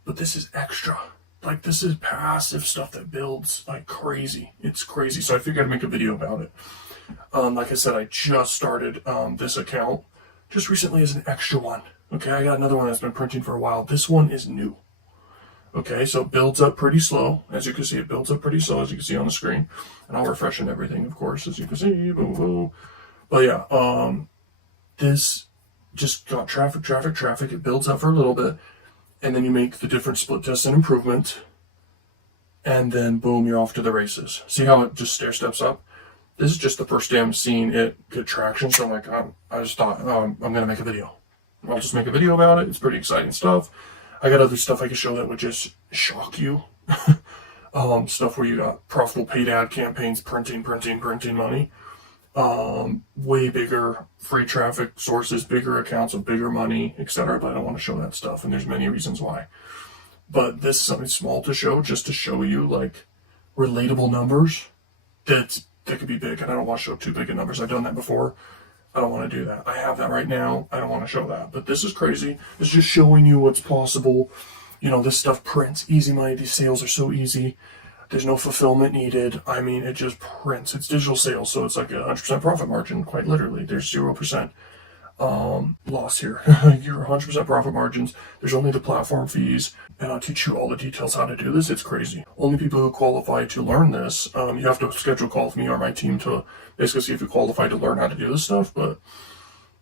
But this is extra. Like, this is passive stuff that builds like crazy. It's crazy. So I figured I'd make a video about it. Like I said, I just started this account just recently as an extra one. Okay, I got another one that's been printing for a while. This one is new. Okay, so it builds up pretty slow. As you can see, it builds up pretty slow, as you can see on the screen. And I'll refresh and everything, of course, as you can see. Boom, boom. But yeah, this just got traffic. It builds up for a little bit. And then you make the different split tests and improvement. And then, boom, you're off to the races. See how it just stair steps up? This is just the first day I'm seeing it get traction. So I'm like, I just thought, I'm going to make a video. I'll just make a video about it. It's pretty exciting stuff. I got other stuff I can show that would just shock you. Stuff where you got profitable paid ad campaigns, printing money. Way bigger free traffic sources, bigger accounts with bigger money, etc. But I don't want to show that stuff, and there's many reasons why. But this is something small to show, just to show you like relatable numbers that could be big. And I don't want to show too big of numbers. I've done that before. I don't want to do that. I have that right now. I don't want to show that. But this is crazy. It's just showing you what's possible. You know, this stuff prints easy money. These sales are so easy. There's no fulfillment needed. I mean, it just prints. It's digital sales, so it's like a 100% profit margin, quite literally. There's 0% loss here. You're 100% profit margins. There's only the platform fees, and I'll teach you all the details how to do this. It's crazy. Only people who qualify to learn this, you have to schedule a call with me or my team to basically see if you qualify to learn how to do this stuff. But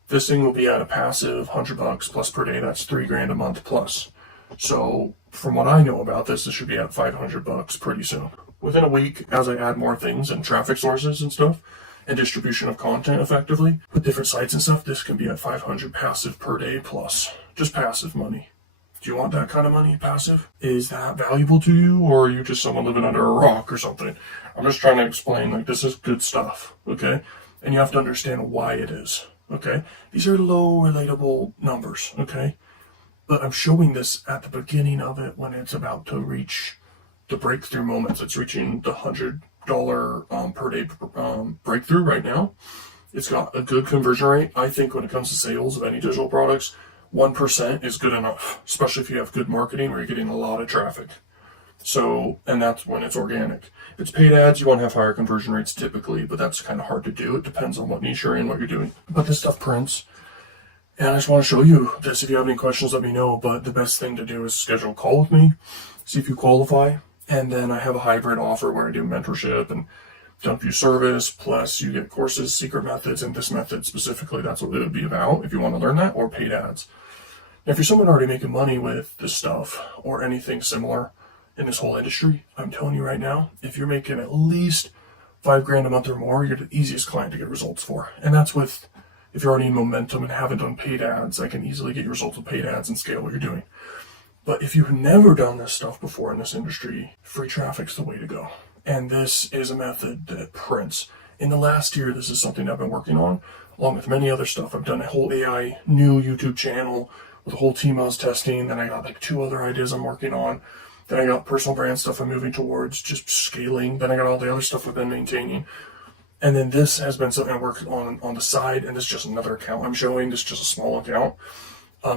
this thing will be at a passive $100 plus per day. That's $3,000 a month plus. So from what I know about this, this should be at $500 pretty soon. Within a week, as I add more things and traffic sources and stuff, and distribution of content effectively with different sites and stuff, this can be at $500 passive per day plus. Just passive money. Do you want that kind of money, passive? Is that valuable to you, or are you just someone living under a rock or something? I'm just trying to explain, like, this is good stuff, okay? And you have to understand why it is, okay? These are low relatable numbers, okay? But I'm showing this at the beginning of it when it's about to reach the breakthrough moments. It's reaching the $100 per day breakthrough right now. It's got a good conversion rate. I think when it comes to sales of any digital products, 1% is good enough, especially if you have good marketing where you're getting a lot of traffic. So, and that's when it's organic. If it's paid ads, you want to have higher conversion rates typically, but that's kind of hard to do. It depends on what niche you're in, what you're doing. But this stuff prints. And I just want to show you this. If you have any questions, let me know. But the best thing to do is schedule a call with me, see if you qualify. And then I have a hybrid offer where I do mentorship and done-for-you service, plus you get courses, secret methods, and this method specifically. That's what it would be about if you want to learn that, or paid ads. Now, if you're someone already making money with this stuff or anything similar in this whole industry, I'm telling you right now, if you're making at least $5,000 a month or more, you're the easiest client to get results for. And that's with, if you're already in momentum and haven't done paid ads, I can easily get you results with paid ads and scale what you're doing. But if you've never done this stuff before in this industry, free traffic's the way to go. And this is a method that prints. In the last year, this is something I've been working on, along with many other stuff. I've done a whole AI new YouTube channel with a whole team I was testing. Then I got like 2 other ideas I'm working on. Then I got personal brand stuff I'm moving towards, just scaling. Then I got all the other stuff I've been maintaining. And then this has been something I work on the side, and this is just another account I'm showing. This is just a small account.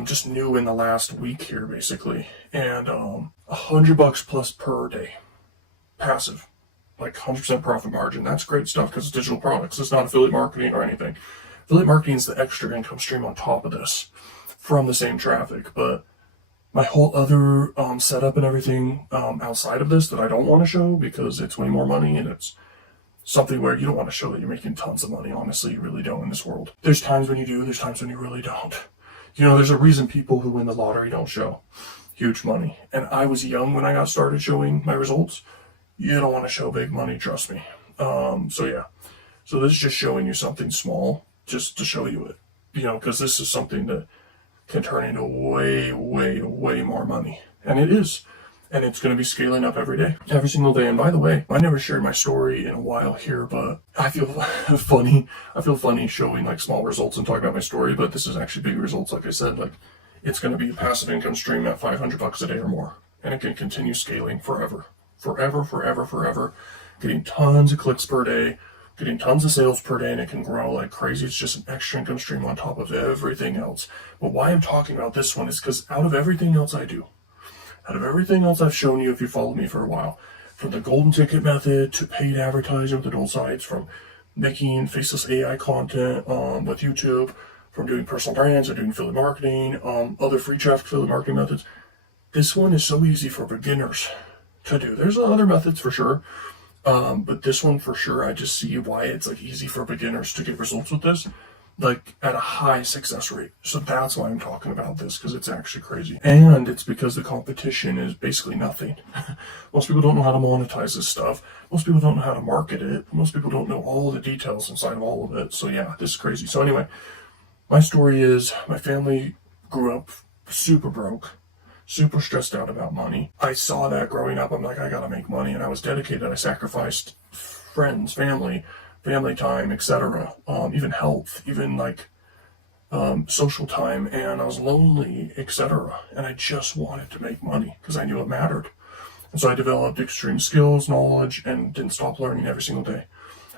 Just new in the last week here, basically. And $100 plus per day. Passive. Like 100% profit margin. That's great stuff because it's digital products. It's not affiliate marketing or anything. Affiliate marketing is the extra income stream on top of this from the same traffic. But my whole other setup and everything outside of this that I don't want to show because it's way more money and it's something where you don't want to show that you're making tons of money. Honestly, you really don't in this world. There's times when you do, there's times when you really don't. There's a reason people who win the lottery don't show huge money. And I was young when I got started showing my results. You don't want to show big money, trust me. So this is just showing you something small, just to show you it. Because this is something that can turn into way, way, way more money. And it is. And it's going to be scaling up every day, every single day. And by the way, I never shared my story in a while here, but I feel funny. I feel funny showing like small results and talking about my story, but this is actually big results. Like I said, like it's going to be a passive income stream at $500 a day or more. And it can continue scaling forever, getting tons of clicks per day, getting tons of sales per day, and it can grow like crazy. It's just an extra income stream on top of everything else. But why I'm talking about this one is because out of everything else I do, out of everything else I've shown you, if you followed me for a while, from the golden ticket method to paid advertising with adult sites, from making faceless AI content with YouTube, from doing personal brands or doing affiliate marketing, other free traffic affiliate marketing methods, this one is so easy for beginners to do. There's other methods for sure, but this one for sure, I just see why it's like easy for beginners to get results with this, like at a high success rate. So that's why I'm talking about this, because it's actually crazy. And it's because the competition is basically nothing. Most people don't know how to monetize this stuff. Most people don't know how to market it. Most people don't know all the details inside of all of it. So yeah, this is crazy. So anyway, my story is my family grew up super broke, super stressed out about money. I saw that growing up. I'm like, I gotta make money, and I was dedicated. I sacrificed friends, family time, etc. Even health, even like social time, and I was lonely, etc. And I just wanted to make money because I knew it mattered. And so I developed extreme skills, knowledge, and didn't stop learning every single day.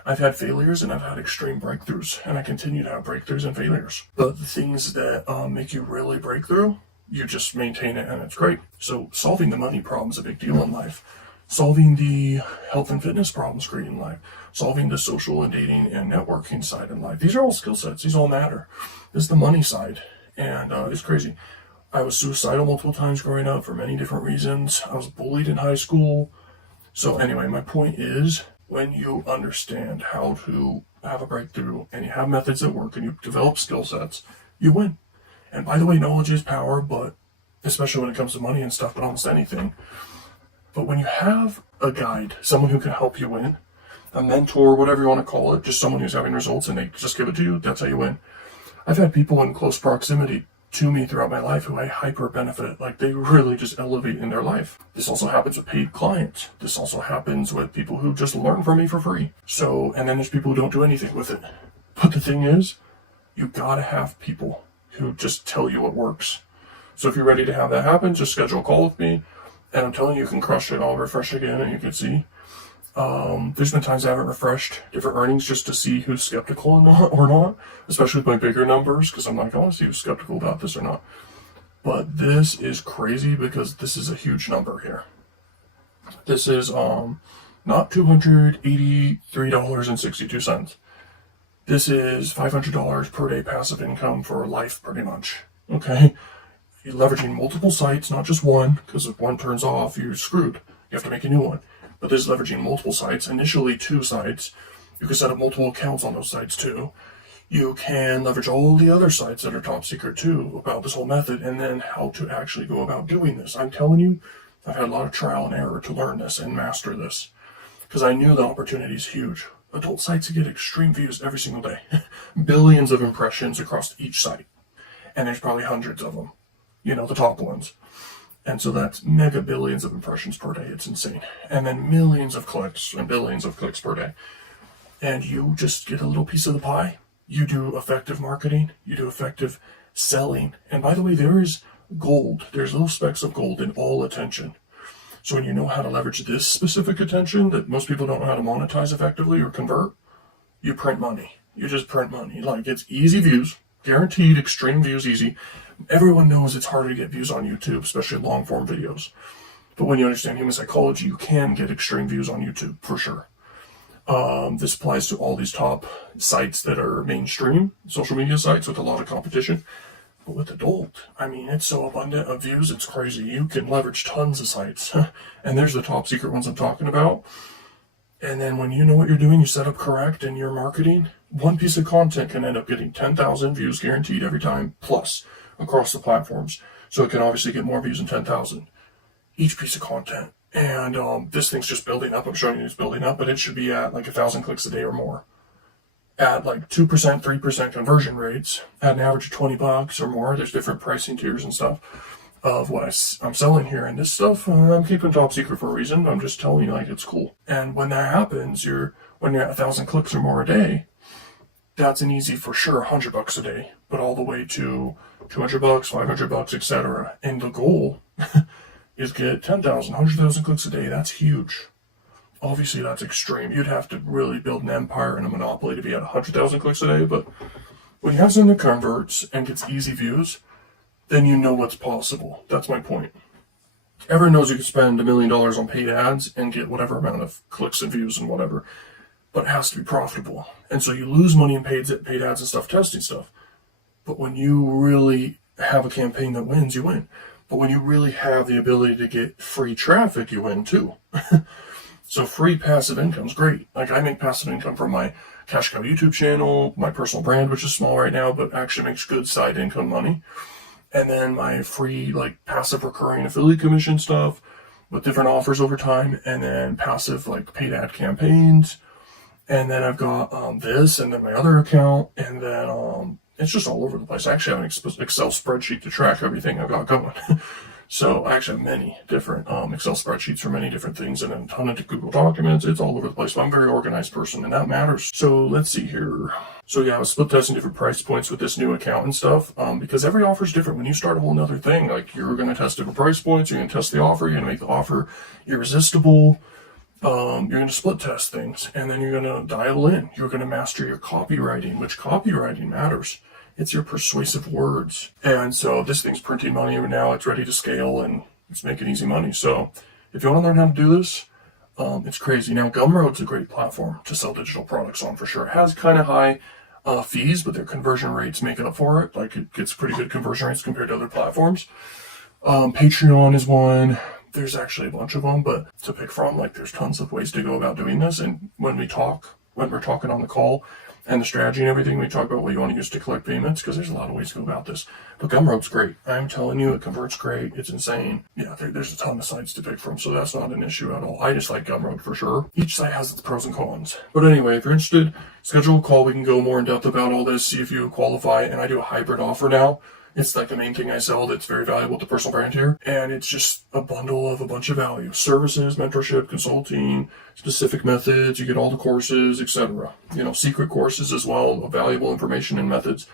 I've had failures and I've had extreme breakthroughs, and I continue to have breakthroughs and failures. But the things that make you really break through, you just maintain it, and it's great. So solving the money problem is a big deal in life. Solving the health and fitness problems great in life. Solving the social and dating and networking side in life. These are all skill sets. These all matter. This is the money side, and it's crazy. I was suicidal multiple times growing up for many different reasons. I was bullied in high school. So anyway, my point is, when you understand how to have a breakthrough and you have methods that work and you develop skill sets, you win. And by the way, knowledge is power, but especially when it comes to money and stuff, but almost anything. But when you have a guide, someone who can help you win, a mentor, whatever you want to call it, just someone who's having results and they just give it to you, that's how you win. I've had people in close proximity to me throughout my life who I hyper benefit, like they really just elevate in their life. This also happens with paid clients. This also happens with people who just learn from me for free. So, and then there's people who don't do anything with it. But the thing is, you gotta have people who just tell you what works. So if you're ready to have that happen, just schedule a call with me, and I'm telling you, you can crush it. I'll refresh again, and you can see. There's been times I haven't refreshed different earnings just to see who's skeptical or not, especially with my bigger numbers, because I'm like, I want to see who's skeptical about this or not. But this is crazy because this is a huge number here. This is not $283.62. This is $500 per day passive income for life, pretty much. Okay? You're leveraging multiple sites, not just one, because if one turns off, you're screwed. You have to make a new one. But this is leveraging multiple sites, initially 2 sites. You can set up multiple accounts on those sites too. You can leverage all the other sites that are top secret too about this whole method, and then how to actually go about doing this. I'm telling you, I've had a lot of trial and error to learn this and master this, because I knew the opportunity is huge. Adult sites get extreme views every single day. Billions of impressions across each site. And there's probably hundreds of them. The top ones. And so that's mega billions of impressions per day. It's insane. And then millions of clicks and billions of clicks per day. And you just get a little piece of the pie. You do effective marketing. You do effective selling. And by the way, there is gold. There's little specks of gold in all attention. So when you know how to leverage this specific attention that most people don't know how to monetize effectively or convert, you print money. You just print money. Like, it's easy views, guaranteed extreme views, easy. Everyone knows it's harder to get views on YouTube, especially long form videos. But when you understand human psychology, you can get extreme views on YouTube for sure. This applies to all these top sites that are mainstream social media sites with a lot of competition. But with adult, I mean, it's so abundant of views, it's crazy. You can leverage tons of sites. And there's the top secret ones I'm talking about. And then when you know what you're doing, you set up correct in your marketing, one piece of content can end up getting 10,000 views guaranteed every time, plus across the platforms. So it can obviously get more views than 10,000 each piece of content. And this thing's just building up. I'm showing you it's building up, but it should be at like 1,000 clicks a day or more. At like 2%, 3% conversion rates, at an average of $20 or more. There's different pricing tiers and stuff of what I'm selling here. And this stuff, I'm keeping top secret for a reason. I'm just telling you, like, it's cool. And when that happens, when you're at 1,000 clicks or more a day, that's an easy, for sure, $100 a day, but all the way to $200, $500, etc. And the goal is get 10,000, 100,000 clicks a day. That's huge. Obviously, that's extreme. You'd have to really build an empire and a monopoly to be at 100,000 clicks a day. But when you have something that converts and gets easy views, then you know what's possible. That's my point. Everyone knows you can spend $1 million on paid ads and get whatever amount of clicks and views and whatever, but it has to be profitable. And so you lose money in paid ads and stuff, testing stuff. But when you really have a campaign that wins, you win. But when you really have the ability to get free traffic, you win too. So free passive income is great. Like, I make passive income from my Cash Cow YouTube channel, my personal brand, which is small right now, but actually makes good side income money. And then my free, like, passive recurring affiliate commission stuff with different offers over time. And then passive, like, paid ad campaigns. And then I've got this, and then my other account. And then it's just all over the place. I actually have an Excel spreadsheet to track everything I've got going. So I actually have many different Excel spreadsheets for many different things and a ton of Google documents. It's all over the place. But I'm a very organized person, and that matters. So let's see here. So yeah, I was split testing different price points with this new account and stuff because every offer is different. When you start a whole nother thing, like, you're going to test different price points. You're going to test the offer. You're going to make the offer irresistible. You're going to split test things, and then you're going to dial in. You're going to master your copywriting, which copywriting matters. It's your persuasive words. And so this thing's printing money right now. It's ready to scale, and it's making easy money. So if you want to learn how to do this, it's crazy. Now, Gumroad's a great platform to sell digital products on for sure. It has kind of high fees, but their conversion rates make up for it. Like, it gets pretty good conversion rates compared to other platforms. Patreon is one. There's actually a bunch of them, but to pick from, like, there's tons of ways to go about doing this. And when we're talking on the call and the strategy and everything, we talk about what you want to use to collect payments, because there's a lot of ways to go about this. But Gumroad's great. I'm telling you, it converts great. It's insane. Yeah, there's a ton of sites to pick from, so that's not an issue at all. I just like Gumroad for sure. Each site has its pros and cons. But anyway, if you're interested, schedule a call. We can go more in depth about all this, see if you qualify. And I do a hybrid offer now. It's like the main thing I sell that's very valuable to personal brand here. And it's just a bundle of a bunch of value. Services, mentorship, consulting, specific methods. You get all the courses, etc. Secret courses as well, valuable information and methods.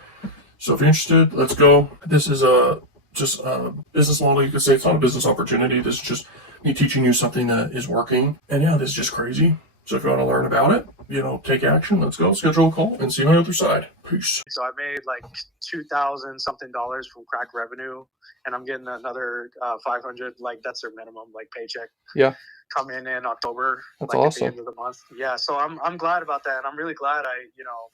So if you're interested, let's go. This is just a business model. You could say it's not a business opportunity. This is just me teaching you something that is working. And yeah, this is just crazy. So if you want to learn about it, take action. Let's go. Schedule a call and see you on the other side. Peace. So I made like $2,000 something from crack revenue, and I'm getting another 500. Like, that's their minimum, like, paycheck. Yeah. Come in October. That's like, awesome. At the end of the month. Yeah. So I'm glad about that, and I'm really glad I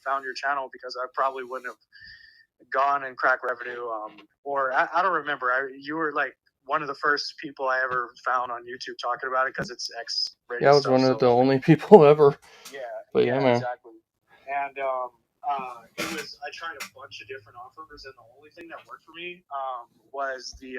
found your channel, because I probably wouldn't have gone in crack revenue. Or I don't remember. You were like one of the first people I ever found on YouTube talking about it, because it's X-rated. Yeah, I was one of the only people ever. Yeah. But yeah, man. Exactly. And I tried a bunch of different offers, and the only thing that worked for me was the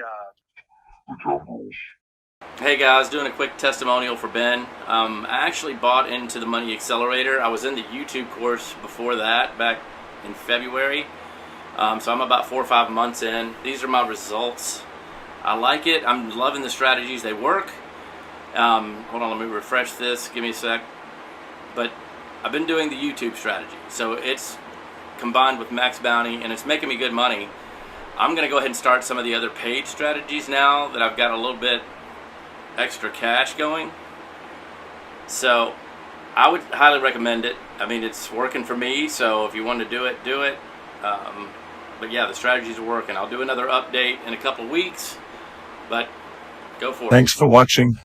Hey guys, doing a quick testimonial for Ben. I actually bought into the Money Accelerator. I was in the YouTube course before that, back in February. So I'm about 4 or 5 months in. These are my results. I like it. I'm loving the strategies. They work. Hold on, let me refresh this. Give me a sec. But I've been doing the YouTube strategy. So it's combined with Max Bounty, and it's making me good money. I'm going to go ahead and start some of the other paid strategies now that I've got a little bit extra cash going. So I would highly recommend it. I mean, it's working for me, so if you want to do it, do it. But yeah, the strategies are working. I'll do another update in a couple of weeks, but go for it. Thanks for watching.